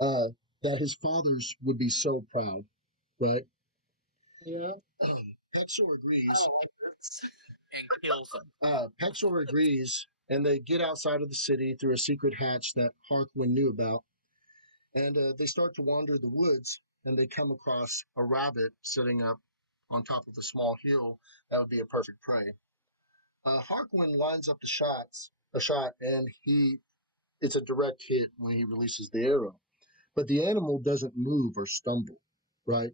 uh, that his fathers would be so proud, right? Yeah. Pexor agrees. And kills him. Pexor agrees, and they get outside of the city through a secret hatch that Harkwin knew about. And they start to wander the woods, and they come across a rabbit sitting up on top of a small hill that would be a perfect prey. Harkwin lines up a shot, and it's a direct hit when he releases the arrow. But the animal doesn't move or stumble, right?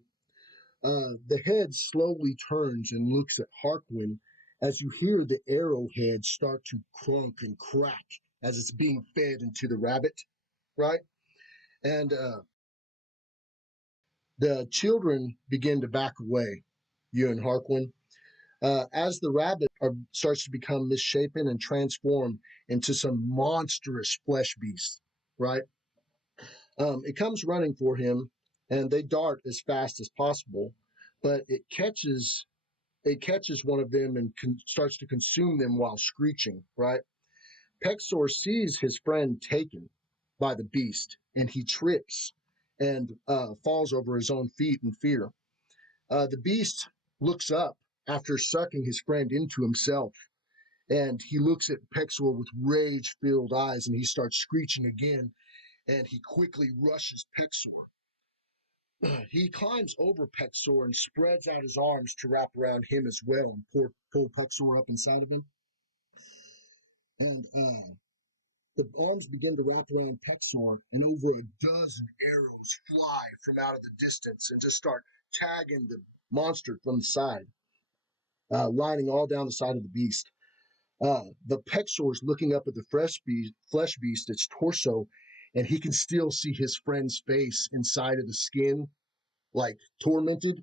The head slowly turns and looks at Harkwin as you hear the arrowhead start to crunk and crack as it's being fed into the rabbit, right? And the children begin to back away, you and Harkwin, as the rabbit starts to become misshapen and transform into some monstrous flesh beast, right? It comes running for him, and they dart as fast as possible, but it catches one of them and starts to consume them while screeching, right? Pexor sees his friend taken by the beast, and he trips and falls over his own feet in fear. The beast looks up after sucking his friend into himself, and he looks at Pexor with rage-filled eyes, and he starts screeching again, and he quickly rushes Pexor. He climbs over Pexor and spreads out his arms to wrap around him as well and pull Pexor up inside of him. And the arms begin to wrap around Pexor, and over a dozen arrows fly from out of the distance and just start tagging the monster from the side, lining all down the side of the beast. The Pexor's looking up at the flesh beast, its torso, and he can still see his friend's face inside of the skin, like tormented.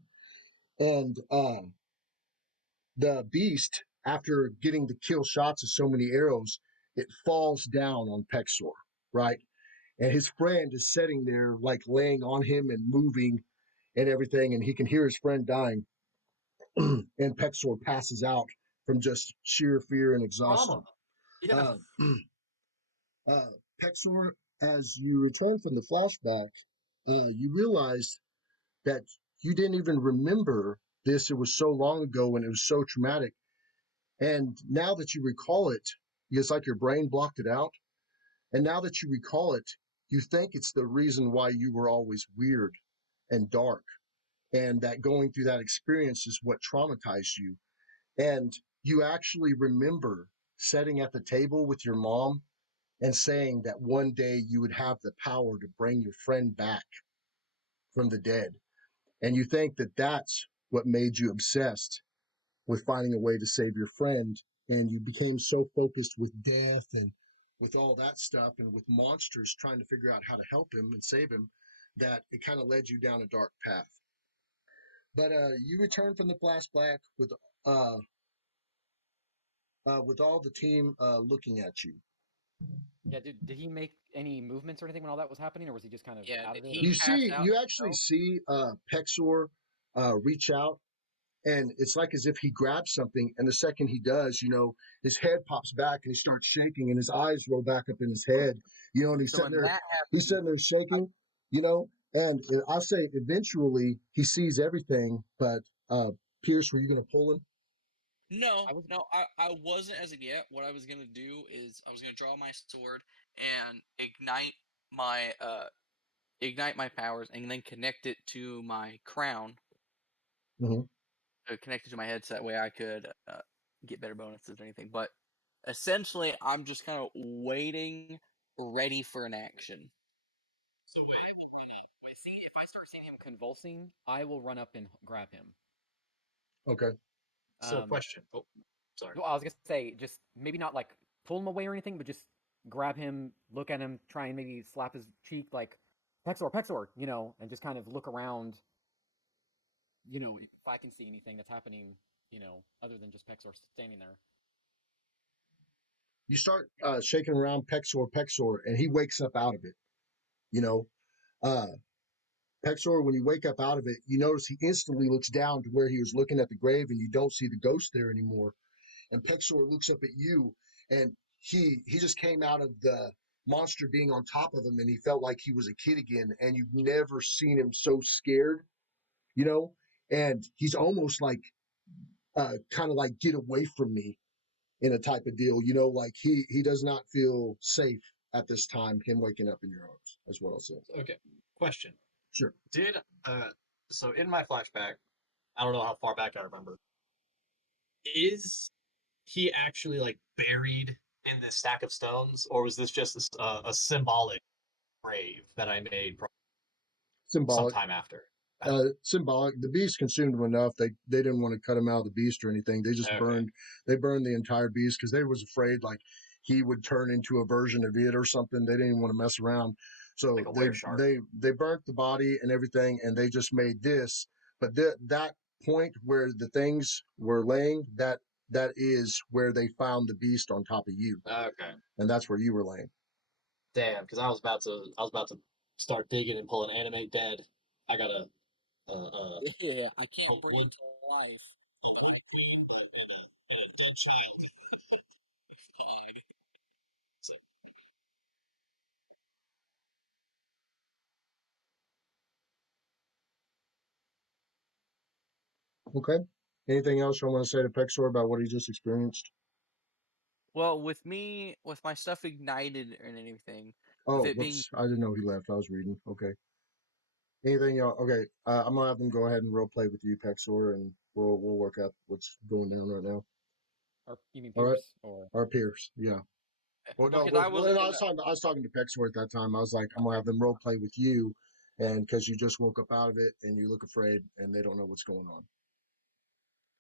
And the beast, after getting the kill shots of so many arrows, it falls down on Pexor, right? and his friend is sitting there like laying on him and moving and everything, and he can hear his friend dying. And Pexor passes out from just sheer fear and exhaustion. Trauma. Yeah. Uh, Pexor, as you return from the flashback, you realize that you didn't even remember this. It was so long ago and it was so traumatic. And now that you recall it, it's like your brain blocked it out. And now that you recall it, you think it's the reason why you were always weird and dark. And that going through that experience is what traumatized you. And you actually remember sitting at the table with your mom and saying that one day you would have the power to bring your friend back from the dead. And you think that that's what made you obsessed with finding a way to save your friend. And you became so focused with death and with all that stuff and with monsters trying to figure out how to help him and save him that it kind of led you down a dark path. But you return from the flashback uh, with all the team looking at you. Yeah, did he make any movements or anything when all that was happening, or was he just kind of Yeah, out of it? he You passed see, out. you actually see Pexor reach out, and it's like as if he grabs something, and the second he does, his head pops back and he starts shaking, and his eyes roll back up in his head, and So when that he's sitting happened, there shaking, and I say eventually he sees everything, but Pierce, were you going to pull him? no, I was no, I wasn't as of yet. What I was gonna do is I was gonna draw my sword and ignite my powers, and then connect it to my crown, Mm-hmm. connect it to my headset, way I could get better bonuses or anything. But essentially, I'm just kind of waiting, ready for an action. so see if I start seeing him convulsing, I will run up and grab him. Okay. So, Um, question. Oh, sorry. well, I was gonna say just maybe not like pull him away or anything, but just grab him, look at him, try and maybe slap his cheek like Pexor, Pexor, and just kind of look around. If I can see anything that's happening, other than just Pexor standing there. You start shaking around Pexor, and he wakes up out of it. You know, uh, Pexor, when you wake up out of it, you notice he instantly looks down to where he was looking at the grave, and you don't see the ghost there anymore. And Pexor looks up at you, and he just came out of the monster being on top of him, and he felt like he was a kid again. And you've never seen him so scared, you know. And he's almost like, kind of like, get away from me in a type of deal, like he does not feel safe at this time. Him waking up in your arms, that's what I'll say. Okay. Question. Sure. Did so in my flashback, I don't know how far back I remember. Is he actually like buried in this stack of stones, or was this just a symbolic grave that I made Symbolic. sometime after? Symbolic. The beast consumed him enough. They didn't want to cut him out of the beast or anything. They just Okay. they burned the entire beast because they was afraid like he would turn into a version of it or something. They didn't even want to mess around. So Like a were shark. they burnt the body and everything, and they just made this. But that point where the things were laying, that is where they found the beast on top of you, Okay. and that's where you were laying. Damn, because I was about to start digging and pull an animate dead. I gotta Yeah, I can't a bring wood it to life. in a dead child. So, Okay. Anything else you want to say to Pexor about what he just experienced? Well, with my stuff ignited and anything, with Oh, it being whoops! I didn't know he left. I was reading. Okay. Anything else? Okay. I'm gonna have them go ahead and role play with you, Pexor, and we'll work out what's going down right now. Or you mean All right. Pierce? Or Our peers. Yeah. Well, no. because I Well, wasn't and gonna. I was talking to Pexor at that time. I was like, I'm gonna have them role play with you, and because you just woke up out of it and you look afraid, and they don't know what's going on.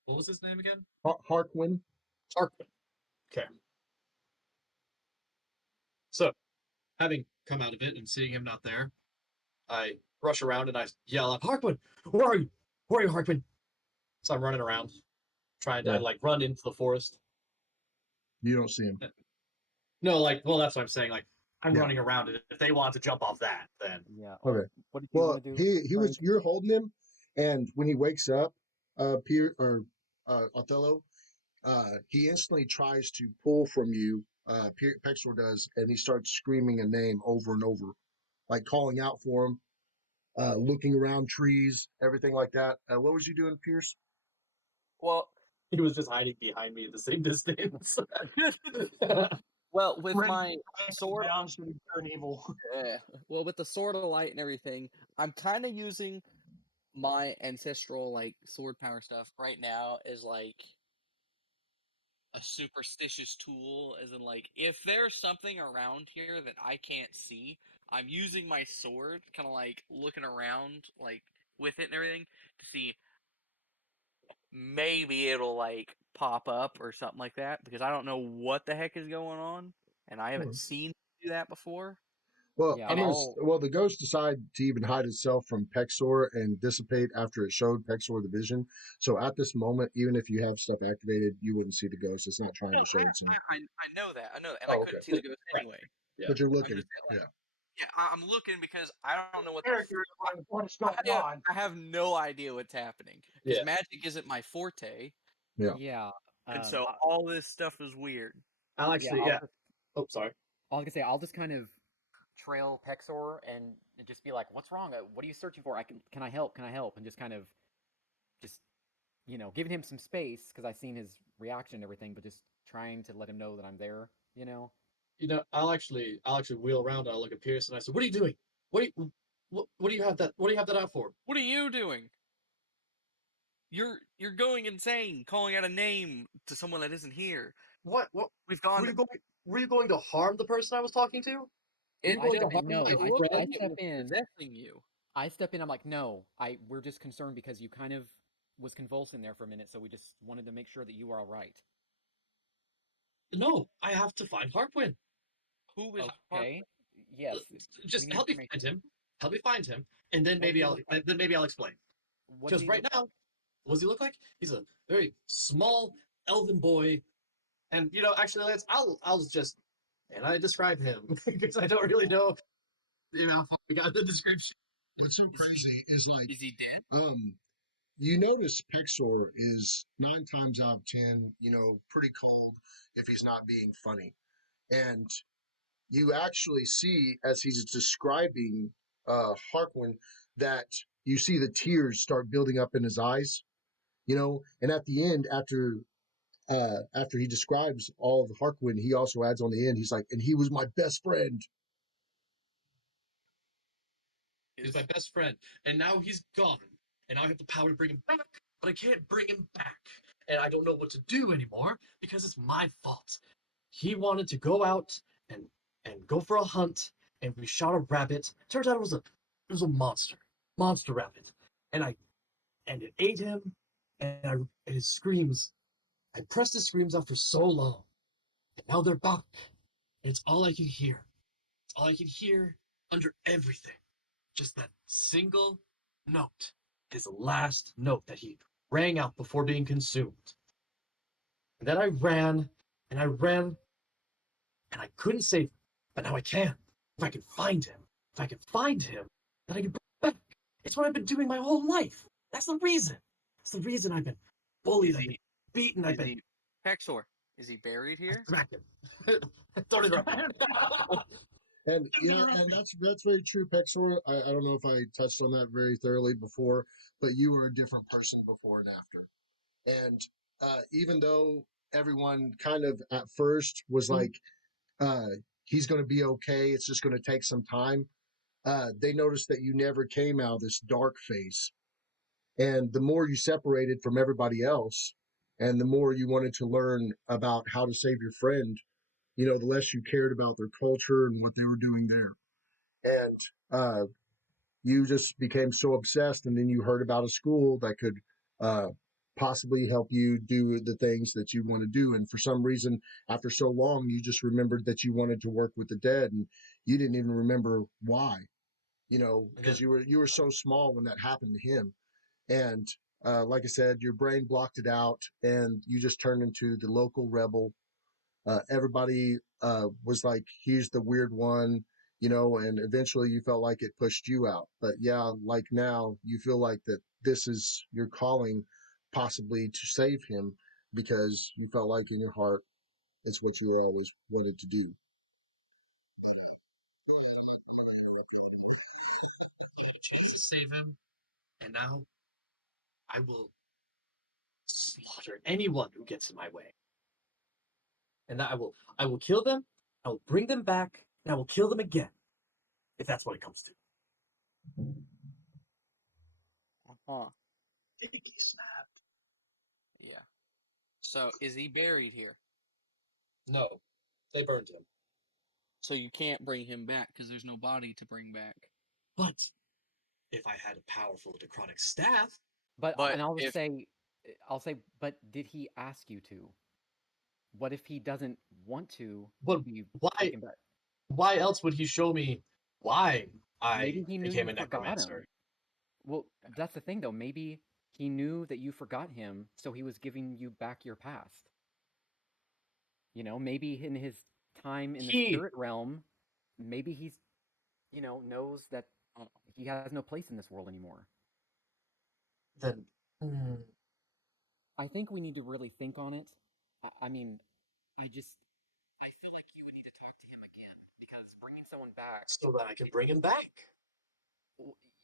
what was his name again? Harquin. Tarquin. Okay. So, having come out of it and seeing him not there, I rush around and I yell out, Harquin, where are you? Where are you, Harquin? So I'm running around, trying to Yeah. like run into the forest. You don't see him. No, like, well, that's what I'm saying. Like, I'm Yeah. running around it. If they want to jump off that, then Yeah. Okay. What did you Well, want to do? he was Frank? you're holding him, and when he wakes up, Othello, he instantly tries to pull from you. Pexor does, and he starts screaming a name over and over, like calling out for him, looking around trees, everything like that. What was you doing, Pierce? Well, he was just hiding behind me at the same distance. well, with Ready my to sword, down to turn evil. well, with the sword of light and everything, I'm kind of using my ancestral like sword power stuff right now as like a superstitious tool, as in like if there's something around here that I can't see, I'm using my sword, kind of like looking around like with it and everything to see maybe it'll like pop up or something like that, because I don't know what the heck is going on and I haven't seen it do that before. Well, Yeah, I'm gonna. Well, the ghost decided to even hide itself from Pexor and dissipate after it showed Pexor the vision. So at this moment, even if you have stuff activated, you wouldn't see the ghost. It's not trying No, to show itself. I know that, and I Oh, couldn't okay. see the ghost Right. anyway. Yeah. But you're I'm looking. just saying, like, Yeah. yeah, I'm looking because I don't know what the Character is like, what is going on? I have no idea what's happening because Yeah. magic isn't my forte, Yeah. yeah. and so all this stuff is weird. I'll yeah. actually. I'll Yeah. just, Oh, sorry. I was gonna say I'll just kind of trail Pexor and just be like, "What's wrong? What are you searching for? Can I help? Can I help?" And just kind of just giving him some space because I've seen his reaction and everything, but just trying to let him know that I'm there. I'll actually wheel around and I'll look at Pierce and I said, "What are you doing? What do you have that? What do you have that out for?" What are you doing? You're going insane, calling out a name to someone that isn't here. What? We've Were gone. you going? Were you going to harm the person I was talking to? Were you It, I going to step in. harm No, my it I, looked I like friend? it step was in. possessing you. I step in. I'm like, no. We're just concerned because you kind of was convulsing there for a minute, so we just wanted to make sure that you were all right. No, I have to find Harpwin. Who was Okay. Yes. We Just need help me information. find him. Help me find him, and then What does maybe he I'll look like? then maybe I'll explain. What does Because he right look now, what does he look like? He's a very small elven boy, and actually, Lance, I'll just and I describe him because I don't really know. How we got the description. What's so crazy is like, Is he dead? you notice Pixor is 9 times out of 10, pretty cold if he's not being funny. And you actually see as he's describing Harkwin that you see the tears start building up in his eyes, and at the end, after he describes all of Harkwin, he also adds on the end, he's like, and he was my best friend. He's my best friend, and now he's gone, and I have the power to bring him back, but I can't bring him back, and I don't know what to do anymore because it's my fault. He wanted to go out and go for a hunt, and we shot a rabbit. Turns out it was a monster rabbit, and it ate him, and his screams. I pressed his screams out for so long, and now they're back. And it's all I can hear. It's all I can hear under everything. Just that single note, his last note that he rang out before being consumed. And then I ran, and I ran, and I couldn't save him, but now I can. If I can find him, then I can bring him back. It's what I've been doing my whole life. That's the reason. It's the reason I've been bullied, Is I've been beaten, I've been Pexor, is he buried here? smacked him. Don't interrupt. And and that's very true, Pexor. I don't know if I touched on that very thoroughly before, but you were a different person before and after. And even though everyone kind of at first was like, uh, he's going to be okay, it's just going to take some time, they noticed that you never came out of this dark phase. And the more you separated from everybody else, and the more you wanted to learn about how to save your friend, the less you cared about their culture and what they were doing there. And you just became so obsessed, and then you heard about a school that could uh, possibly help you do the things that you want to do. And for some reason, after so long, you just remembered that you wanted to work with the dead, and you didn't even remember why. Because you were so small when that happened to him. And like I said, your brain blocked it out, and you just turned into the local rebel. Everybody was like, he's the weird one, and eventually you felt like it pushed you out. But yeah, like now you feel like that this is your calling, possibly to save him because you felt like in your heart it's what you always wanted to do. Chance to save him, and now I will slaughter anyone who gets in my way. And I will kill them, I will bring them back, and I will kill them again, if that's what it comes to. Uh-huh. Yeah. So is he buried here? No, they burned him. So you can't bring him back because there's no body to bring back. But if I had a powerful necrotic staff, But But and if I'll say, but did he ask you to? What if he doesn't want to but be why taken back? why else would he show me why Maybe I he knew became you a forgot necromancer? him. Well, that's the thing, though. Maybe he knew that you forgot him, so he was giving you back your past. Maybe in his time in the He spirit realm, maybe he's, knows that he has no place in this world anymore. then I think we need to really think on it. I mean, I feel like you would need to talk to him again because bringing someone back, so that I can bring him back.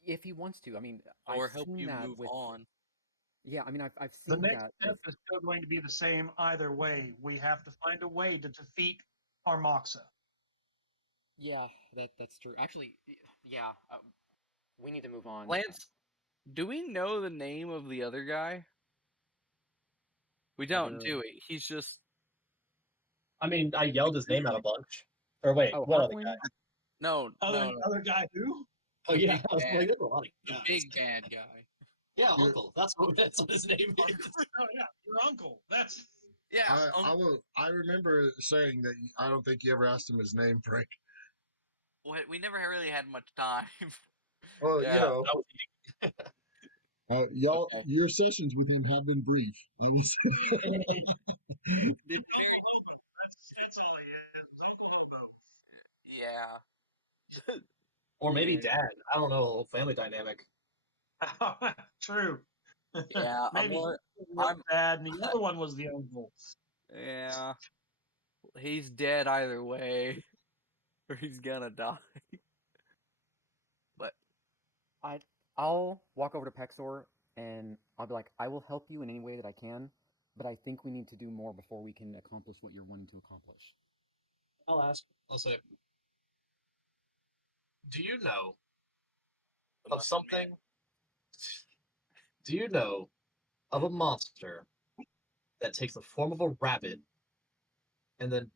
if he wants to. I mean, or I've help seen you that move with. on. Yeah, I mean, I've The seen next that with. step is still going to be the same either way. We have to find a way to defeat our Moxa. Yeah, that's true. Actually, yeah, we need to move on. Lance, do we know the name of the other guy? We don't, Other. do we? He's just I mean, I yelled his name out a bunch. Or wait, Oh, what other Halfling? guy? no. Other guy who? Oh yeah, Big I was bad. like, there's a lot of The guys. big bad guy. Yeah, Yeah. Uncle. That's what his name is. Oh yeah, your uncle. That's Yeah. I remember saying that I don't think you ever asked him his name, Frank. We never really had much time. Well, Yeah. I was y'all, Okay. your sessions with him have been brief. I was. Uncle Hobo. That's all he is. Uncle Hobo. Yeah. or maybe Yeah. Dad. I don't know. Family dynamic. True. Yeah. Maybe he was I'm. the dad and the other one was the uncle. Yeah. He's dead either way, or he's gonna die. But I'll walk over to Pexor and I'll be like, I will help you in any way that I can, but I think we need to do more before we can accomplish what you're wanting to accomplish. I'll ask. I'll say, do you know of something? Do you know of a monster that takes the form of a rabbit and then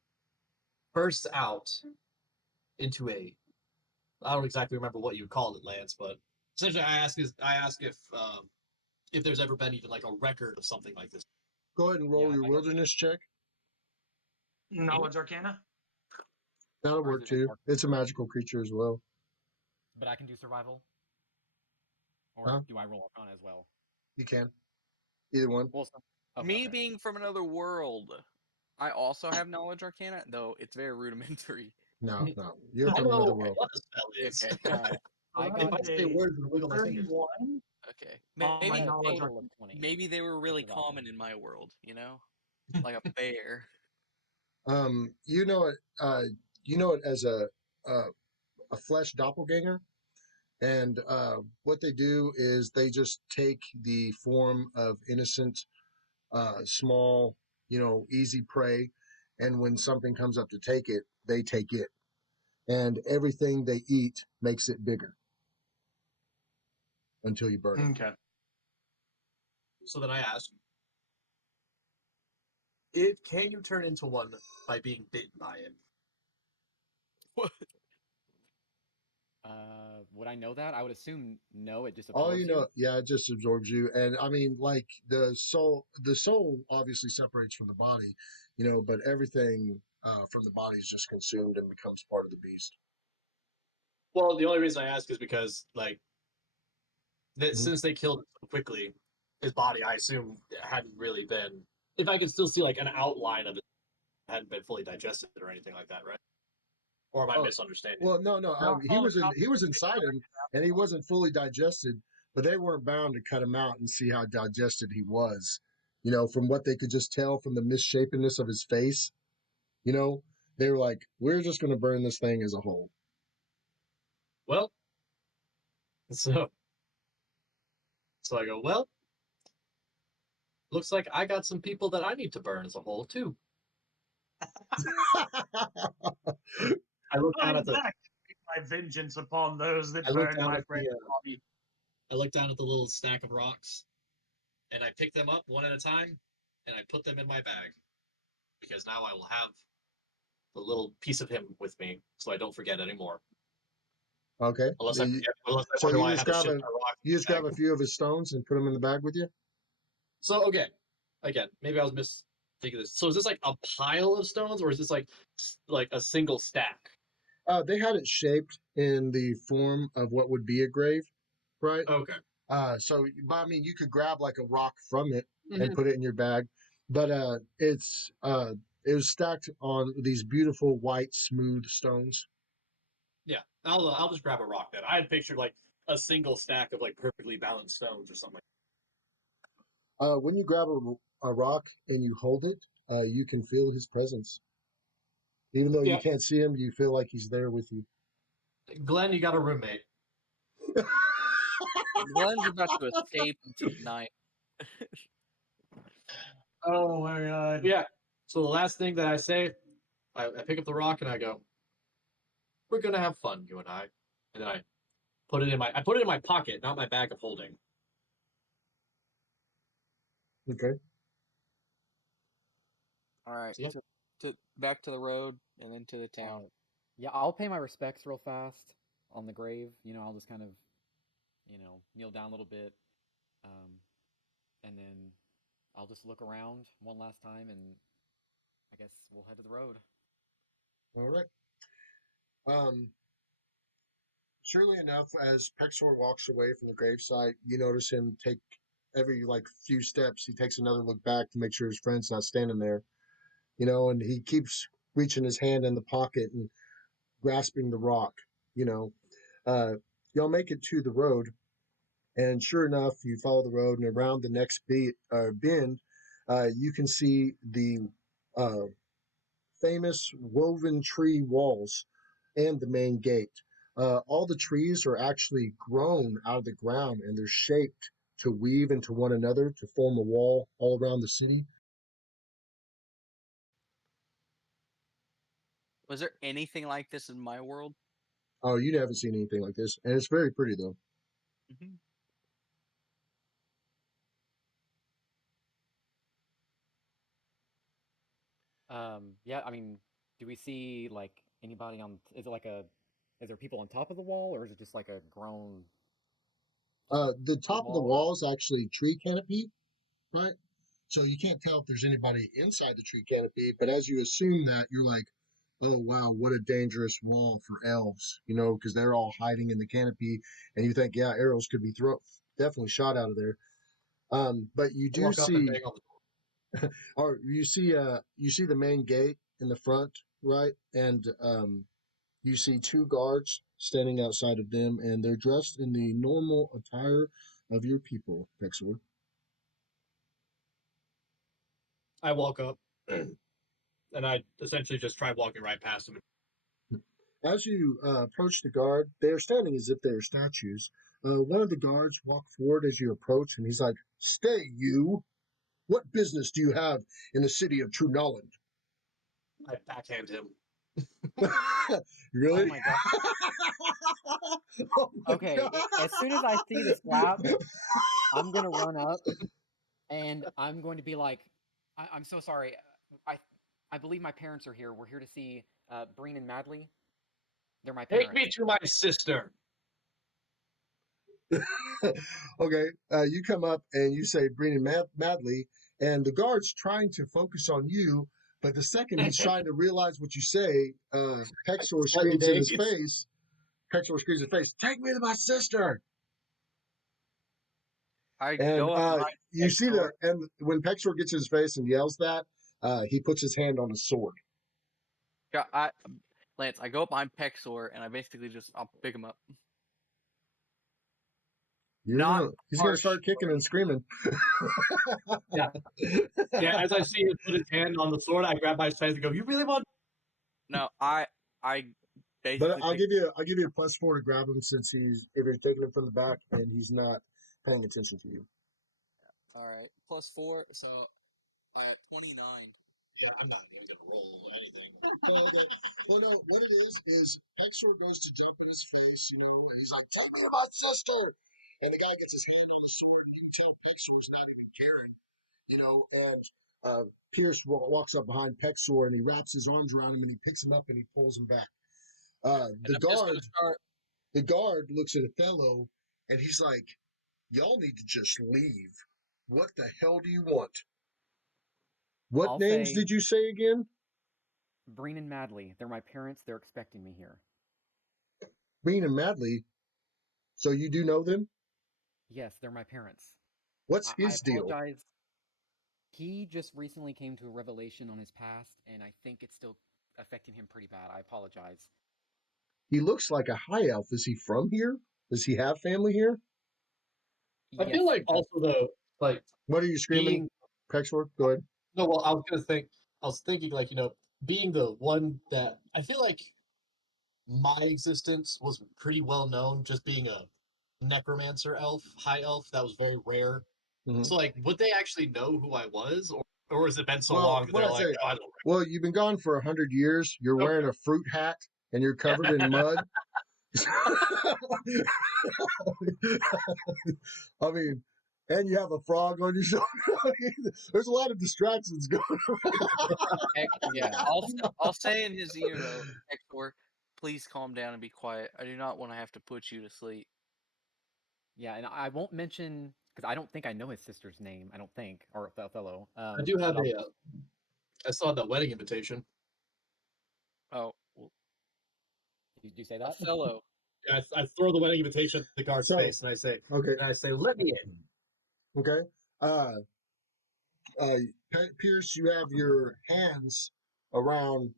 bursts out into a? I don't exactly remember what you called it, Lance, but essentially, I ask if there's ever been even like a record of something like this. Go ahead and roll your wilderness check. Knowledge Arcana. That'll Or is work it too. Arcana? It's a magical creature as well. But I can do survival? Or Huh? do I roll Arcana as well? You can. Either one. Well, me being from another world, I also have knowledge arcana, though it's very rudimentary. No. You're I from another know world. what the spell is. Okay. I If I got say words and wiggle my fingers. 31. Okay. On my Maybe knowledge total of 20. maybe they were really survival. common in my world, like a bear. You know it. You know it as a flesh doppelganger, and what they do is they just take the form of innocent, small, easy prey, and when something comes up to take it, they take it, and everything they eat makes it bigger until you burn it. Okay. So then I ask, can you turn into one by being bitten by it? What? Would I know that? I would assume no, it just All absorbs you know, yeah, it just absorbs you, and I mean, like the soul obviously separates from the body, but everything from the body is just consumed and becomes part of the beast. Well, the only reason I ask is because Mhm. since they killed him so quickly, his body, I assume, hadn't really been. If I could still see like an outline of it, hadn't been fully digested or anything like that, right? Or am I Oh, misunderstanding? well, no. No, He all the was in. He was compensation inside him, and he wasn't fully digested. But they weren't bound to cut him out and see how digested he was. You know, from what they could just tell from the misshapenness of his face. You know, they were like, "We're just going to burn this thing as a whole." Well, so I go, well, looks like I got some people that I need to burn as a whole too. I look down coming at the back to take my vengeance upon those that I look burn down my at friend's body. I look down at the little stack of rocks, and I pick them up one at a time, and I put them in my bag, because now I will have the little piece of him with me, so I don't forget anymore. Okay. Unless I So wonder you why I just have a grab shit a ton of rocks you in just the grab bag. a few of his stones and put them in the bag with you. So okay, again, maybe I was thinking this. So is this like a pile of stones, or is this like a single stack? They had it shaped in the form of what would be a grave, right? Okay. So, but I mean, you could grab like a rock from it and Mm-hmm. put it in your bag, but it was stacked on these beautiful white smooth stones. Yeah, I'll just grab a rock then. I had pictured like a single stack of like perfectly balanced stones or something. When you grab a rock and you hold it, you can feel his presence. Even though you Yeah, can't see him, you feel like he's there with you. Glenn, you got a roommate. Glenn's about to escape into the night. Oh my god. Yeah. So the last thing that I say, I pick up the rock and I go, "We're gonna have fun, you and I." And then I put it in my pocket, not my bag of holding. Okay. All right, So, yeah. to back to the road and then to the town. Yeah, I'll pay my respects real fast on the grave. I'll just kind of, kneel down a little bit, and then I'll just look around one last time, and I guess we'll head to the road. All right. Um, Surely enough, as Pexor walks away from the gravesite, you notice him take every like few steps. He takes another look back to make sure his friend's not standing there, and he keeps reaching his hand in the pocket and grasping the rock. You know, uh, y'all make it to the road, and sure enough, you follow the road, and around the next bend, you can see the uh, famous woven tree walls and the main gate. All the trees are actually grown out of the ground and they're shaped to weave into one another to form a wall all around the city. Was there anything like this in my world? Oh, you haven't seen anything like this, and it's very pretty though. Mm-hmm. Yeah, I mean, do we see like anybody on? Is it like a? Is there people on top of the wall, or is it just like a grown The top of the wall? wall is actually tree canopy, right? So you can't tell if there's anybody inside the tree canopy, but as you assume that, you're like, oh wow, what a dangerous wall for elves, because they're all hiding in the canopy, and you think, yeah, arrows could be thrown, definitely shot out of there. But you I do walk up and see, bang on the or you see the main gate in the front, right? And you see two guards standing outside of them, and they're dressed in the normal attire of your people, Pexor. I walk up, and I essentially just try walking right past him. As you approach the guard, they are standing as if they are statues. One of the guards walk forward as you approach, and he's like, "Stay, you! What business do you have in the city of True Nolland?" I backhand him. Oh Really? my god. Oh my Okay, God. as soon as I see the slap, I'm gonna run up and I'm going to be like, I'm so sorry. I I believe my parents are here. We're here to see Breen and Madley. They're my Take parents. me to my sister. Okay, you come up and you say Breen Madley, and the guard's trying to focus on you, but the second he's trying to realize what you say, Pexor Slightly screams in his dazed. face. Pexor screams in his face, "Take me to my sister!" I And go up behind you see Pexor. and when Pexor gets in his face and yells that, He puts his hand on a sword. Lance, I go up behind Pexor and I basically I'll pick him up. He's gonna start kicking and screaming. Yeah. Yeah, as I see him put his hand on the sword, I grab my chest and go, "You really want?" No, I basically. But I'll give you a +4 to grab him since if you're taking him from the back and he's not paying attention to you. All right, +4, so I'm at 29. Yeah, I'm not even gonna roll anything. Well, no, what it is Pexor goes to jump in his face, and he's like, "Take me to my sister!" And the guy gets his hand on the sword, and you can tell Pexor's not even caring, And Pierce walks up behind Pexor, and he wraps his arms around him, and he picks him up, and he pulls him back. The guard looks at Othello, and he's like, "Y'all need to just leave. What the hell do you want?" What I'll names say did you say again? Breen and Madley. They're my parents. They're expecting me here. Breen and Madley. So you do know them? Yes, they're my parents. What's I his deal? apologize. He just recently came to a revelation on his past, and I think it's still affecting him pretty bad. I apologize. He looks like a high elf. Is he from here? Does he have family here? I Yes, feel like he does. also though, like What are you screaming? Pexor, go ahead. no, well, I was thinking like being the one that I feel like my existence was pretty well known, just being a necromancer elf, high elf. That was very rare. Mhm. So like, would they actually know who I was, or has it been so Well, long that what they're I like, say? "Oh, I don't Well, you've been gone for 100 years. You're Okay. wearing a fruit hat and you're covered in mud. I mean, and you have a frog on your shoulder. There's a lot of distractions going on. Yeah. I'll say in his ear though, Hector, please calm down and be quiet. I do not want to have to put you to sleep. Yeah, and I won't mention because I don't think I know his sister's name. I don't think, or Othello. I do have but I saw the wedding invitation. Oh, well, did you say that? Othello. Yeah, I throw the wedding invitation at the guard's So, face, and I say, okay. "Let me in." Okay. Uh, Pierce, you have your hands around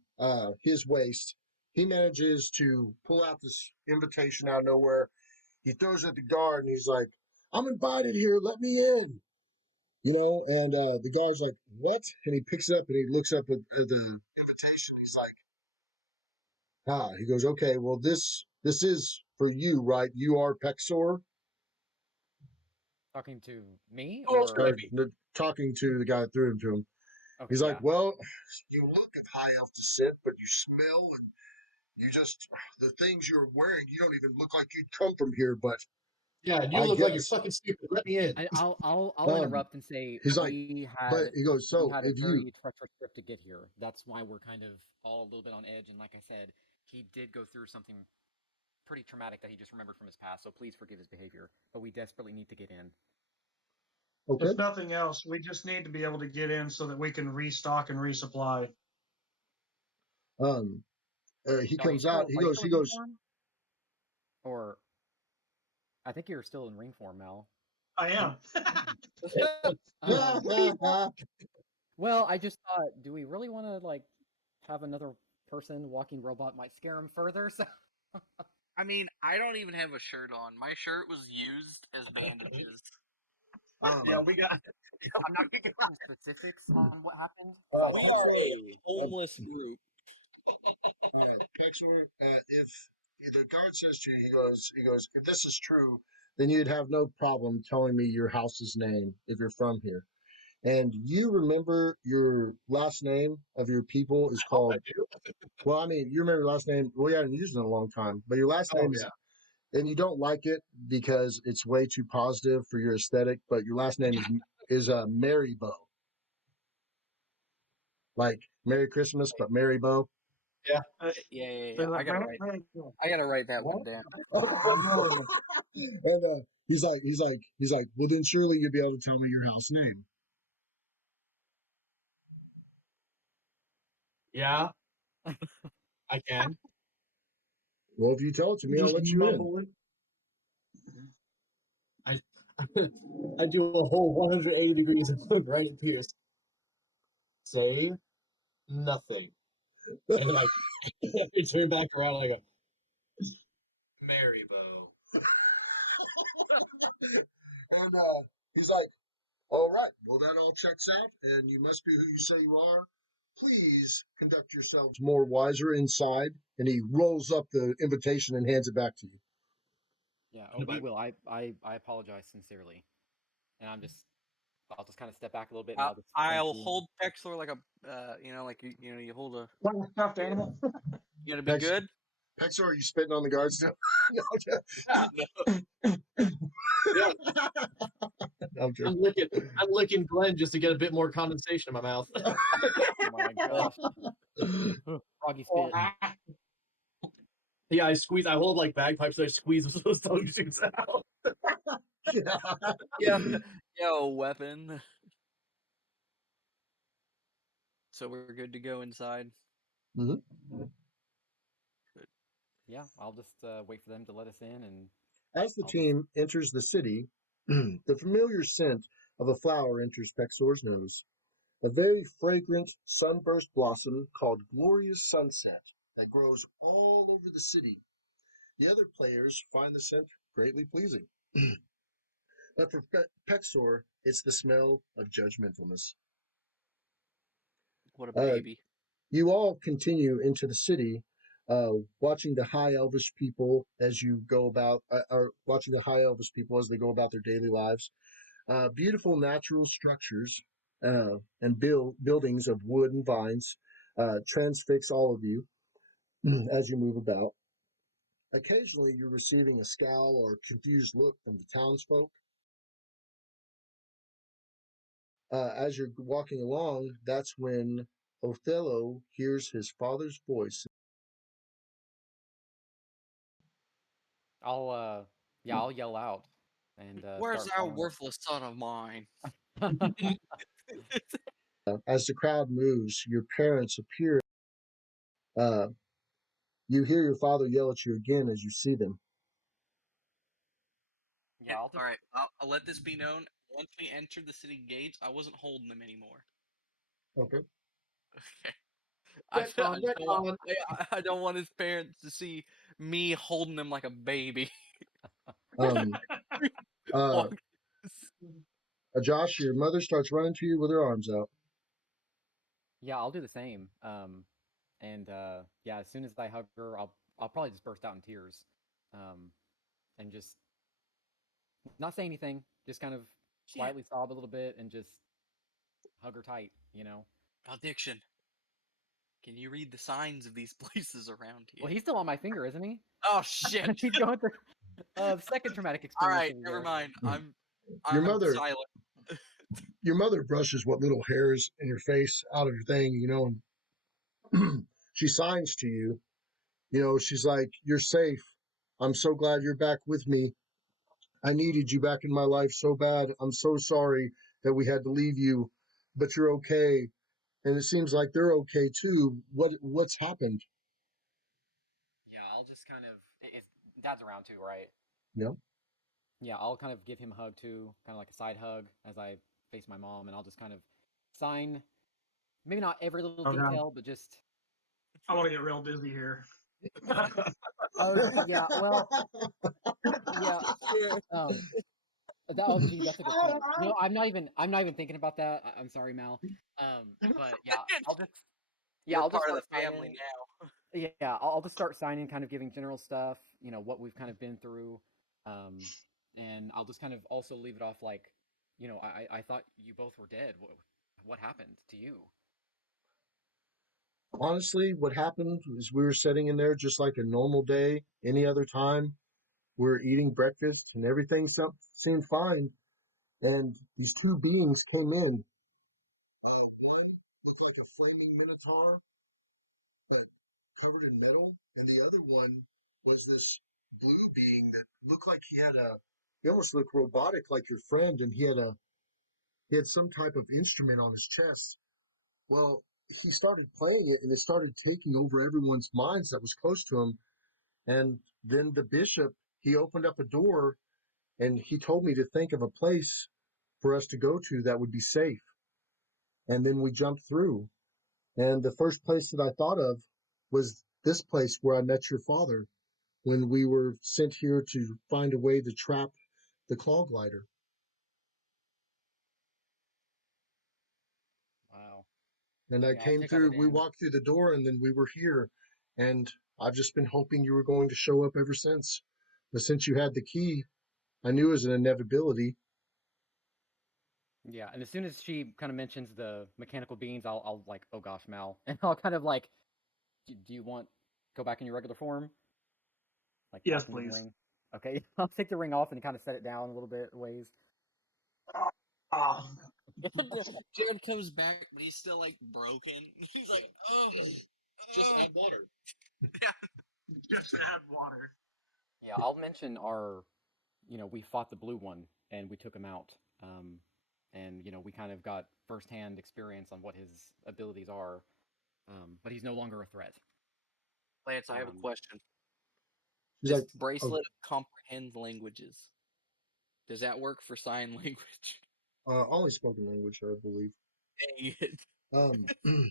his waist. He manages to pull out this invitation out of nowhere. He throws it at the guard and he's like, "I'm invited here. Let me in." And the guard's like, "What?" And he picks it up and he looks up at the invitation. He's like, he goes, "Okay, well, this is for you, right? You are Pexor?" Talking to me Who else or could I be? Talking to the guy that threw him to him. okay, He's yeah. like, "Well, you look of high elf descent, but you smell and you just, the things you're wearing, you don't even look like you'd come from here, but Yeah, and you I look like you're guess." fucking stupid. Let me in. I'll interrupt and say He's like, but he goes, we "So had a if you," very treacherous trip to get here. That's why we're kind of all a little bit on edge. And like I said, he did go through something pretty traumatic that he just remembered from his past. So please forgive his behavior. But we desperately need to get in. okay, If nothing else, we just need to be able to get in so that we can restock and resupply. he comes out, Are you still he in ring goes, form? Or I think you're still in ring form, Mal. I am. Well, I just thought, do we really want to have another person walking robot might scare him further? So I mean, I don't even have a shirt on. My shirt was used as bandages. Yeah, we got. I'm not gonna get into specifics on what happened. We are a homeless group. all right, Pexor, if the guard says to you, he goes, "If this is true, then you'd have no problem telling me your house's name if you're from here. And you remember your last name of your people is Oh, I called, do. well, I mean, you remember your last name, well, you haven't used it in a long time, but your last Oh name is, yeah. and you don't like it because it's way too positive for your aesthetic, but your last name is Mary Bow. Like Merry Christmas, but Mary Bow. Yeah. Yeah. I gotta write that one down. And he's like, "Well, then surely you'll be able to tell me your house name." Yeah, I can. Well, if you tell it to me, I'll let you in. I I do a whole 180 degrees and look right at Pierce. say nothing. And then I turn back around and I go, Marybo. And he's like, all right, well, that all checks out, and you must be who you say you are. Please conduct yourselves more wiser inside. And he rolls up the invitation and hands it back to you. Yeah, And we if will. I apologize sincerely, and I'll just kind of step back a little bit, and I'll just thank I'll you. hold Pexler like a, you hold a, Like a stuffed animal. you gotta be Pex- good. Pexor, are you spitting on the guards still? No, yeah, I'm joking. I'm licking Glenn just to get a bit more condensation in my mouth. Oh my gosh, froggy spit. Yeah, I hold like bagpipes, so I squeeze those tongue shoots out. Yeah, yo, weapon. So we're good to go inside. Mhm. Yeah, I'll just wait for them to let us in, and As the I'll just team enters the city, the familiar scent of a flower enters Pexor's nose. A very fragrant sunburst blossom called Glorious Sunset that grows all over the city. The other players find the scent greatly pleasing. But for Pexor, it's the smell of judgmentalness. What a Uh, baby. you all continue into the city, watching the high elvish people as you go about, or watching the high elvish people as they go about their daily lives. Beautiful natural structures and buildings of wood and vines transfix all of you as you move about. Occasionally, you're receiving a scowl or confused look from the townsfolk. As you're walking along, that's when Othello hears his father's voice. I'll yell out and Where's start that following. worthless son of mine? As the crowd moves, your parents appear. Uh, you hear your father yell at you again as you see them. Yeah, I'll just All right, I'll let this be known. Once we entered the city gates, I wasn't holding them anymore. Okay. I, Retcon, retcon. I don't want his parents to see me holding him like a baby. Um, uh, Walk- Josh, your mother starts running to you with her arms out. yeah, I'll do the same. And yeah, as soon as I hug her, I'll probably just burst out in tears, and just not say anything, just kind of Yeah. quietly sob a little bit and just hug her tight, you know. Malediction. Can you read the signs of these places around here? Well, he's still on my finger, isn't he? Oh shit! He's going through second traumatic All experience. right, never mind. Your I'm mother, silent. your mother brushes what little hairs in your face out of your thing, and she signs to you. She's like, "You're safe. I'm so glad you're back with me. I needed you back in my life so bad. I'm so sorry that we had to leave you, but you're okay." And it seems like they're okay too. What's happened? Yeah, I'll just kind of. Dad's around too, right? No. Yeah, I'll kind of give him a hug too, kind of like a side hug as I face my mom, and I'll just kind of sign. Maybe not every little Oh god, detail, but just. I want to get real dizzy here. Oh yeah, well, yeah. Um, oh, gee, that's a good point. I'm not even thinking about that. I'm sorry, Mal. But yeah, I'll just. Yeah, We're I'll just part of start the family signing. now. Yeah, I'll just start signing, kind of giving general stuff. What we've kind of been through, and I'll just kind of also leave it off like, I thought you both were dead. What happened to you? Honestly, what happened is we were sitting in there just like a normal day, any other time. We were eating breakfast and everything seemed fine. And these two beings came in. One looked like a flaming minotaur, but covered in metal, and the other one was this blue being that looked like he almost looked robotic like your friend, and he had some type of instrument on his chest. Well, he started playing it, and it started taking over everyone's minds that was close to him. And then the bishop, he opened up a door, and he told me to think of a place for us to go to that would be safe. and then we jumped through. And the first place that I thought of was this place where I met your father when we were sent here to find a way to trap the claw glider. Wow. And I Yeah, I'll came take all through, that we in. walked through the door, and then we were here. And I've just been hoping you were going to show up ever since. But since you had the key, I knew it was an inevitability. Yeah, and as soon as she kind of mentions the mechanical beings, I'll like, oh gosh, Mal, and I'll kind of like, do you want go back in your regular form? Like Yes, toss into the please. ring. Okay, I'll take the ring off and kind of set it down a little bit ways. Oh, Jared comes back, but he's still like broken. He's like, oh, Just add water. just add water. Yeah, I'll mention our, we fought the blue one and we took him out. And we kind of got firsthand experience on what his abilities are. But he's no longer a threat. Lance, I have a question. He's This like, oh, bracelet comprehends languages. Does that work for sign language? only spoken language, I believe. Dang it. Um,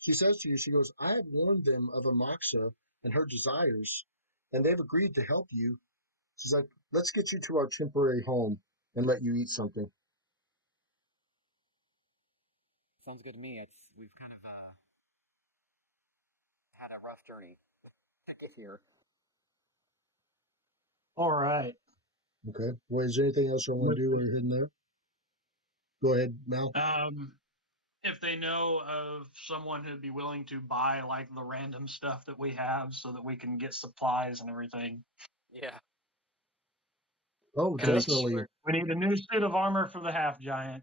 she says to you, she goes, I have warned them of Amaxa and her desires, and they've agreed to help you. She's like, let's get you to our temporary home and let you eat something. Sounds good to me. We've kind of had a rough journey to get here. All right. Okay. Well, is there anything else I want With to do while you're heading there? Go ahead, Mal. if they know of someone who'd be willing to buy like the random stuff that we have so that we can get supplies and everything. Yeah. Oh, And make Because definitely. sure we need a new suit of armor for the half giant.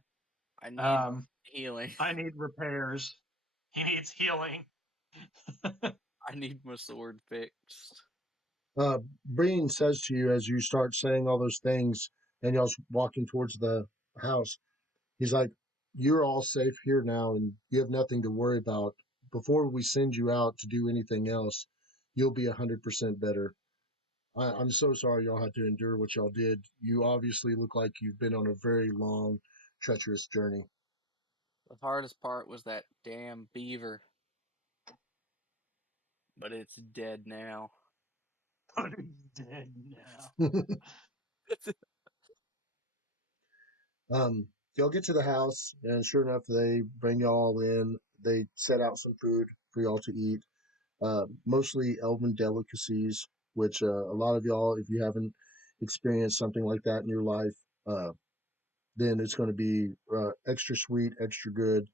I need Um, healing. I need repairs. He needs healing. I need my sword fixed. Breen says to you as you start saying all those things and y'all's walking towards the house, he's like, you're all safe here now and you have nothing to worry about. Before we send you out to do anything else, you'll be 100% better. I'm so sorry y'all had to endure what y'all did. You obviously look like you've been on a very long, treacherous journey. The hardest part was that damn beaver. But it's dead now. But he's dead now. Y'all get to the house, and sure enough, they bring y'all in. They set out some food for y'all to eat, mostly elven delicacies, which a lot of y'all, if you haven't experienced something like that in your life, uh, then it's going to be extra sweet, extra good.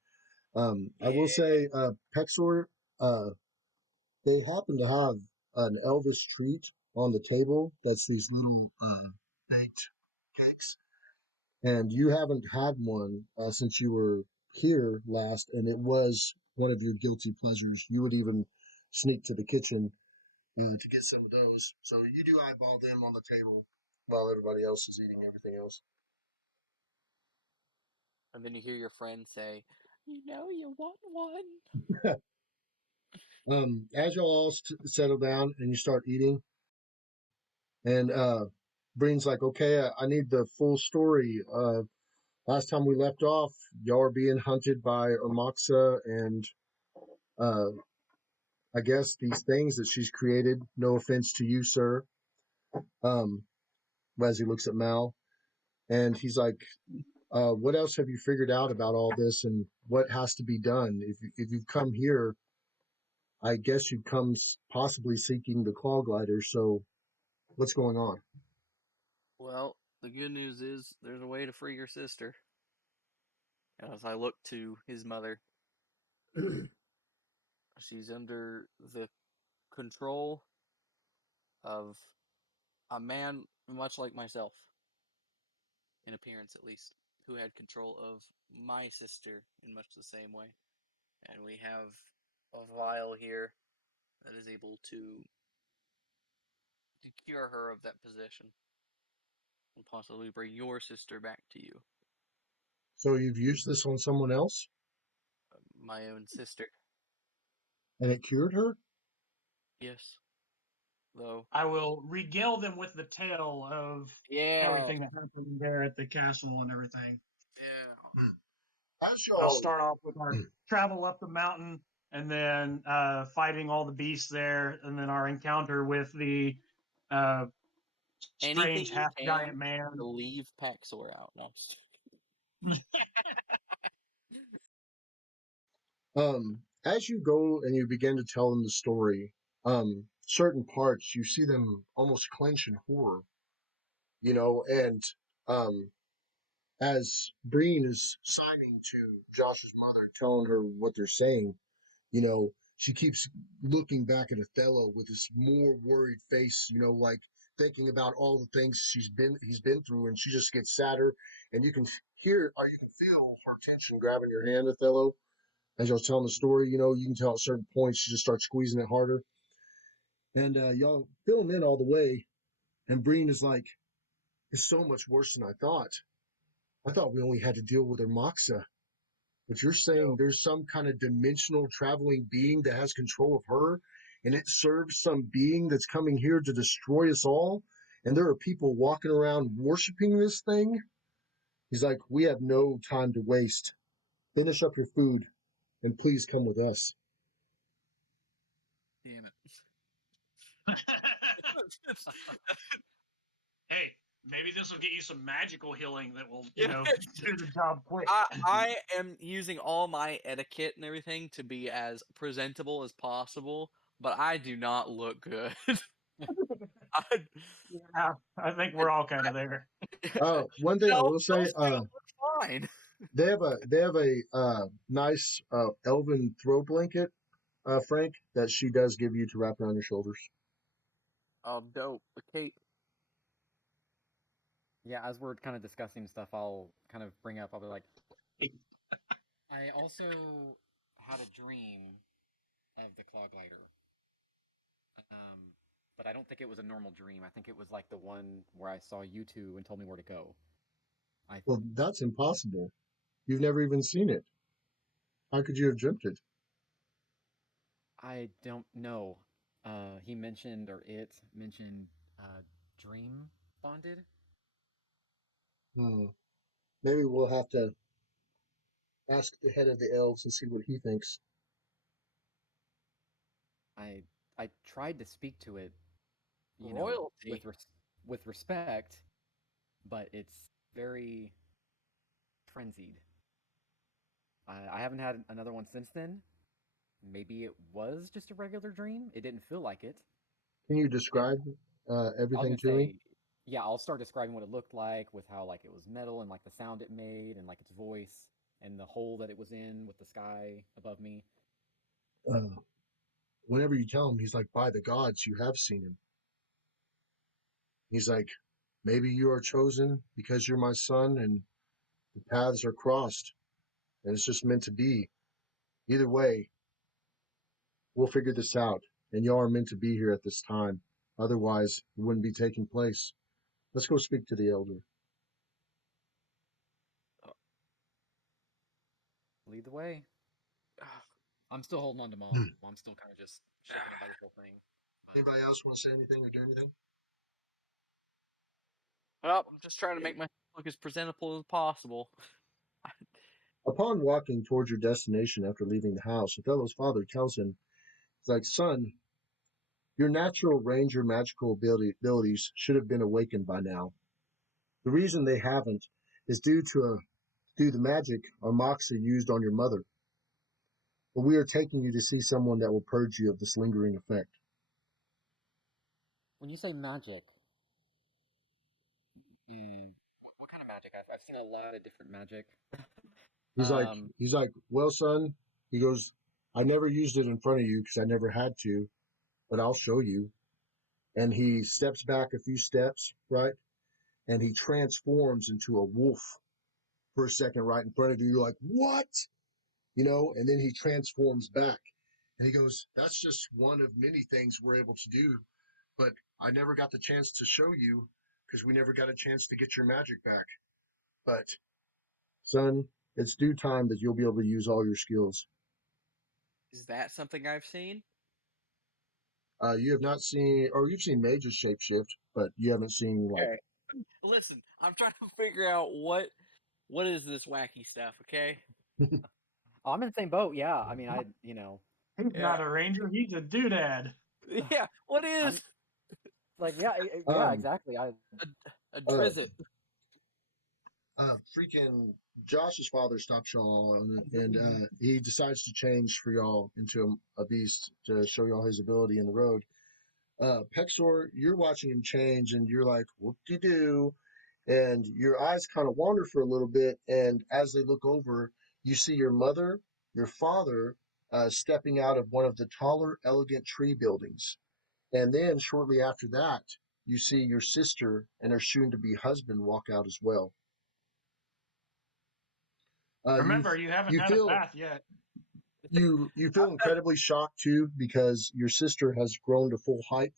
I will Yeah. say, Pexor, uh, they happen to have an Elvis treat on the table. That's these little baked cakes, and you haven't had one since you were here last, and it was one of your guilty pleasures. You would even sneak to the kitchen to get some of those. So you do eyeball them on the table while everybody else is eating everything else. And then you hear your friend say, you know you want one. As y'all all settle down and you start eating, and Breen's like, okay, I need the full story. Last time we left off, y'all are being hunted by Amaxa and uh, I guess these things that she's created. No offense to you, sir. Um, as he looks at Mal, and he's like, "What else have you figured out about all this, and what has to be done? If you've come here, I guess you've come possibly seeking the claw glider. So, what's going on?" Well, the good news is there's a way to free your sister. As I look to his mother, she's under the control of a man much like myself, in appearance at least, who had control of my sister in much the same way. And we have a vial here that is able to cure her of that possession and possibly bring your sister back to you, So you've used this on someone else, my own sister. and it cured her. Yes, though. I will regale them with the tale of Yeah, everything that happened there at the castle and everything. yeah. As I'll y'all, start off with our travel up the mountain, and then fighting all the beasts there, and then our encounter with the uh, Anything strange you half can giant man. to leave Paxor out. No. as you go and you begin to tell them the story, certain parts you see them almost clench in horror, and um, as Breen is signing to Josh's mother, telling her what they're saying, she keeps looking back at Othello with this more worried face, like thinking about all the things he's been through, and she just gets sadder, and you can hear or you can feel her tension grabbing your hand, Othello, as y'all telling the story. You can tell at certain points she just starts squeezing it harder, and y'all fill him in all the way, and Breen is like, "It's so much worse than I thought. I thought we only had to deal with her Moxa. But you're saying No. there's some kind of dimensional traveling being that has control of her, and it serves some being that's coming here to destroy us all, and there are people walking around worshiping this thing?" He's like, "We have no time to waste. Finish up your food, and please come with us." Damn it. Hey, maybe this will get you some magical healing that will, Yeah. do the job quick. I am using all my etiquette and everything to be as presentable as possible, but I do not look good. I, Yeah, I think we're all kind of there. One thing I no, will say, those two look fine. they have a nice elven throw blanket, Frank, that she does give you to wrap around your shoulders. Oh, dope. The cape. Yeah, as we're kind of discussing stuff, I'll kind of bring up. I'll be like, I also had a dream of the claw glider. Um, but I don't think it was a normal dream. I think it was like the one where I saw you two and told me where to go. I Well, that's impossible. You've never even seen it. How could you have dreamt it? I don't know. He mentioned, or it mentioned, dream bonded. Hmm. Maybe we'll have to ask the head of the elves and see what he thinks. I I tried to speak to it, Royalty. with respect, but it's very frenzied. I haven't had another one since then. Maybe it was just a regular dream. It didn't feel like it. Can you And describe I was everything gonna to me? say, yeah, I'll start describing what it looked like with how like it was metal and like the sound it made and like its voice and the hole that it was in with the sky above me. Uh, Whenever you tell him, he's like, "By the gods, you have seen him." He's like, "Maybe you are chosen because you're my son, and the paths are crossed, and it's just meant to be. Either way, we'll figure this out, and y'all are meant to be here at this time. Otherwise, it wouldn't be taking place. Let's go speak to the elder." Lead the way. Ah, I'm still holding on to Mom. I'm still kind of just shaken up by this whole thing. But Anybody else want to say anything or do anything? well, I'm just trying to make myself look as presentable as possible. Upon walking towards your destination after leaving the house, Othello's father tells him, he's like, "Son, your natural ranger magical abilities should have been awakened by now. The reason they haven't is due the magic our Moxa used on your mother. But we are taking you to see someone that will purge you of this lingering effect." when you say magic, what kind of magic? I've seen a lot of different magic. He's like, um, he's like, "Well, son," he goes, "I never used it in front of you because I never had to, but I'll show you." And he steps back a few steps, right? And he transforms into a wolf for a second right in front of you. You're like, "What?" And then he transforms back. And he goes, "That's just one of many things we're able to do. But I never got the chance to show you because we never got a chance to get your magic back. But, son, it's due time that you'll be able to use all your skills." Is that something I've seen? You have not seen, or you've seen mages shapeshift, but you haven't seen, like, Okay. Listen, I'm trying to figure out what is this wacky stuff, okay? Oh, I'm in the same boat. Yeah, I mean, you know, He's Yeah. not a ranger. He's a doodad. Yeah. What is I'm like, yeah, yeah, Um, exactly. a uh, drizzt? freaking Josh's father stops y'all, and he decides to change for y'all into a beast to show y'all his ability in the road. Pexor, you're watching him change, and you're like, "Whoop-de-doo," and your eyes kind of wander for a little bit, and as they look over, you see your mother, your father, stepping out of one of the taller, elegant tree buildings, and then shortly after that, you see your sister and her soon-to-be husband walk out as well. You Remember, you haven't you had a feel bath yet. you feel incredibly shocked too because your sister has grown to full height,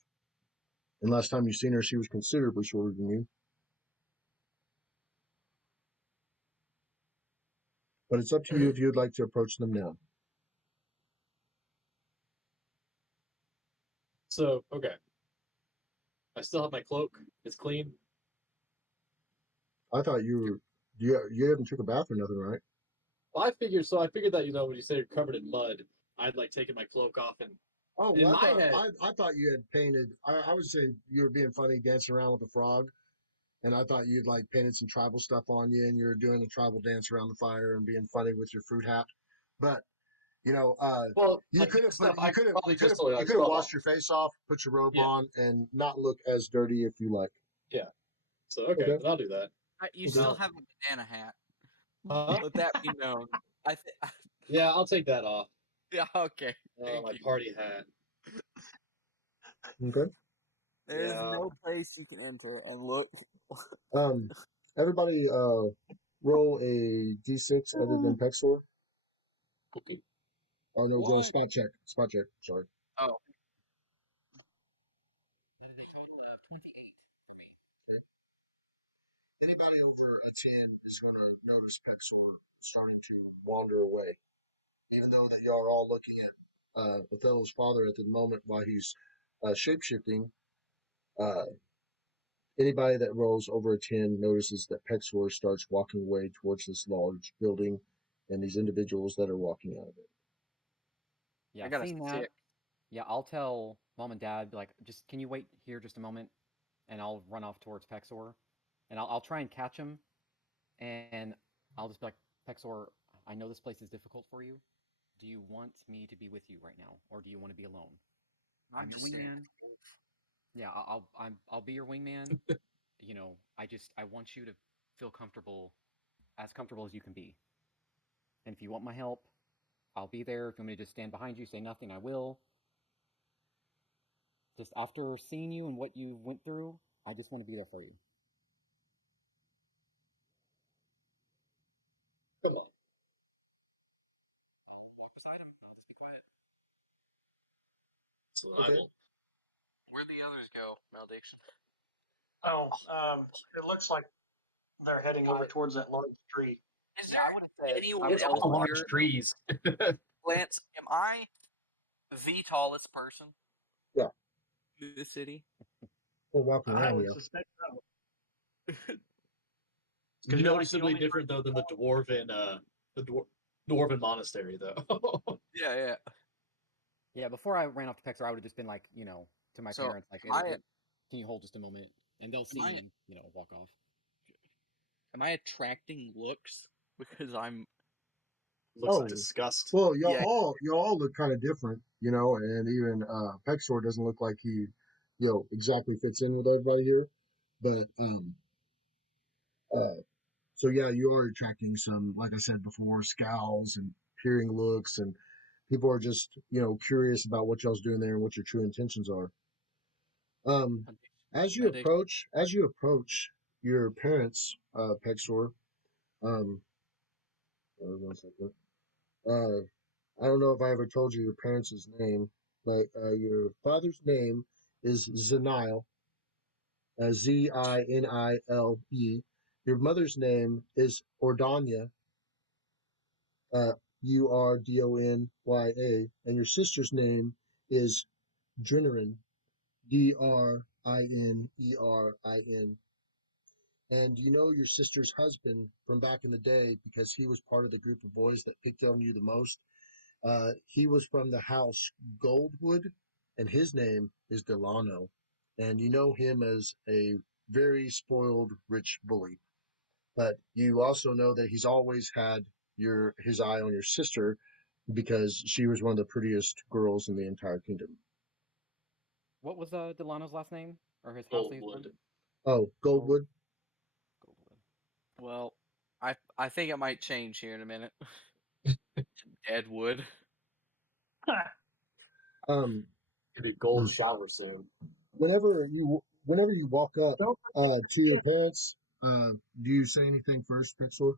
and last time you seen her, she was considerably shorter than you. But it's up to you if you'd like to approach them now. So, okay. I still have my cloak. It's clean. I thought you haven't took a bath or nothing, right? Well, I figured that, when you say you're covered in mud, I'd like taken my cloak off and Oh in well, my head. I thought you had painted. I was saying you were being funny, dancing around with a frog, and I thought you'd like painted some tribal stuff on you, and you're doing a tribal dance around the fire and being funny with your fruit hat. But you know, Well, you like could this have put stuff, I could probably just you totally could have scrub washed off. your face off, put your robe Yeah, on, and not look as dirty if you like. yeah. So okay, Okay. then I'll do that. You Okay. still Now, have a banana hat. huh? Let that be known. I think. Yeah, I'll take that off. Yeah. Okay. Thank My you. party hat. Okay. There's Yeah. no place you can enter and look. Um, everybody, roll a d6 other than Pexor. Oh no, roll Why? spot check. Spot check. Sorry. Oh, A total of 28 for me. Okay. Anybody over a 10 is going to notice Pexor starting to wander away, even though that y'all are all looking at Othello's father at the moment while he's shapeshifting. Uh, Anybody that rolls over a 10 notices that Pexor starts walking away towards this large building and these individuals that are walking out of it. Yeah, I got a seeing that, 6. yeah, I'll tell mom and dad, like, just can you wait here just a moment, and I'll run off towards Pexor, and I'll try and catch him, and I'll just be like, Pexor, I know this place is difficult for you. Do you want me to be with you right now, or do you want to be alone? I'm your wingman. Yeah, I'll be your wingman. You know, I want you to feel comfortable as you can be. And if you want my help, I'll be there. If you want me to just stand behind you, say nothing, I will. Just after seeing you and what you went through, I just want to be there for you. Come on. I'll walk beside him. I'll just be quiet. So I Okay. will. Where'd the others go, Malediction? Oh, it looks like they're heading over towards that large tree. Is there anyone It's else all large here? trees. Lance, am I the tallest person Yeah. in the city? We're walking I around would here. suspect so. Because you're like the Noticeably only different though than the dwarven monastery though. Yeah, yeah. Yeah, before I ran off to Pexor, I would have just been like, to my So, parents, like, am I can you hold just a moment? And they'll see I- me and, walk off. am I attracting looks because I'm? Looks Oh, like disgust. well, Yeah. y'all all look kind of different, and even Pexor doesn't look like he, exactly fits in with everybody here. But uh, so yeah, you are attracting some, like I said before, scowls and peering looks, and people are just, curious about what y'all's doing there and what your true intentions are. Um, Malediction. as you approach your parents, Pexor, um, 1 second. I don't know if I ever told you your parents' name, but your father's name is Zinile, Zinile. Your mother's name is Ordanya, Urdonya, and your sister's name is Drinerin, Drinerin. And you know your sister's husband from back in the day because he was part of the group of boys that picked on you the most. He was from the house Goldwood, and his name is Delano. And you know him as a very spoiled rich bully. But you also know that he's always had his eye on your sister because she was one of the prettiest girls in the entire kingdom. What was Delano's last name or his house that he's from? Goldwood. Oh, Goldwood. Goldwood. Well, I think it might change here in a minute. Deadwood. Um, Get a gold shower soon. whenever you walk up to your parents, do you say anything first, Pixel?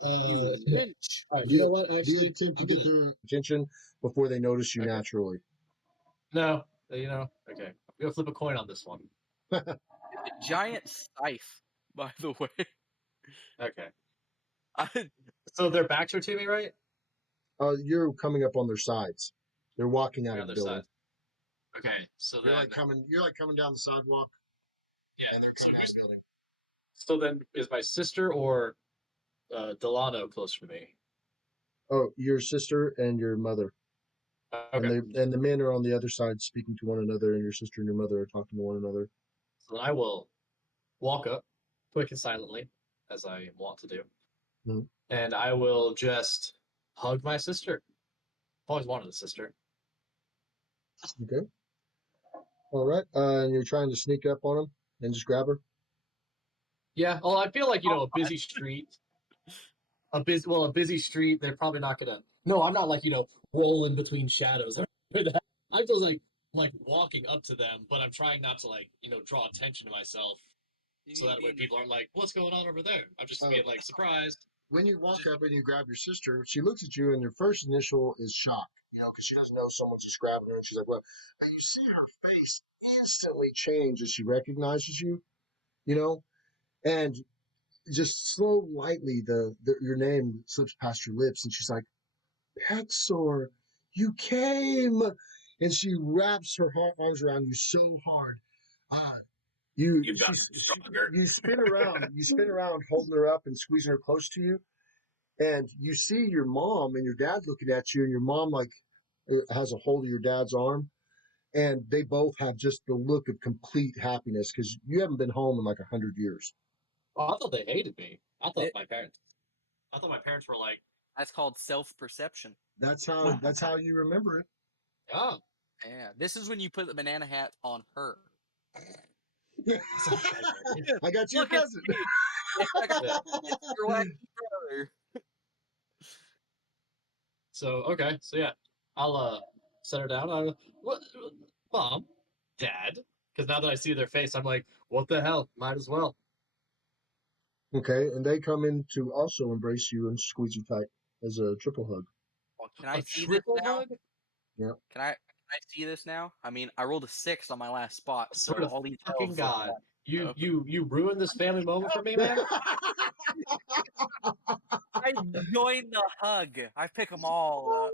You All wrench. right, Do you know you, what? do you Actually, attempt to I'm get gonna. their attention before they notice you Okay. naturally? No, you know. Okay, I'm gonna flip a coin on this one. It's a giant scythe, by the way. Okay. I, So their backs are to me, right? You're coming up on their sides. They're walking out Right of on the their building. side. Okay, so You're then like coming down the sidewalk, yeah. and they're coming out of the building. So then, is my sister or Delano closer to me? Oh, your sister and your mother, Okay. and the men are on the other side speaking to one another, and your sister and your mother are talking to one another. So then I will walk up, quick and silently, as I want to do, and I will just hug my sister. I've always wanted a sister. Okay. All right. And you're trying to sneak up on them and just grab her. Yeah. Well, I feel like a busy street. A busy street. They're probably not gonna. No, I'm not like rolling between shadows. I'm just like walking up to them, but I'm trying not to draw attention to myself, so that way people aren't like, "What's going on over there?" I'm just being like surprised. When you walk up and you grab your sister, she looks at you, and your first initial is shock, because she doesn't know someone's just grabbing her, and she's like, "Well," and you see her face instantly change as she recognizes you, and just slow, lightly, your name slips past your lips, and she's like, "Pexor, you came," and she wraps her arms around you so hard. Ah, you spin around, holding her up and squeezing her close to you, and you see your mom and your dad looking at you, and your mom has a hold of your dad's arm, and they both have just the look of complete happiness because you haven't been home in like 100 years. Oh, I thought they hated me. I thought my parents were like, that's called self-perception. That's how you remember it. "Oh, Yeah, this is when you put the banana hat on her. I got your Look at cousin. me. I got your wacky brother. So okay, so yeah, I'll set her down. What, mom, dad? Because now that I see their face, I'm like, what the hell? Might as well. Okay, and they come in to also embrace you and squeeze you tight as a triple hug. Well, can I A see this triple now? hug? Yeah. Can I see this now? I mean, I rolled a 6 on my last spot. I swear So to all these fucking elves God, look at you ruined this family moment for me, man. I joined the hug. I pick them all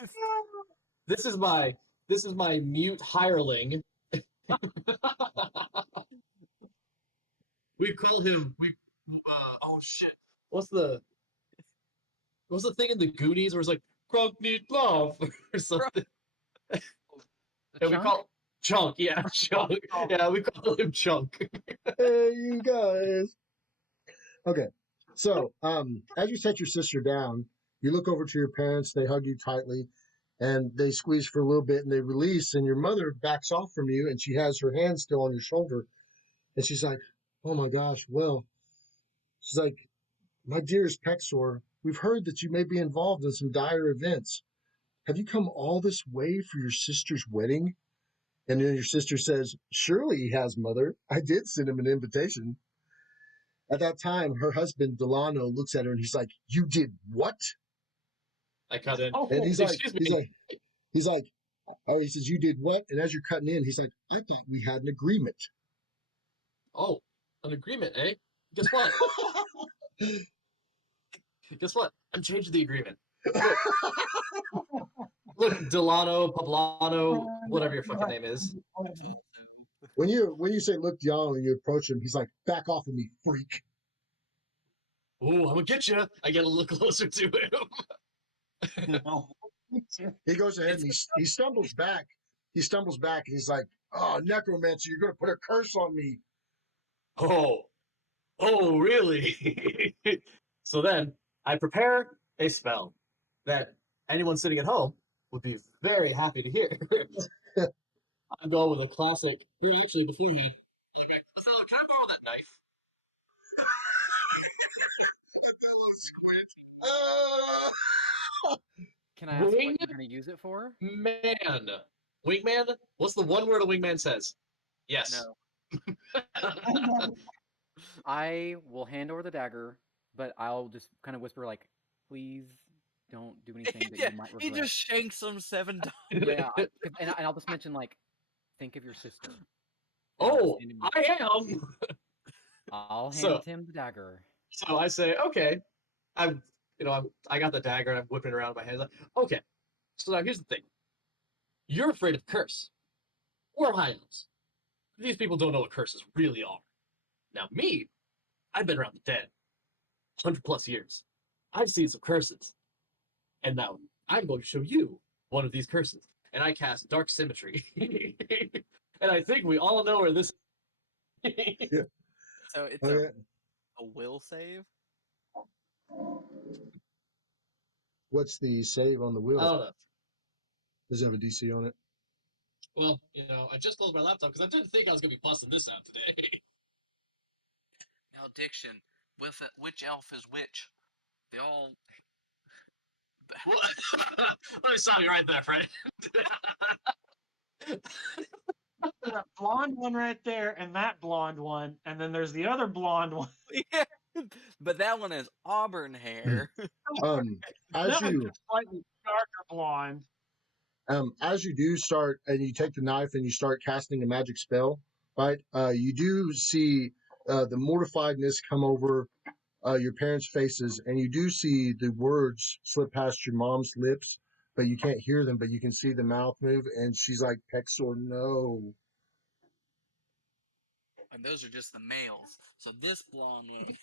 up. This is my mute hireling. We call him oh shit. What's the thing in the Goonies where it's like Grunk need love or something? Yeah, we call Chunk. Yeah, Chunk. Yeah, we call him Chunk. Hey, you guys. Okay. So, as you set your sister down, you look over to your parents, they hug you tightly, and they squeeze for a little bit and they release, and your mother backs off from you and she has her hand still on your shoulder. And she's like, "Oh my gosh, well," she's like, "My dearest Pexor, we've heard that you may be involved in some dire events. Have you come all this way for your sister's wedding?" And then your sister says, "Surely he has, mother. I did send him an invitation." At that time, her husband, Delano, looks at her and he's like, "You did what?" I cut in. And he's like, Excuse me. he's like, oh, he says, "You did what?" And as you're cutting in, he's like, "I thought we had an agreement." Oh, an agreement, eh? Guess what? Guess what? I'm changing the agreement. Look, Delano, Poblano, whatever your fucking name is. When you say look down and you approach him, he's like, back off of me, freak. Ooh, I'm gonna get you. I get a little closer to him. No. He goes ahead and he stumbles back. He stumbles back and he's like, oh, necromancer, you're gonna put a curse on me. Oh, really? So then I prepare a spell that anyone sitting at home would be very happy to hear. I'm going with a classic. Actually, before you, can I borrow that knife? Can I ask Wing what you're going to use it for? man. Wingman? What's the one word a wingman says? Yes. No. I will hand over the dagger, but I'll just kind of whisper like, "Please don't do anything that Yeah, you might he regret." just shanks him 7 times. Yeah, and I'll just mention like, "Think of your sister." And Oh, I'll just hand him- I am. I'll hand So- him the dagger. So I say, okay. I got the dagger and I'm whipping it around in my hands. Like, okay. So now here's the thing. You're afraid of curse. We're high elves. These people don't know what curses really are. Now me, I've been around the dead. 100+ years. I've seen some curses. And now I'm going to show you one of these curses. And I cast Dark Symmetry. And I think we all know where this is. So it's Okay. a will save. What's the save on the wheel? I don't know. Does it have a DC on it? Well, I just closed my laptop because I didn't think I was going to be busting this out today. Now, Diction, which elf is which? They all. Let me stop you right there, Fred. That blonde one right there, and that blonde one, and then there's the other blonde one. Yeah, but that one has auburn hair. As That one's you a slightly darker blonde. as you do start and you take the knife and you start casting a magic spell, right? You do see the mortifiedness come over your parents' faces, and you do see the words slip past your mom's lips, but you can't hear them, but you can see the mouth move, and she's like, Pexor, no. And those are just the males. So this blonde one.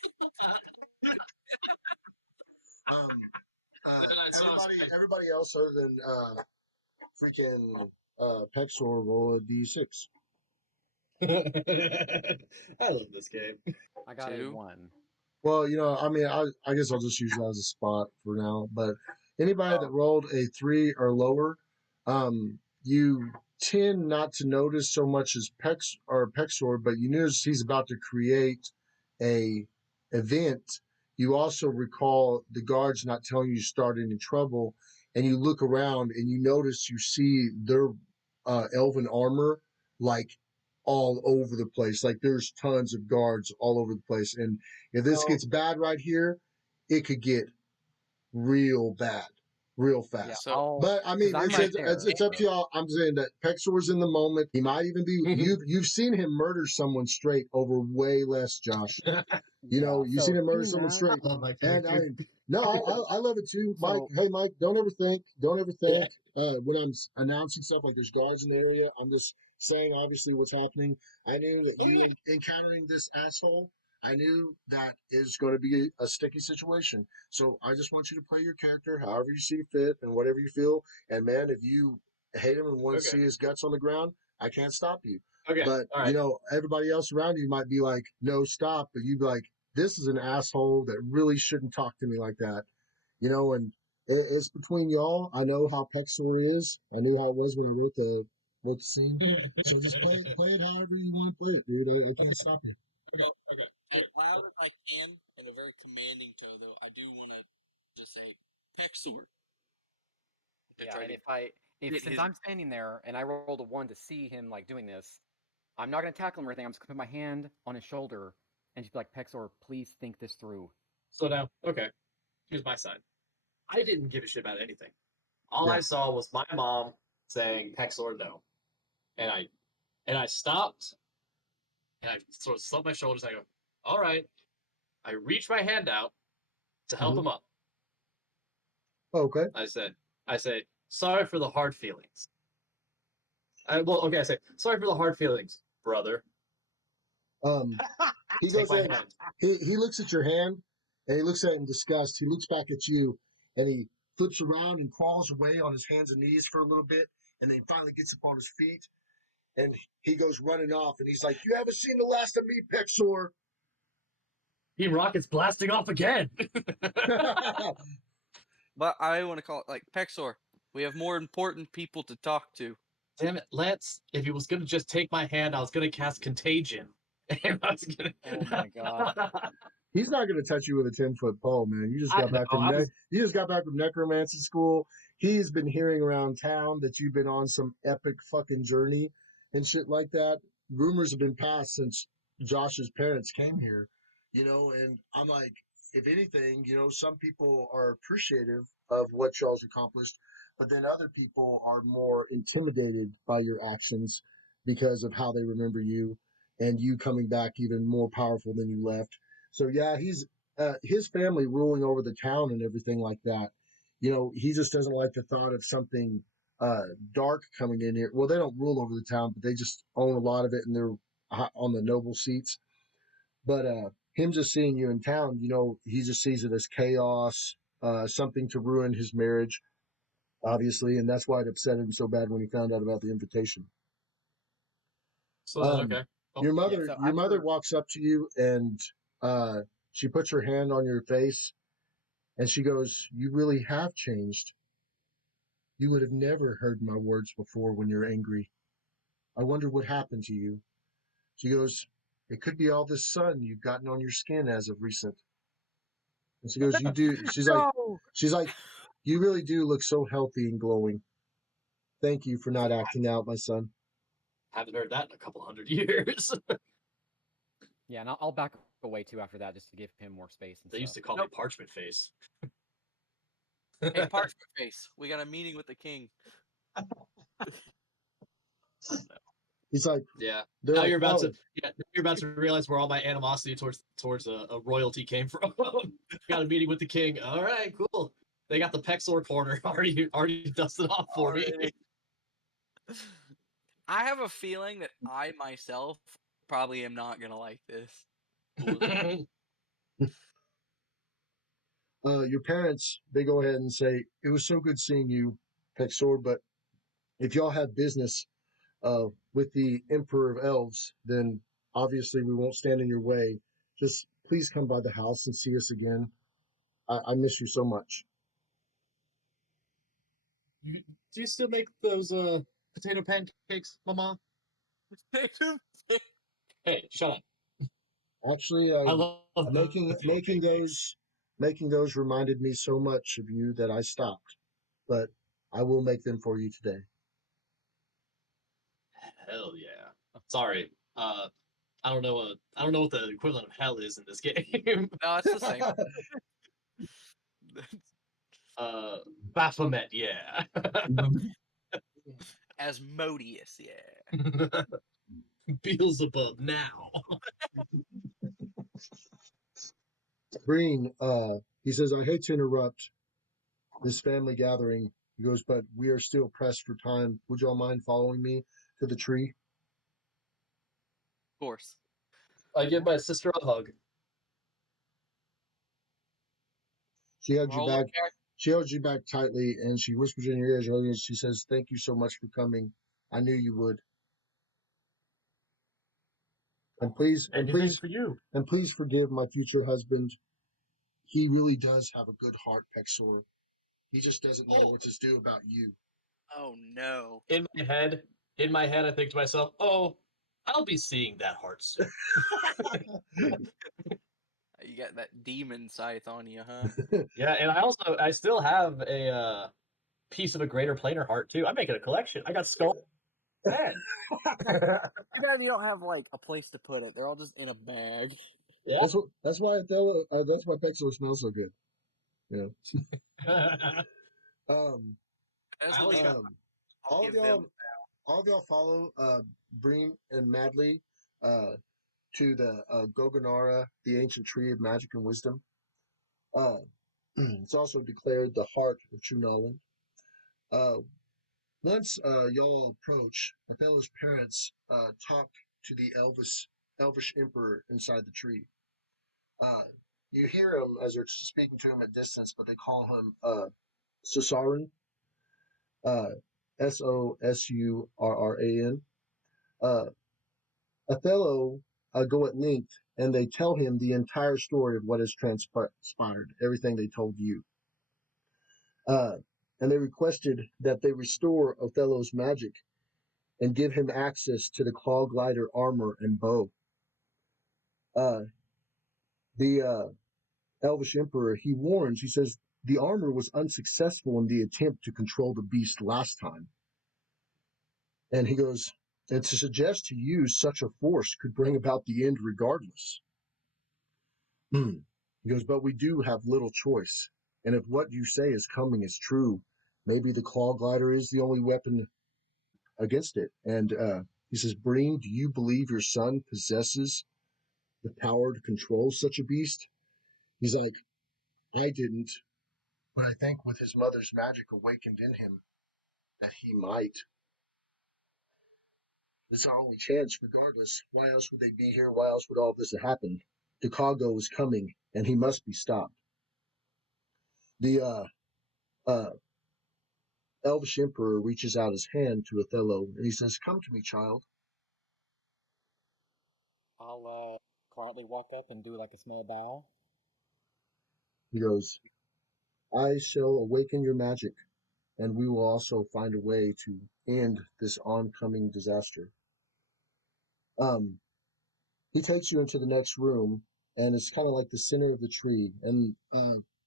Everybody else other than freaking Pexor roll a d6. I love this game. I got a 2. 1. Well, I guess I'll just use that as a spot for now. But anybody that rolled a 3 or lower, you tend not to notice so much as Pexor, but you notice he's about to create a event. You also recall the guards not telling you to start any trouble, and you look around and you notice you see their elven armor like all over the place. Like there's tons of guards all over the place, and if this gets bad right here, it could get real bad, real fast. Yeah, So- But I mean, 'cause I'm it's, right it's up to y'all. I'm saying that Pexor's in the moment. He might even be. You've seen him murder someone straight over way less, Josh. You've so seen him murder seeing someone that- straight. I love my And character. I love it too, Mike. So- Hey, Mike, don't ever think. When I'm announcing stuff like there's guards in the area, I'm just saying obviously what's happening. I knew that you encountering this asshole. I knew that is going to be a sticky situation. So I just want you to play your character however you see fit and whatever you feel. And man, if you hate him and want to Okay. see his guts on the ground, I can't stop you. Okay. But all right. everybody else around you might be like, no, stop. But you'd be like, this is an asshole that really shouldn't talk to me like that. And it's between y'all. I know how Pexor is. I knew how it was when I wrote the scene. So just play it however you want to play it, dude. I can't stop you. Okay. As loud as I can, in a very commanding tone, though, I do want to just say Pexor. Yeah, and since his- I'm standing there and I rolled a 1 to see him like doing this, I'm not gonna tackle him or anything. I'm just gonna put my hand on his shoulder and just be like, Pexor, please think this through. So now, okay, here's my side. I didn't give a shit about anything. All Yeah. I saw was my mom saying Pexor no. And I stopped and I sort of slumped my shoulders and I go, all right. I reach my hand out to help him up. Okay. I say, sorry for the hard feelings. I say, sorry for the hard feelings. brother. He Take goes my in. hand. He looks at your hand, and he looks at it in disgust. He looks back at you, and he flips around and crawls away on his hands and knees for a little bit, and then he finally gets up on his feet, and he goes running off, and he's like, "You haven't seen the last of me, Pexor." Team Rocket's blasting off again. But I want to call it like Pexor. We have more important people to talk to. Damn it, Lance! If he was gonna just take my hand, I was gonna cast Contagion. And I was gonna. Oh my god. He's not going to touch you with a 10-foot pole, man. You just I got back know, from I was- you just got back from necromancy school. He's been hearing around town that you've been on some epic fucking journey and shit like that. Rumors have been passed since Josh's parents came here, and I'm like, if anything, some people are appreciative of what y'all's accomplished, but then other people are more intimidated by your actions because of how they remember you and you coming back even more powerful than you left. So yeah, he's his family ruling over the town and everything like that. He just doesn't like the thought of something dark coming in here. Well, they don't rule over the town, but they just own a lot of it and they're on the noble seats. But him just seeing you in town, he just sees it as chaos, something to ruin his marriage, obviously, and that's why it upset him so bad when he found out about the invitation. So okay. Oh, Your Yeah, mother, so your mother after walks up to you and she puts her hand on your face and she goes, "You really have changed. You would have never heard my words before when you're angry. I wonder what happened to you." She goes, "It could be all this sun you've gotten on your skin as of recent." And she goes, "You do." No. She's like, "You really do look so healthy and glowing. Thank you for not acting out, my son." haven't heard that in a couple hundred years. yeah, and I'll back away too after that just to give him more space and They used to stuff. call me Parchment Face. Hey, Parchment Face, we got a meeting with the king. He's like, Yeah. they're Now like, you're about "Oh, to you're about to realize where all my animosity towards a royalty came from. Got a meeting with the king. All right, cool. They got the Pexor corner already dusted off for me. Already. I have a feeling that I myself probably am not gonna like this. your parents," they go ahead and say, "It was so good seeing you, Pexor, but if y'all have business with the Emperor of Elves, then obviously we won't stand in your way. Just please come by the house and see us again. I miss you so much." Do you still make those potato pancakes, Mama? Hey, shut up. Actually, I love making potato pancakes. making those reminded me so much of you that I stopped, but I will make them for you today. Hell yeah. Sorry. I don't know what the equivalent of hell is in this game. No, it's the same. Baphomet, yeah. Asmodeus, yeah. Beelzebub now. Breen, he says, "I hate to interrupt this family gathering." He goes, "But we are still pressed for time. Would y'all mind following me to the tree?" Of course. I give my sister a hug. She hugs you Roll back. up character. She holds you back tightly, and she whispers in your ear, and she says, "Thank you so much for coming. I knew you would. And Anything for you. please forgive my future husband. He really does have a good heart, Pexor. He just doesn't know what to do about you." Oh no. In my head, I think to myself, "Oh, I'll be seeing that heart soon." You got that demon scythe on you, huh? Yeah, and I still have a piece of a greater planar heart too. I'm making a collection. I got skull head. Too bad you don't have like a place to put it. They're all just in a bag. Yeah. That's why Pexor smells so good. Um, That's I what we always got. um, I'll all of give them. y'all follow Breen and Madly to the Goganara, the ancient tree of magic and wisdom. It's also declared the heart of true knowledge. Uh, Once y'all approach, Othello's parents talk to the elvish emperor inside the tree. Uh, you hear him as they're speaking to him at distance, but they call him Susaran, uh, Sosurran. Uh, Othello go at length, and they tell him the entire story of what has transpired, everything they told you. Uh, and they requested that they restore Othello's magic and give him access to the claw glider armor and bow. Uh, the Elvish Emperor, he warns, he says, the armor was unsuccessful in the attempt to control the beast last time. And he goes, and to suggest to use such a force could bring about the end regardless. He goes, but we do have little choice. And if what you say is coming is true, maybe the claw glider is the only weapon against it. And he says, Breen, do you believe your son possesses the power to control such a beast? He's like, I didn't, but I think with his mother's magic awakened in him that he might. It's our only chance, regardless. Why else would they be here? Why else would all this have happened? Chicago is coming, and he must be stopped. The uh, Elvish Emperor reaches out his hand to Othello, and he says, come to me, child. I'll quietly walk up and do like a small bow. He goes, I shall awaken your magic, and we will also find a way to end this oncoming disaster. He takes you into the next room, and it's kind of like the center of the tree, and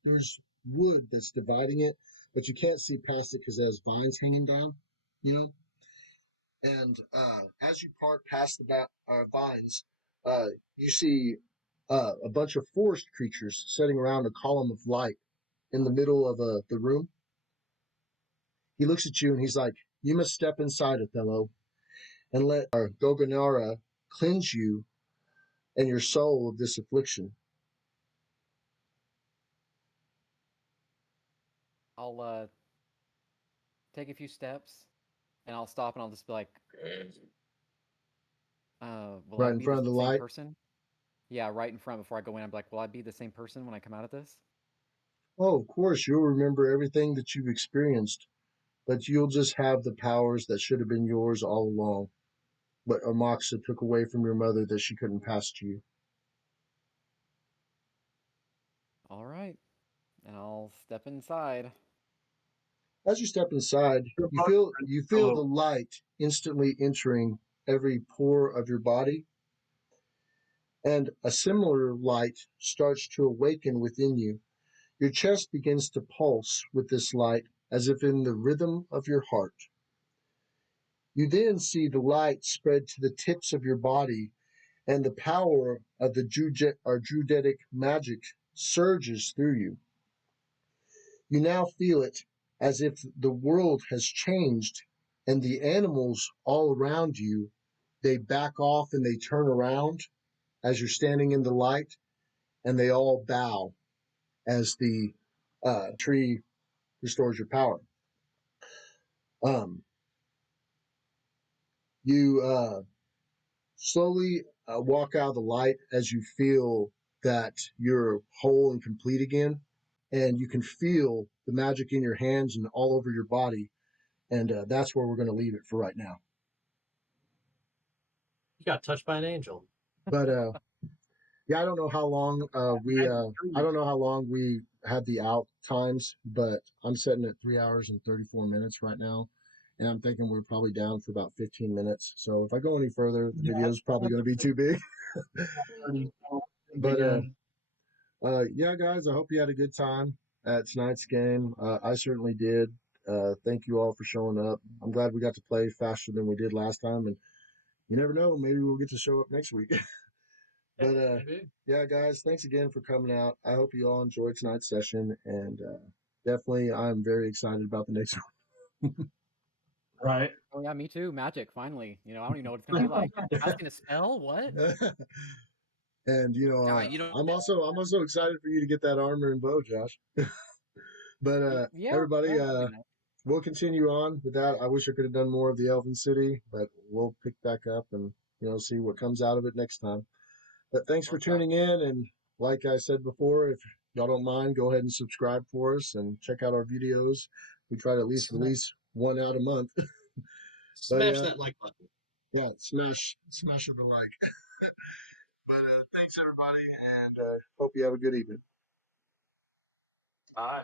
there's wood that's dividing it, but you can't see past it because it has vines hanging down, you know. And as you part past the vines, uh, you see a bunch of forest creatures sitting around a column of light in the middle of the room. He looks at you and he's like, you must step inside, Othello, and let our Goganara cleanse you and your soul of this affliction. I'll take a few steps, and I'll stop, and I'll just be like, will I Right in be the front of the same light. person? Yeah, right in front before I go in. I'm like, will I be the same person when I come out of this? Oh, of course, you'll remember everything that you've experienced, but you'll just have the powers that should have been yours all along. But Amaxa took away from your mother that she couldn't pass to you. All right, and I'll step inside. As you step inside, you feel the light instantly entering every pore of your body, and a similar light starts to awaken within you. Your chest begins to pulse with this light as if in the rhythm of your heart. You then see the light spread to the tips of your body, and the power of the Druidic magic surges through you. You now feel it as if the world has changed, and the animals all around you, they back off and they turn around as you're standing in the light, and they all bow as the tree restores your power. Um, you slowly walk out of the light as you feel that you're whole and complete again, and you can feel the magic in your hands and all over your body. And that's where we're going to leave it for right now. You got touched by an angel. But yeah, I don't know how long I don't know how long we had the out times, but I'm setting at 3 hours and 34 minutes right now. And I'm thinking we're probably down for about 15 minutes. So if I go any further, the video is probably going to be too big. But yeah, guys, I hope you had a good time at tonight's game. I certainly did. Thank you all for showing up. I'm glad we got to play faster than we did last time, and you never know, maybe we'll get to show up next week. But yeah, guys, thanks again for coming out. I hope you all enjoyed tonight's session, and definitely, I'm very excited about the next one. Right. Oh yeah, me too. Magic, finally. I don't even know what it's gonna be like. Casting a spell? What? And You know, I'm also excited for you to get that armor and bow, Josh. But Yeah, everybody, that'd be nice. we'll continue on with that. I wish I could have done more of the Elven City, but we'll pick back up and see what comes out of it next time. But thanks for Okay. tuning in. And like I said before, if y'all don't mind, go ahead and subscribe for us and check out our videos. We try to at least release one out a month. But Smash that like button. yeah, smash of the like. But thanks everybody, and hope you have a good evening. Bye.